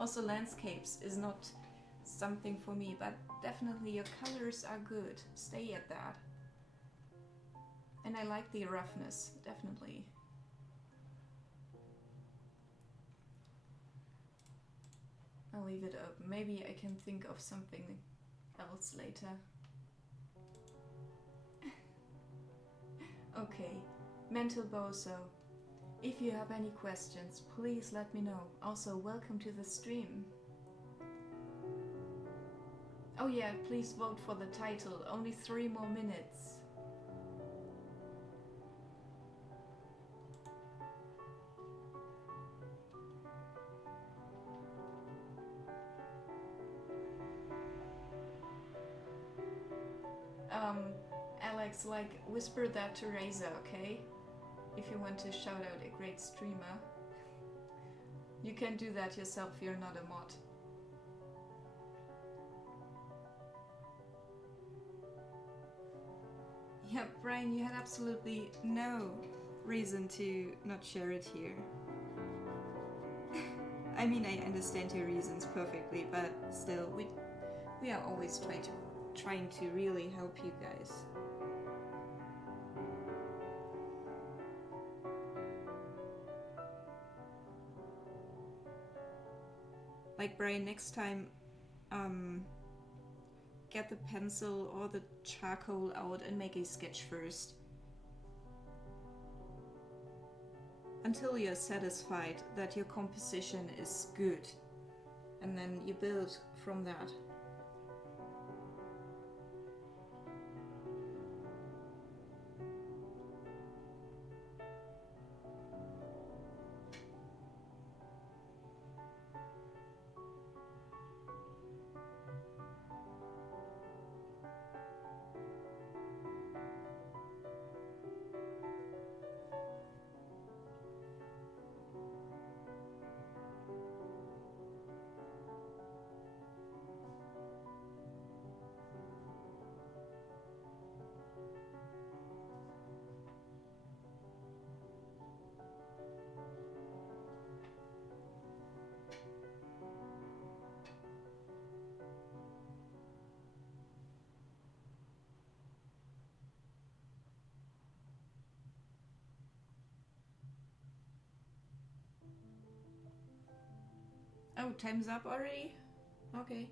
Also, landscapes is not something for me, but definitely your colors are good. Stay at that. And I like the roughness, definitely. I'll leave it open. Maybe I can think of something else later. Okay, Mental Bozo. If you have any questions, please let me know. Also, welcome to the stream. Oh yeah, please vote for the title. Only 3 more minutes. Alex, like, whisper that to Reza, okay? If you want to shout out a great streamer. You can do that yourself, you're not a mod. Yeah, Brian, you had absolutely no reason to not share it here. I mean, I understand your reasons perfectly, but still, we are always trying to really help you guys. Like, Brian, next time, get the pencil or the charcoal out and make a sketch first. Until you're satisfied that your composition is good. And then you build from that. Oh, time's up already? Okay.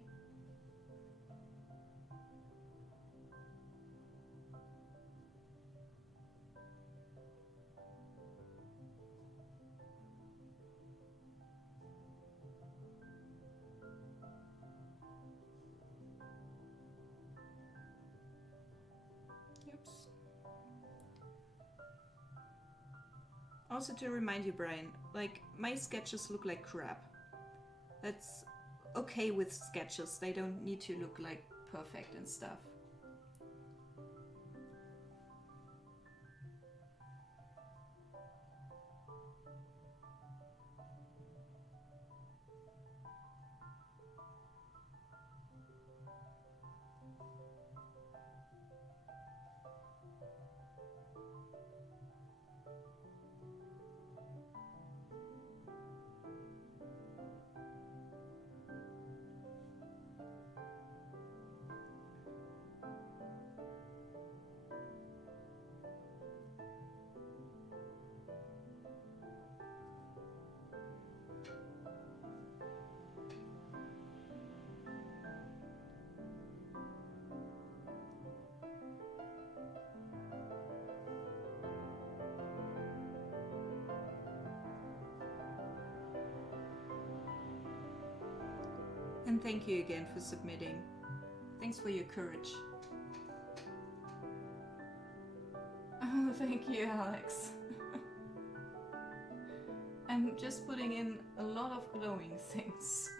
Oops. Also, to remind you, Brian, like, my sketches look like crap. That's okay with sketches. They don't need to look like perfect and stuff. And thank you again for submitting. Thanks for your courage. Oh, thank you, Alex. I'm just putting in a lot of glowing things.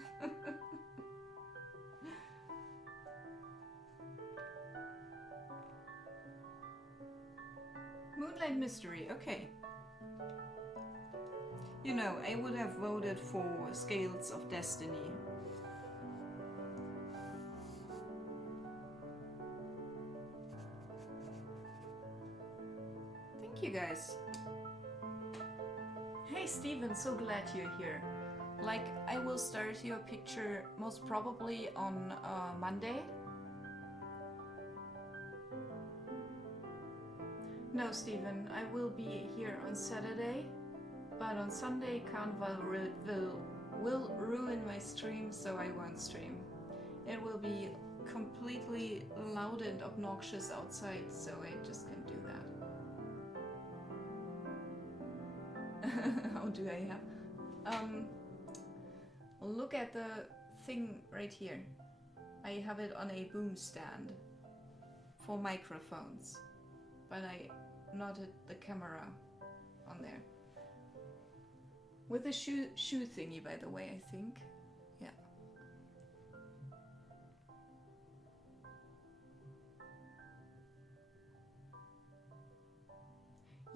Moonlight Mystery, okay. You know, I would have voted for Scales of Destiny. Thank you guys. Hey Steven, so glad you're here. Like, I will start your picture most probably on Monday. No, Steven, I will be here on Saturday, but on Sunday Carnival will ruin my stream, so I won't stream. It will be completely loud and obnoxious outside, so I just can't do that. How do I have? Look at the thing right here. I have it on a boom stand for microphones, but I knotted the camera on there. With a shoe thingy, by the way, I think. Yeah.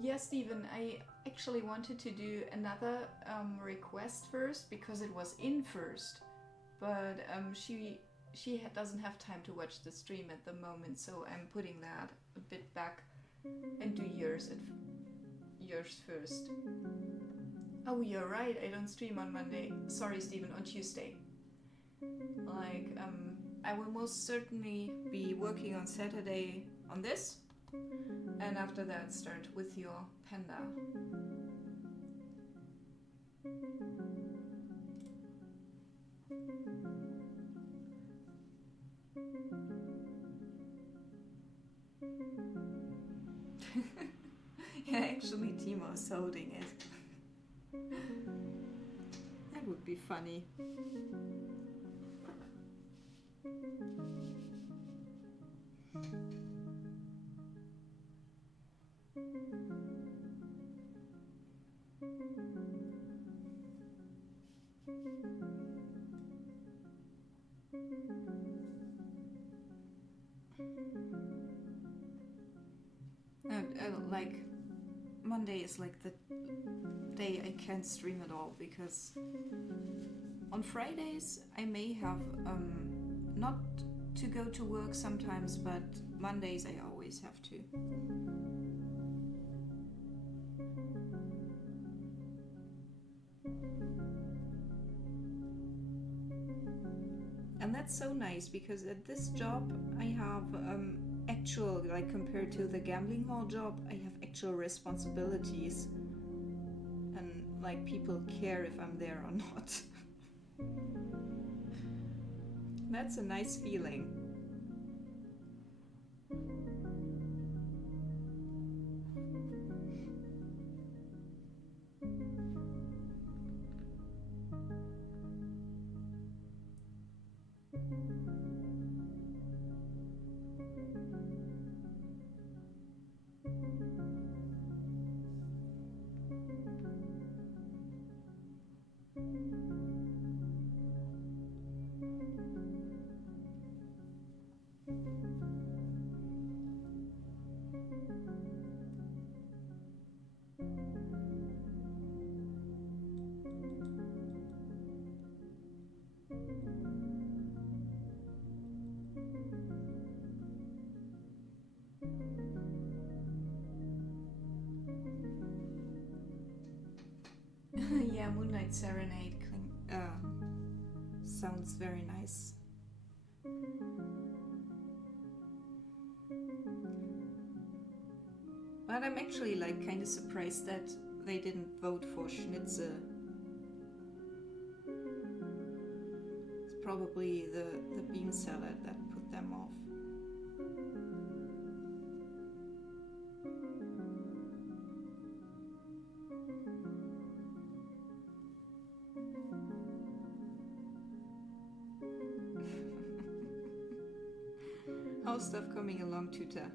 Yeah, Steven, I actually wanted to do another request first because it was in first, but she doesn't have time to watch the stream at the moment, so I'm putting that a bit back and do yours first. Oh, you're right, I don't stream on Monday. Sorry, Steven, on Tuesday. Like, I will most certainly be working on Saturday on this, and after that start with your panda. Yeah, actually Timo's holding it. That would be funny. Like, Monday is like the day I can't stream at all, because on Fridays I may have not to go to work sometimes, but Mondays I always have to. And that's so nice, because at this job I have actual, like compared to the gambling hall job, I have actual responsibilities, and like people care if I'm there or not. That's a nice feeling. Yeah, Moonlight Serenade Sounds very nice. But I'm actually like kind of surprised that they didn't vote for Schnitzel. It's probably the bean salad that put them off. more stuff coming along, Tuta.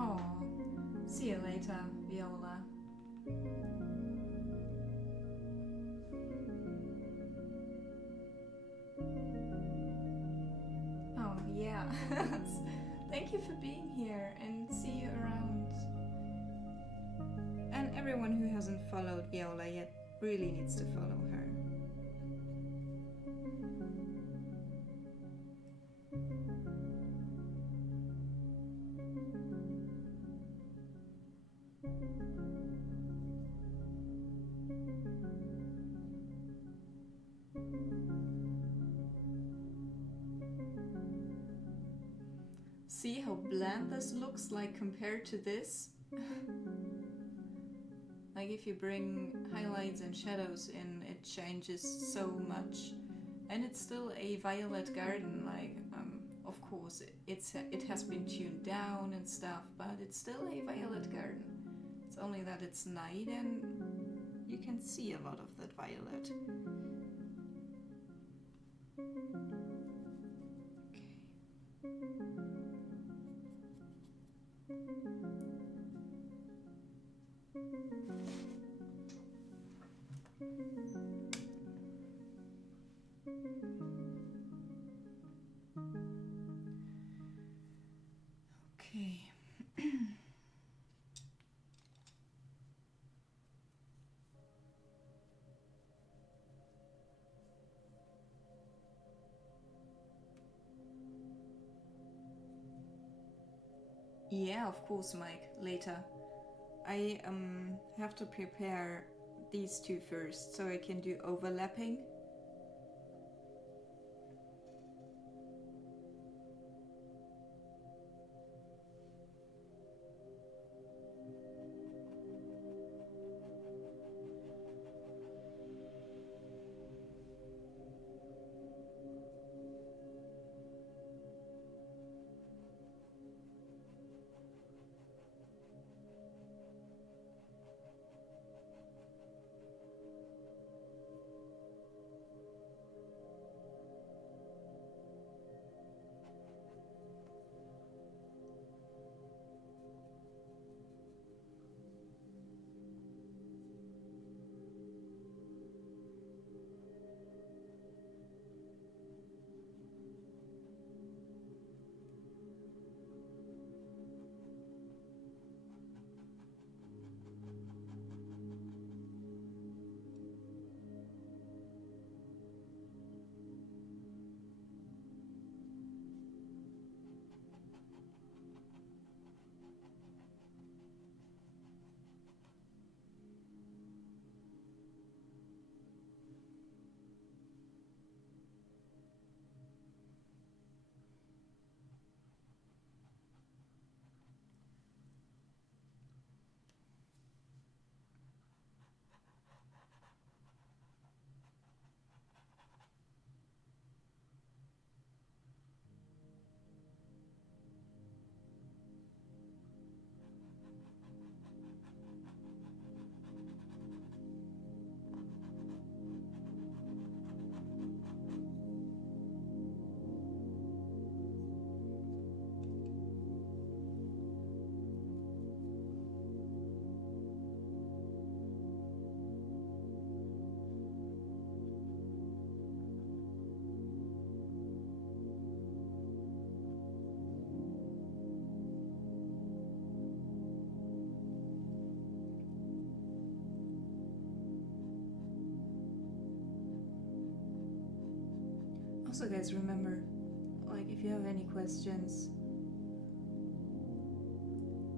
Oh, see you later, Viola. Oh, yeah. Thank you for being here and see you around. And everyone who hasn't followed Viola yet really needs to follow her. See how bland this looks like compared to this? Like if you bring highlights and shadows in, it changes so much. And it's still a violet garden, like, of course, it has been tuned down and stuff, but it's still a violet garden. It's only that it's night and you can see a lot of that violet. Okay. Yeah, of course, Mike. Later. I have to prepare these two first so I can do overlapping. Also, guys, remember, like, if you have any questions,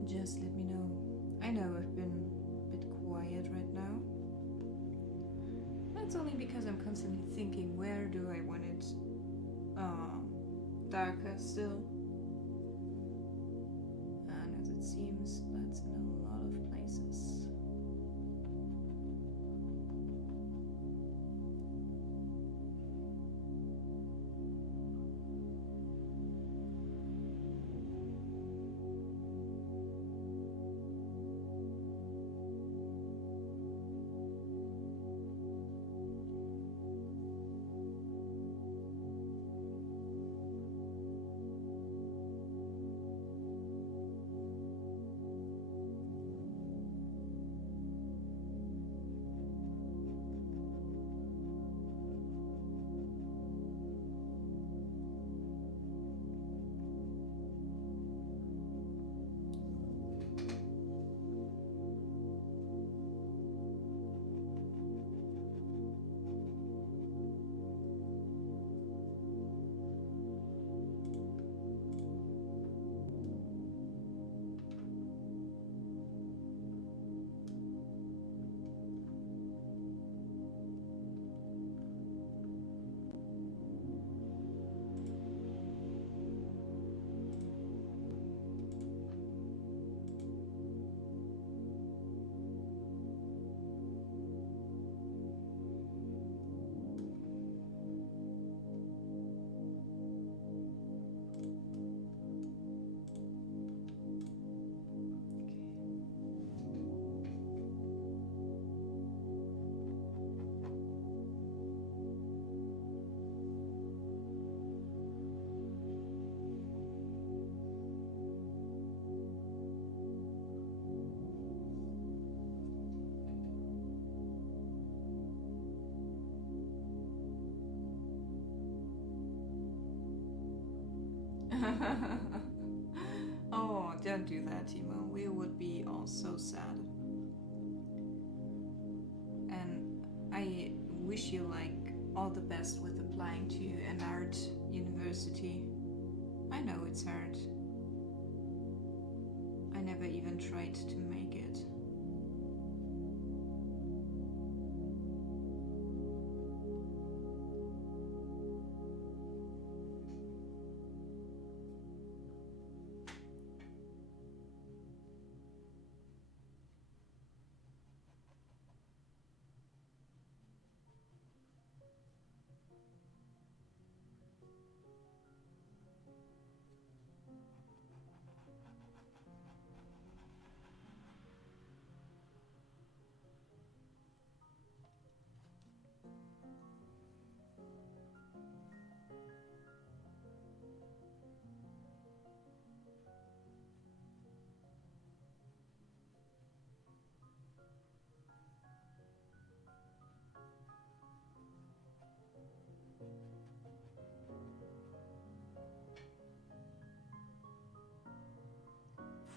just let me know. I know I've been a bit quiet right now. That's only because I'm constantly thinking, where do I want it darker still? And as it seems, that's in a lot of places. Oh, don't do that, Timo. We would be all so sad. And I wish you like all the best with applying to an art university. I know it's hard. I never even tried to make it.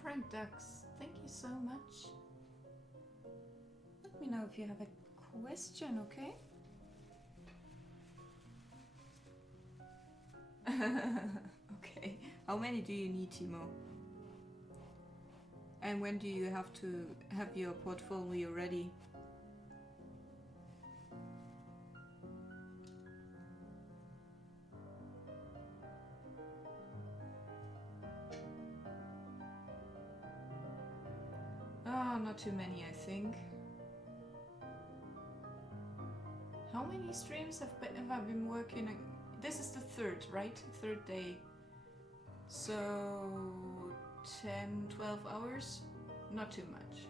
Frank Ducks, thank you so much. Let me know if you have a question, okay? Okay. How many do you need, Timo? And when do you have to have your portfolio ready? Oh, not too many, I think. How many streams have I been working? This is the third, right? Third day. So 10, 12 hours? Not too much.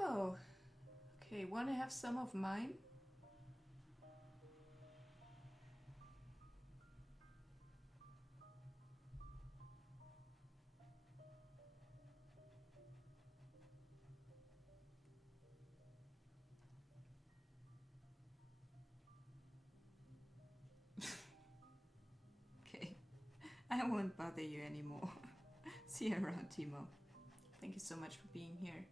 Oh, okay. Want to have some of mine? I won't bother you anymore. See you around, Timo. Thank you so much for being here.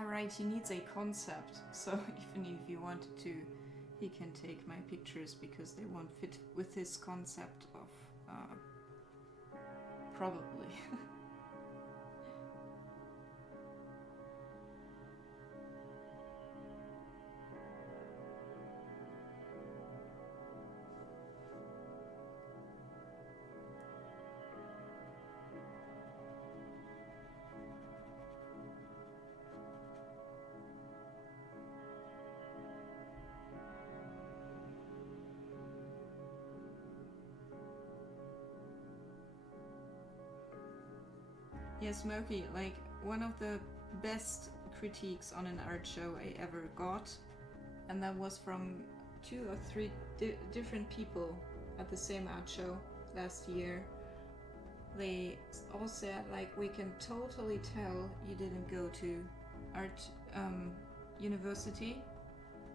Alright, he needs a concept, so even if you wanted to, he can take my pictures because they won't fit with his concept of, probably. Yeah, Smokey, like, one of the best critiques on an art show I ever got, and that was from 2 or 3 different people at the same art show last year. They all said, like, we can totally tell you didn't go to art university,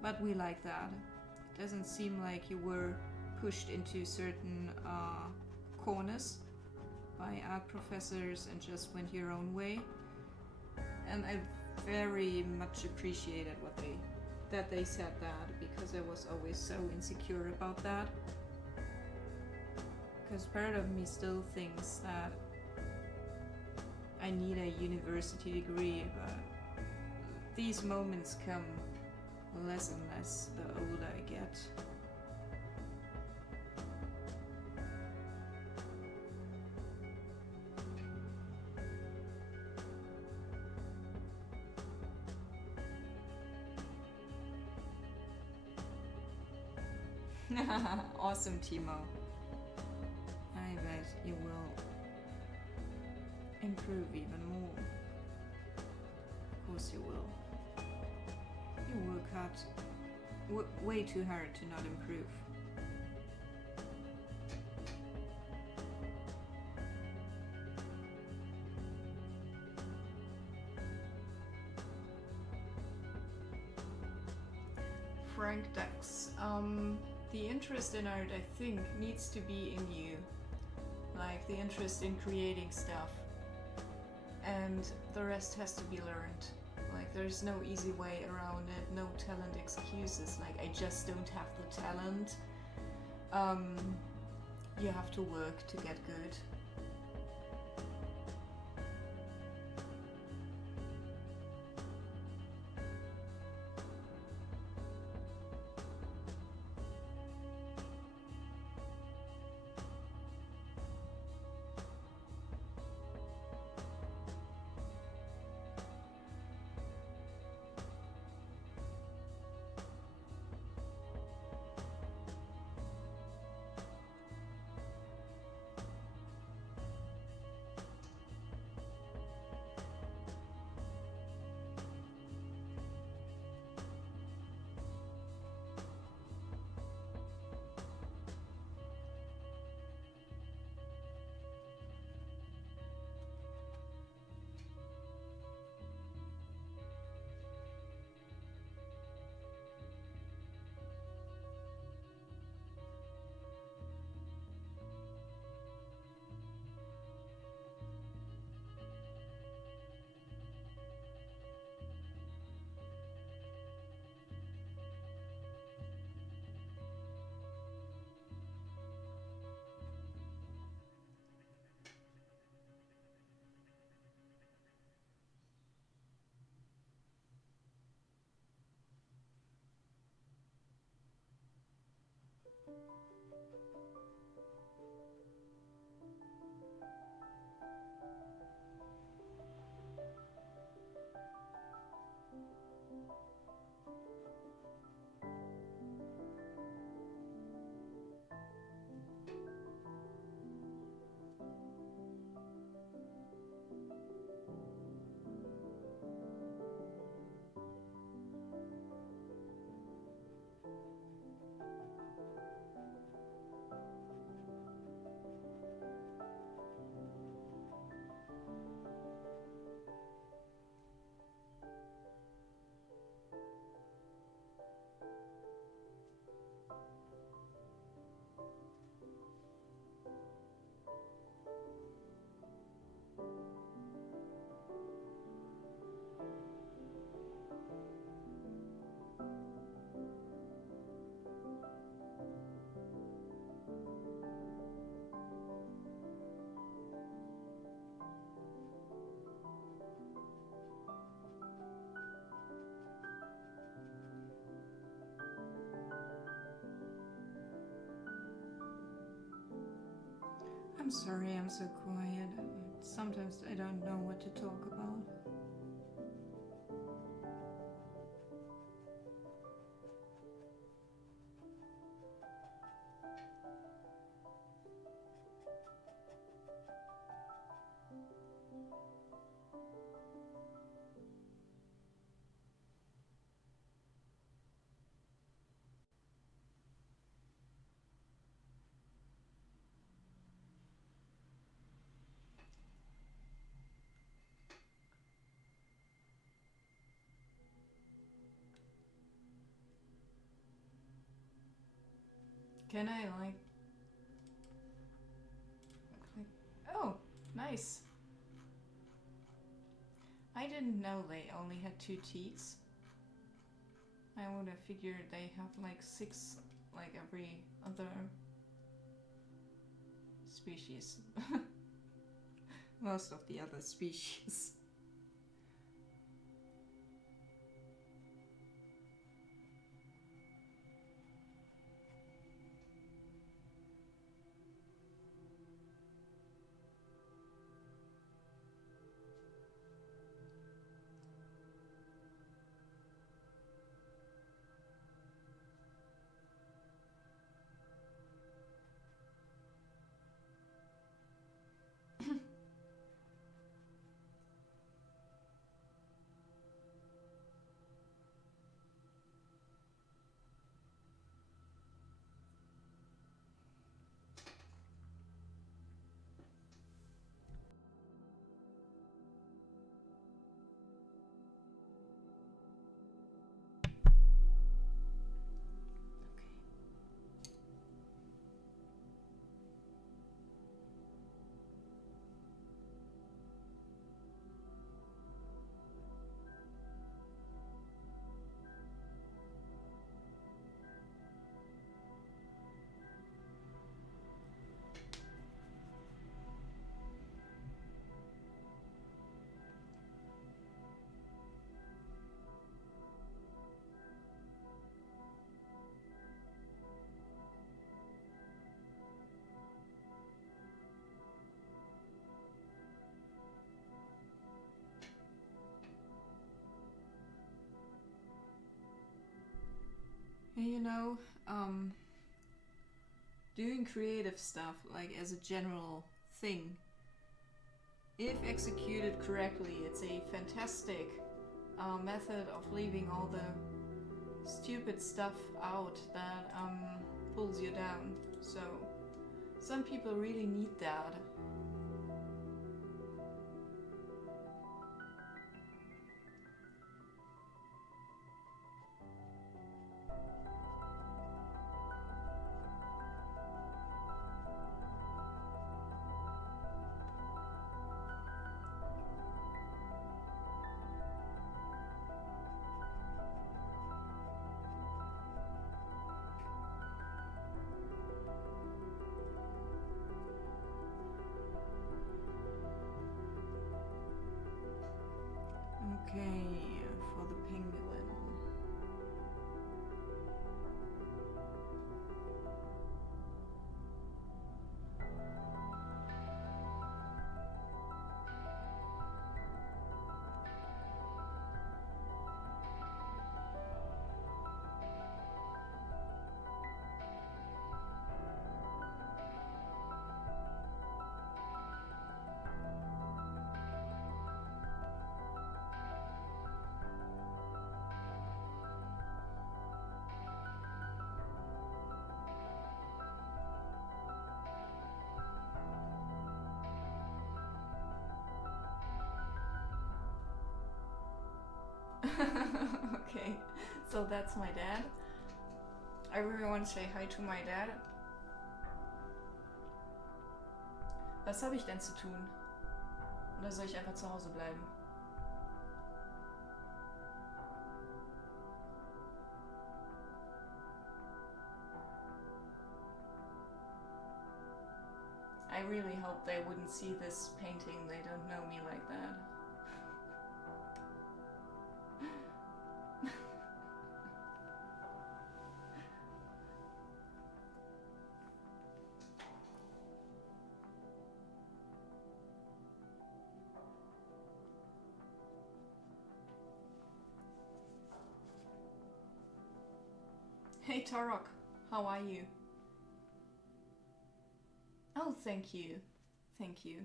but we like that. It doesn't seem like you were pushed into certain corners by art professors and just went your own way. And I very much appreciated that they said that, because I was always so insecure about that. Because part of me still thinks that I need a university degree, but these moments come less and less the older I get. Awesome, Timo. I bet you will improve even more. Of course you will. You work hard, way too hard to not improve. Frank Dex. The interest in art, I think, needs to be in you. Like, the interest in creating stuff. And the rest has to be learned. Like, there's no easy way around it, no talent excuses. Like, I just don't have the talent. You have to work to get good. I'm sorry I'm so quiet. Sometimes I don't know what to talk about. Can I like click? Oh, nice. I didn't know they only had 2 teats. I would have figured they have like 6, like every other species. Most of the other species. And you know, doing creative stuff, like as a general thing, if executed correctly, it's a fantastic method of leaving all the stupid stuff out that pulls you down. So some people really need that. Okay, for the pangolin. Okay, so that's my dad. I really want to say hi to my dad. Was habe ich denn zu tun? Oder soll ich einfach zu Hause bleiben? I really hope they wouldn't see this painting. They don't know me like that. Hey Tarok, how are you? Oh, thank you. Thank you.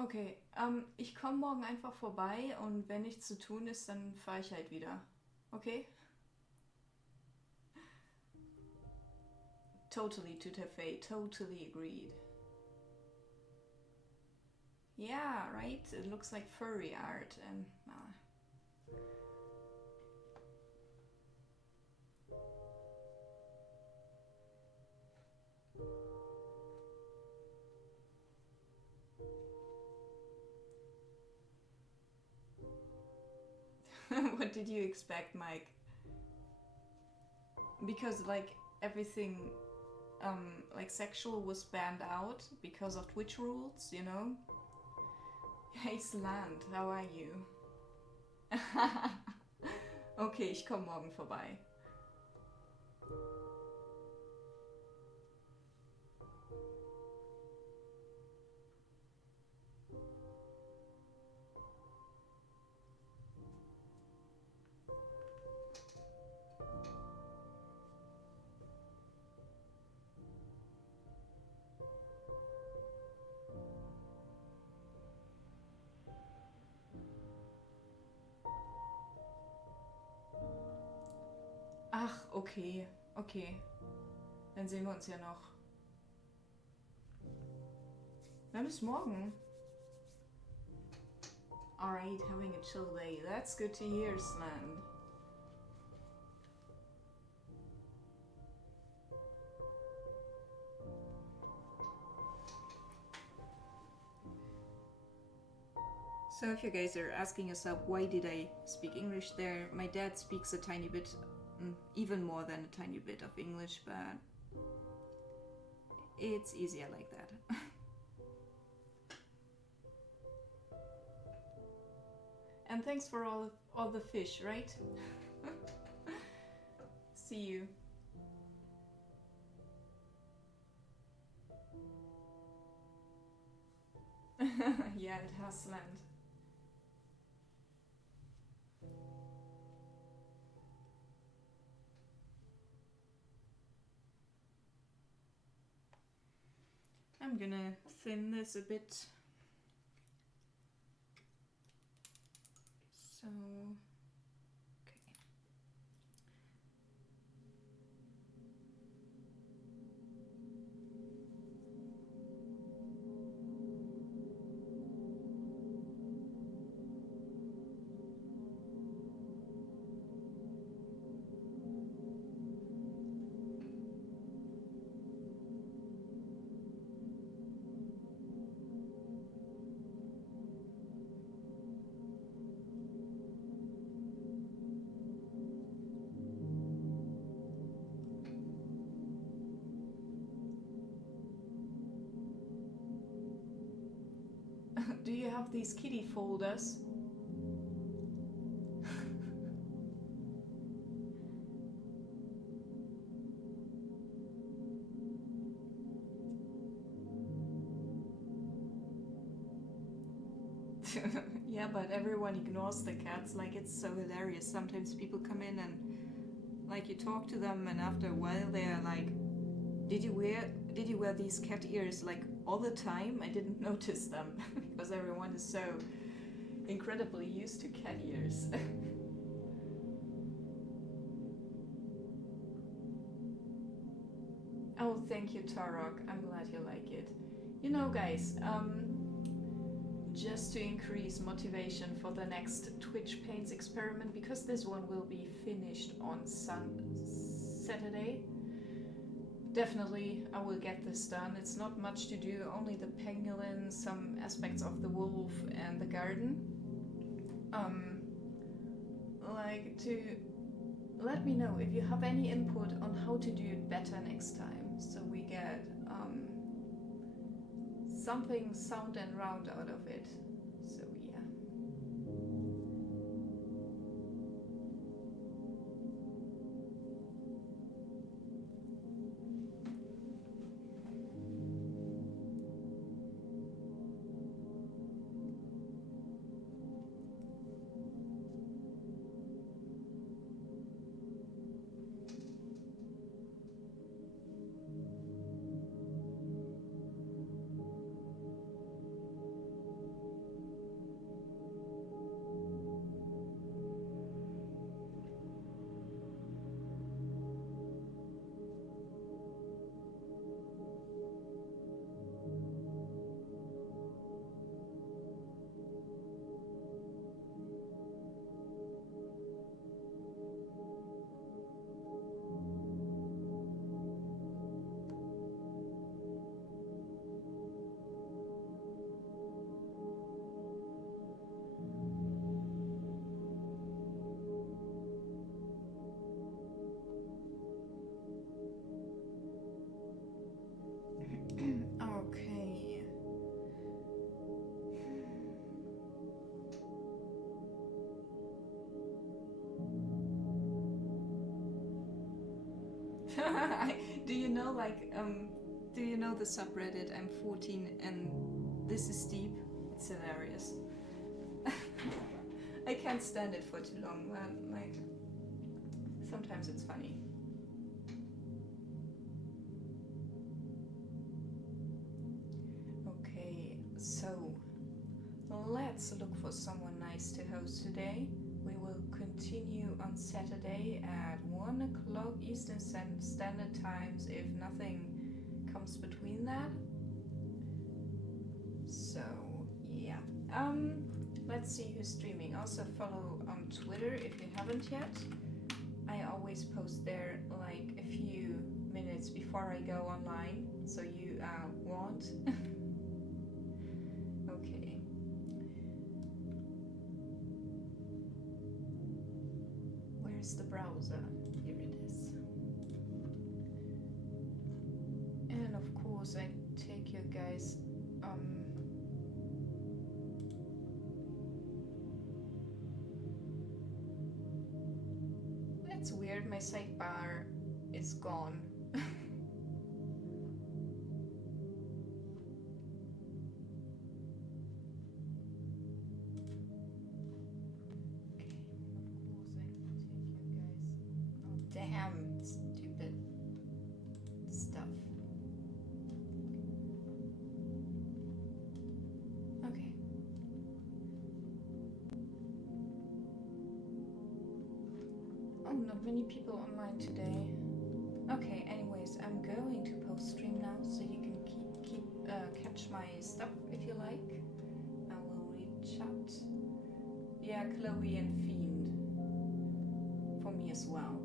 Okay, ich komme morgen einfach vorbei und wenn nichts zu tun ist, dann fahre ich halt wieder. Okay? Totally, tout à fait. Totally agreed. Yeah, right? It looks like furry art and... What did you expect, Mike? Because like everything like sexual was banned out because of Twitch rules, you know? Hey Slant, how are you? Okay, ich komme morgen vorbei. Ach, okay, okay. Dann sehen wir uns ja noch. Na, bis morgen. Alright, having a chill day. That's good to hear, Slan. So if you guys are asking yourself why did I speak English there, my dad speaks a tiny bit, even more than a tiny bit of English, but it's easier like that. And thanks for all the fish, right? See you. Yeah, it has land. I'm gonna thin this a bit. So, okay. Do you have these kitty folders? Yeah, but everyone ignores the cats, like it's so hilarious. Sometimes people come in and like you talk to them and after a while they're like, did you wear these cat ears like all the time? I didn't notice them because everyone is so incredibly used to cat ears. Oh, thank you, Tarok. I'm glad you like it. You know, guys, just to increase motivation for the next Twitch Paints experiment, because this one will be finished on Saturday. Definitely, I will get this done. It's not much to do, only the pangolin, some aspects of the wolf, and the garden. Like to let me know if you have any input on how to do it better next time, so we get something sound and round out of it. So yeah. Do you know, like, do you know the subreddit I'm 14 and this is deep? It's hilarious. I can't stand it for too long, man. Like, sometimes it's funny. Okay, so let's look for someone nice to host today. We will continue on Saturday at 1 o'clock Eastern Standard Times if nothing comes between that. So, yeah. Let's see who's streaming. Also follow on Twitter if you haven't yet. I always post there like a few minutes before I go online, so you won't. Okay. Where's the browser? Here it is. And of course I take you guys That's weird, my sidebar is gone. Damn, stupid stuff. Okay. Oh, not many people online today. Okay, anyways, I'm going to post stream now, so you can catch my stuff if you like. I will read chat. Yeah, Chloe and Fiend. For me as well.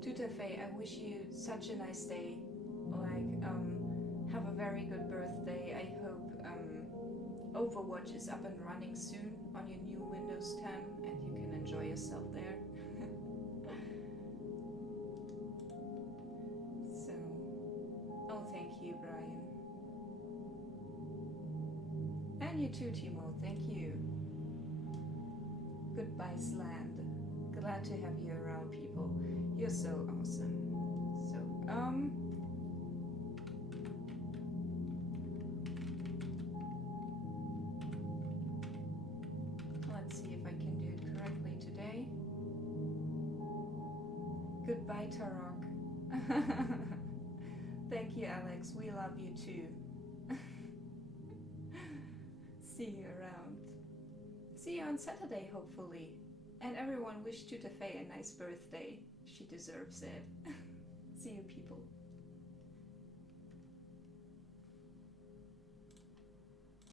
Tutafe, I wish you such a nice day. Like, have a very good birthday. I hope Overwatch is up and running soon on your new Windows 10 and you can enjoy yourself there. So, oh, thank you, Brian. And you too, Timo. Thank you. Goodbye, Sland. Glad to have you around, people. You're so awesome. So, let's see if I can do it correctly today. Goodbye, Tarok. Thank you, Alex. We love you too. See you around. See you on Saturday, hopefully. And everyone wish Tutafe a nice birthday. She deserves it. See you, people.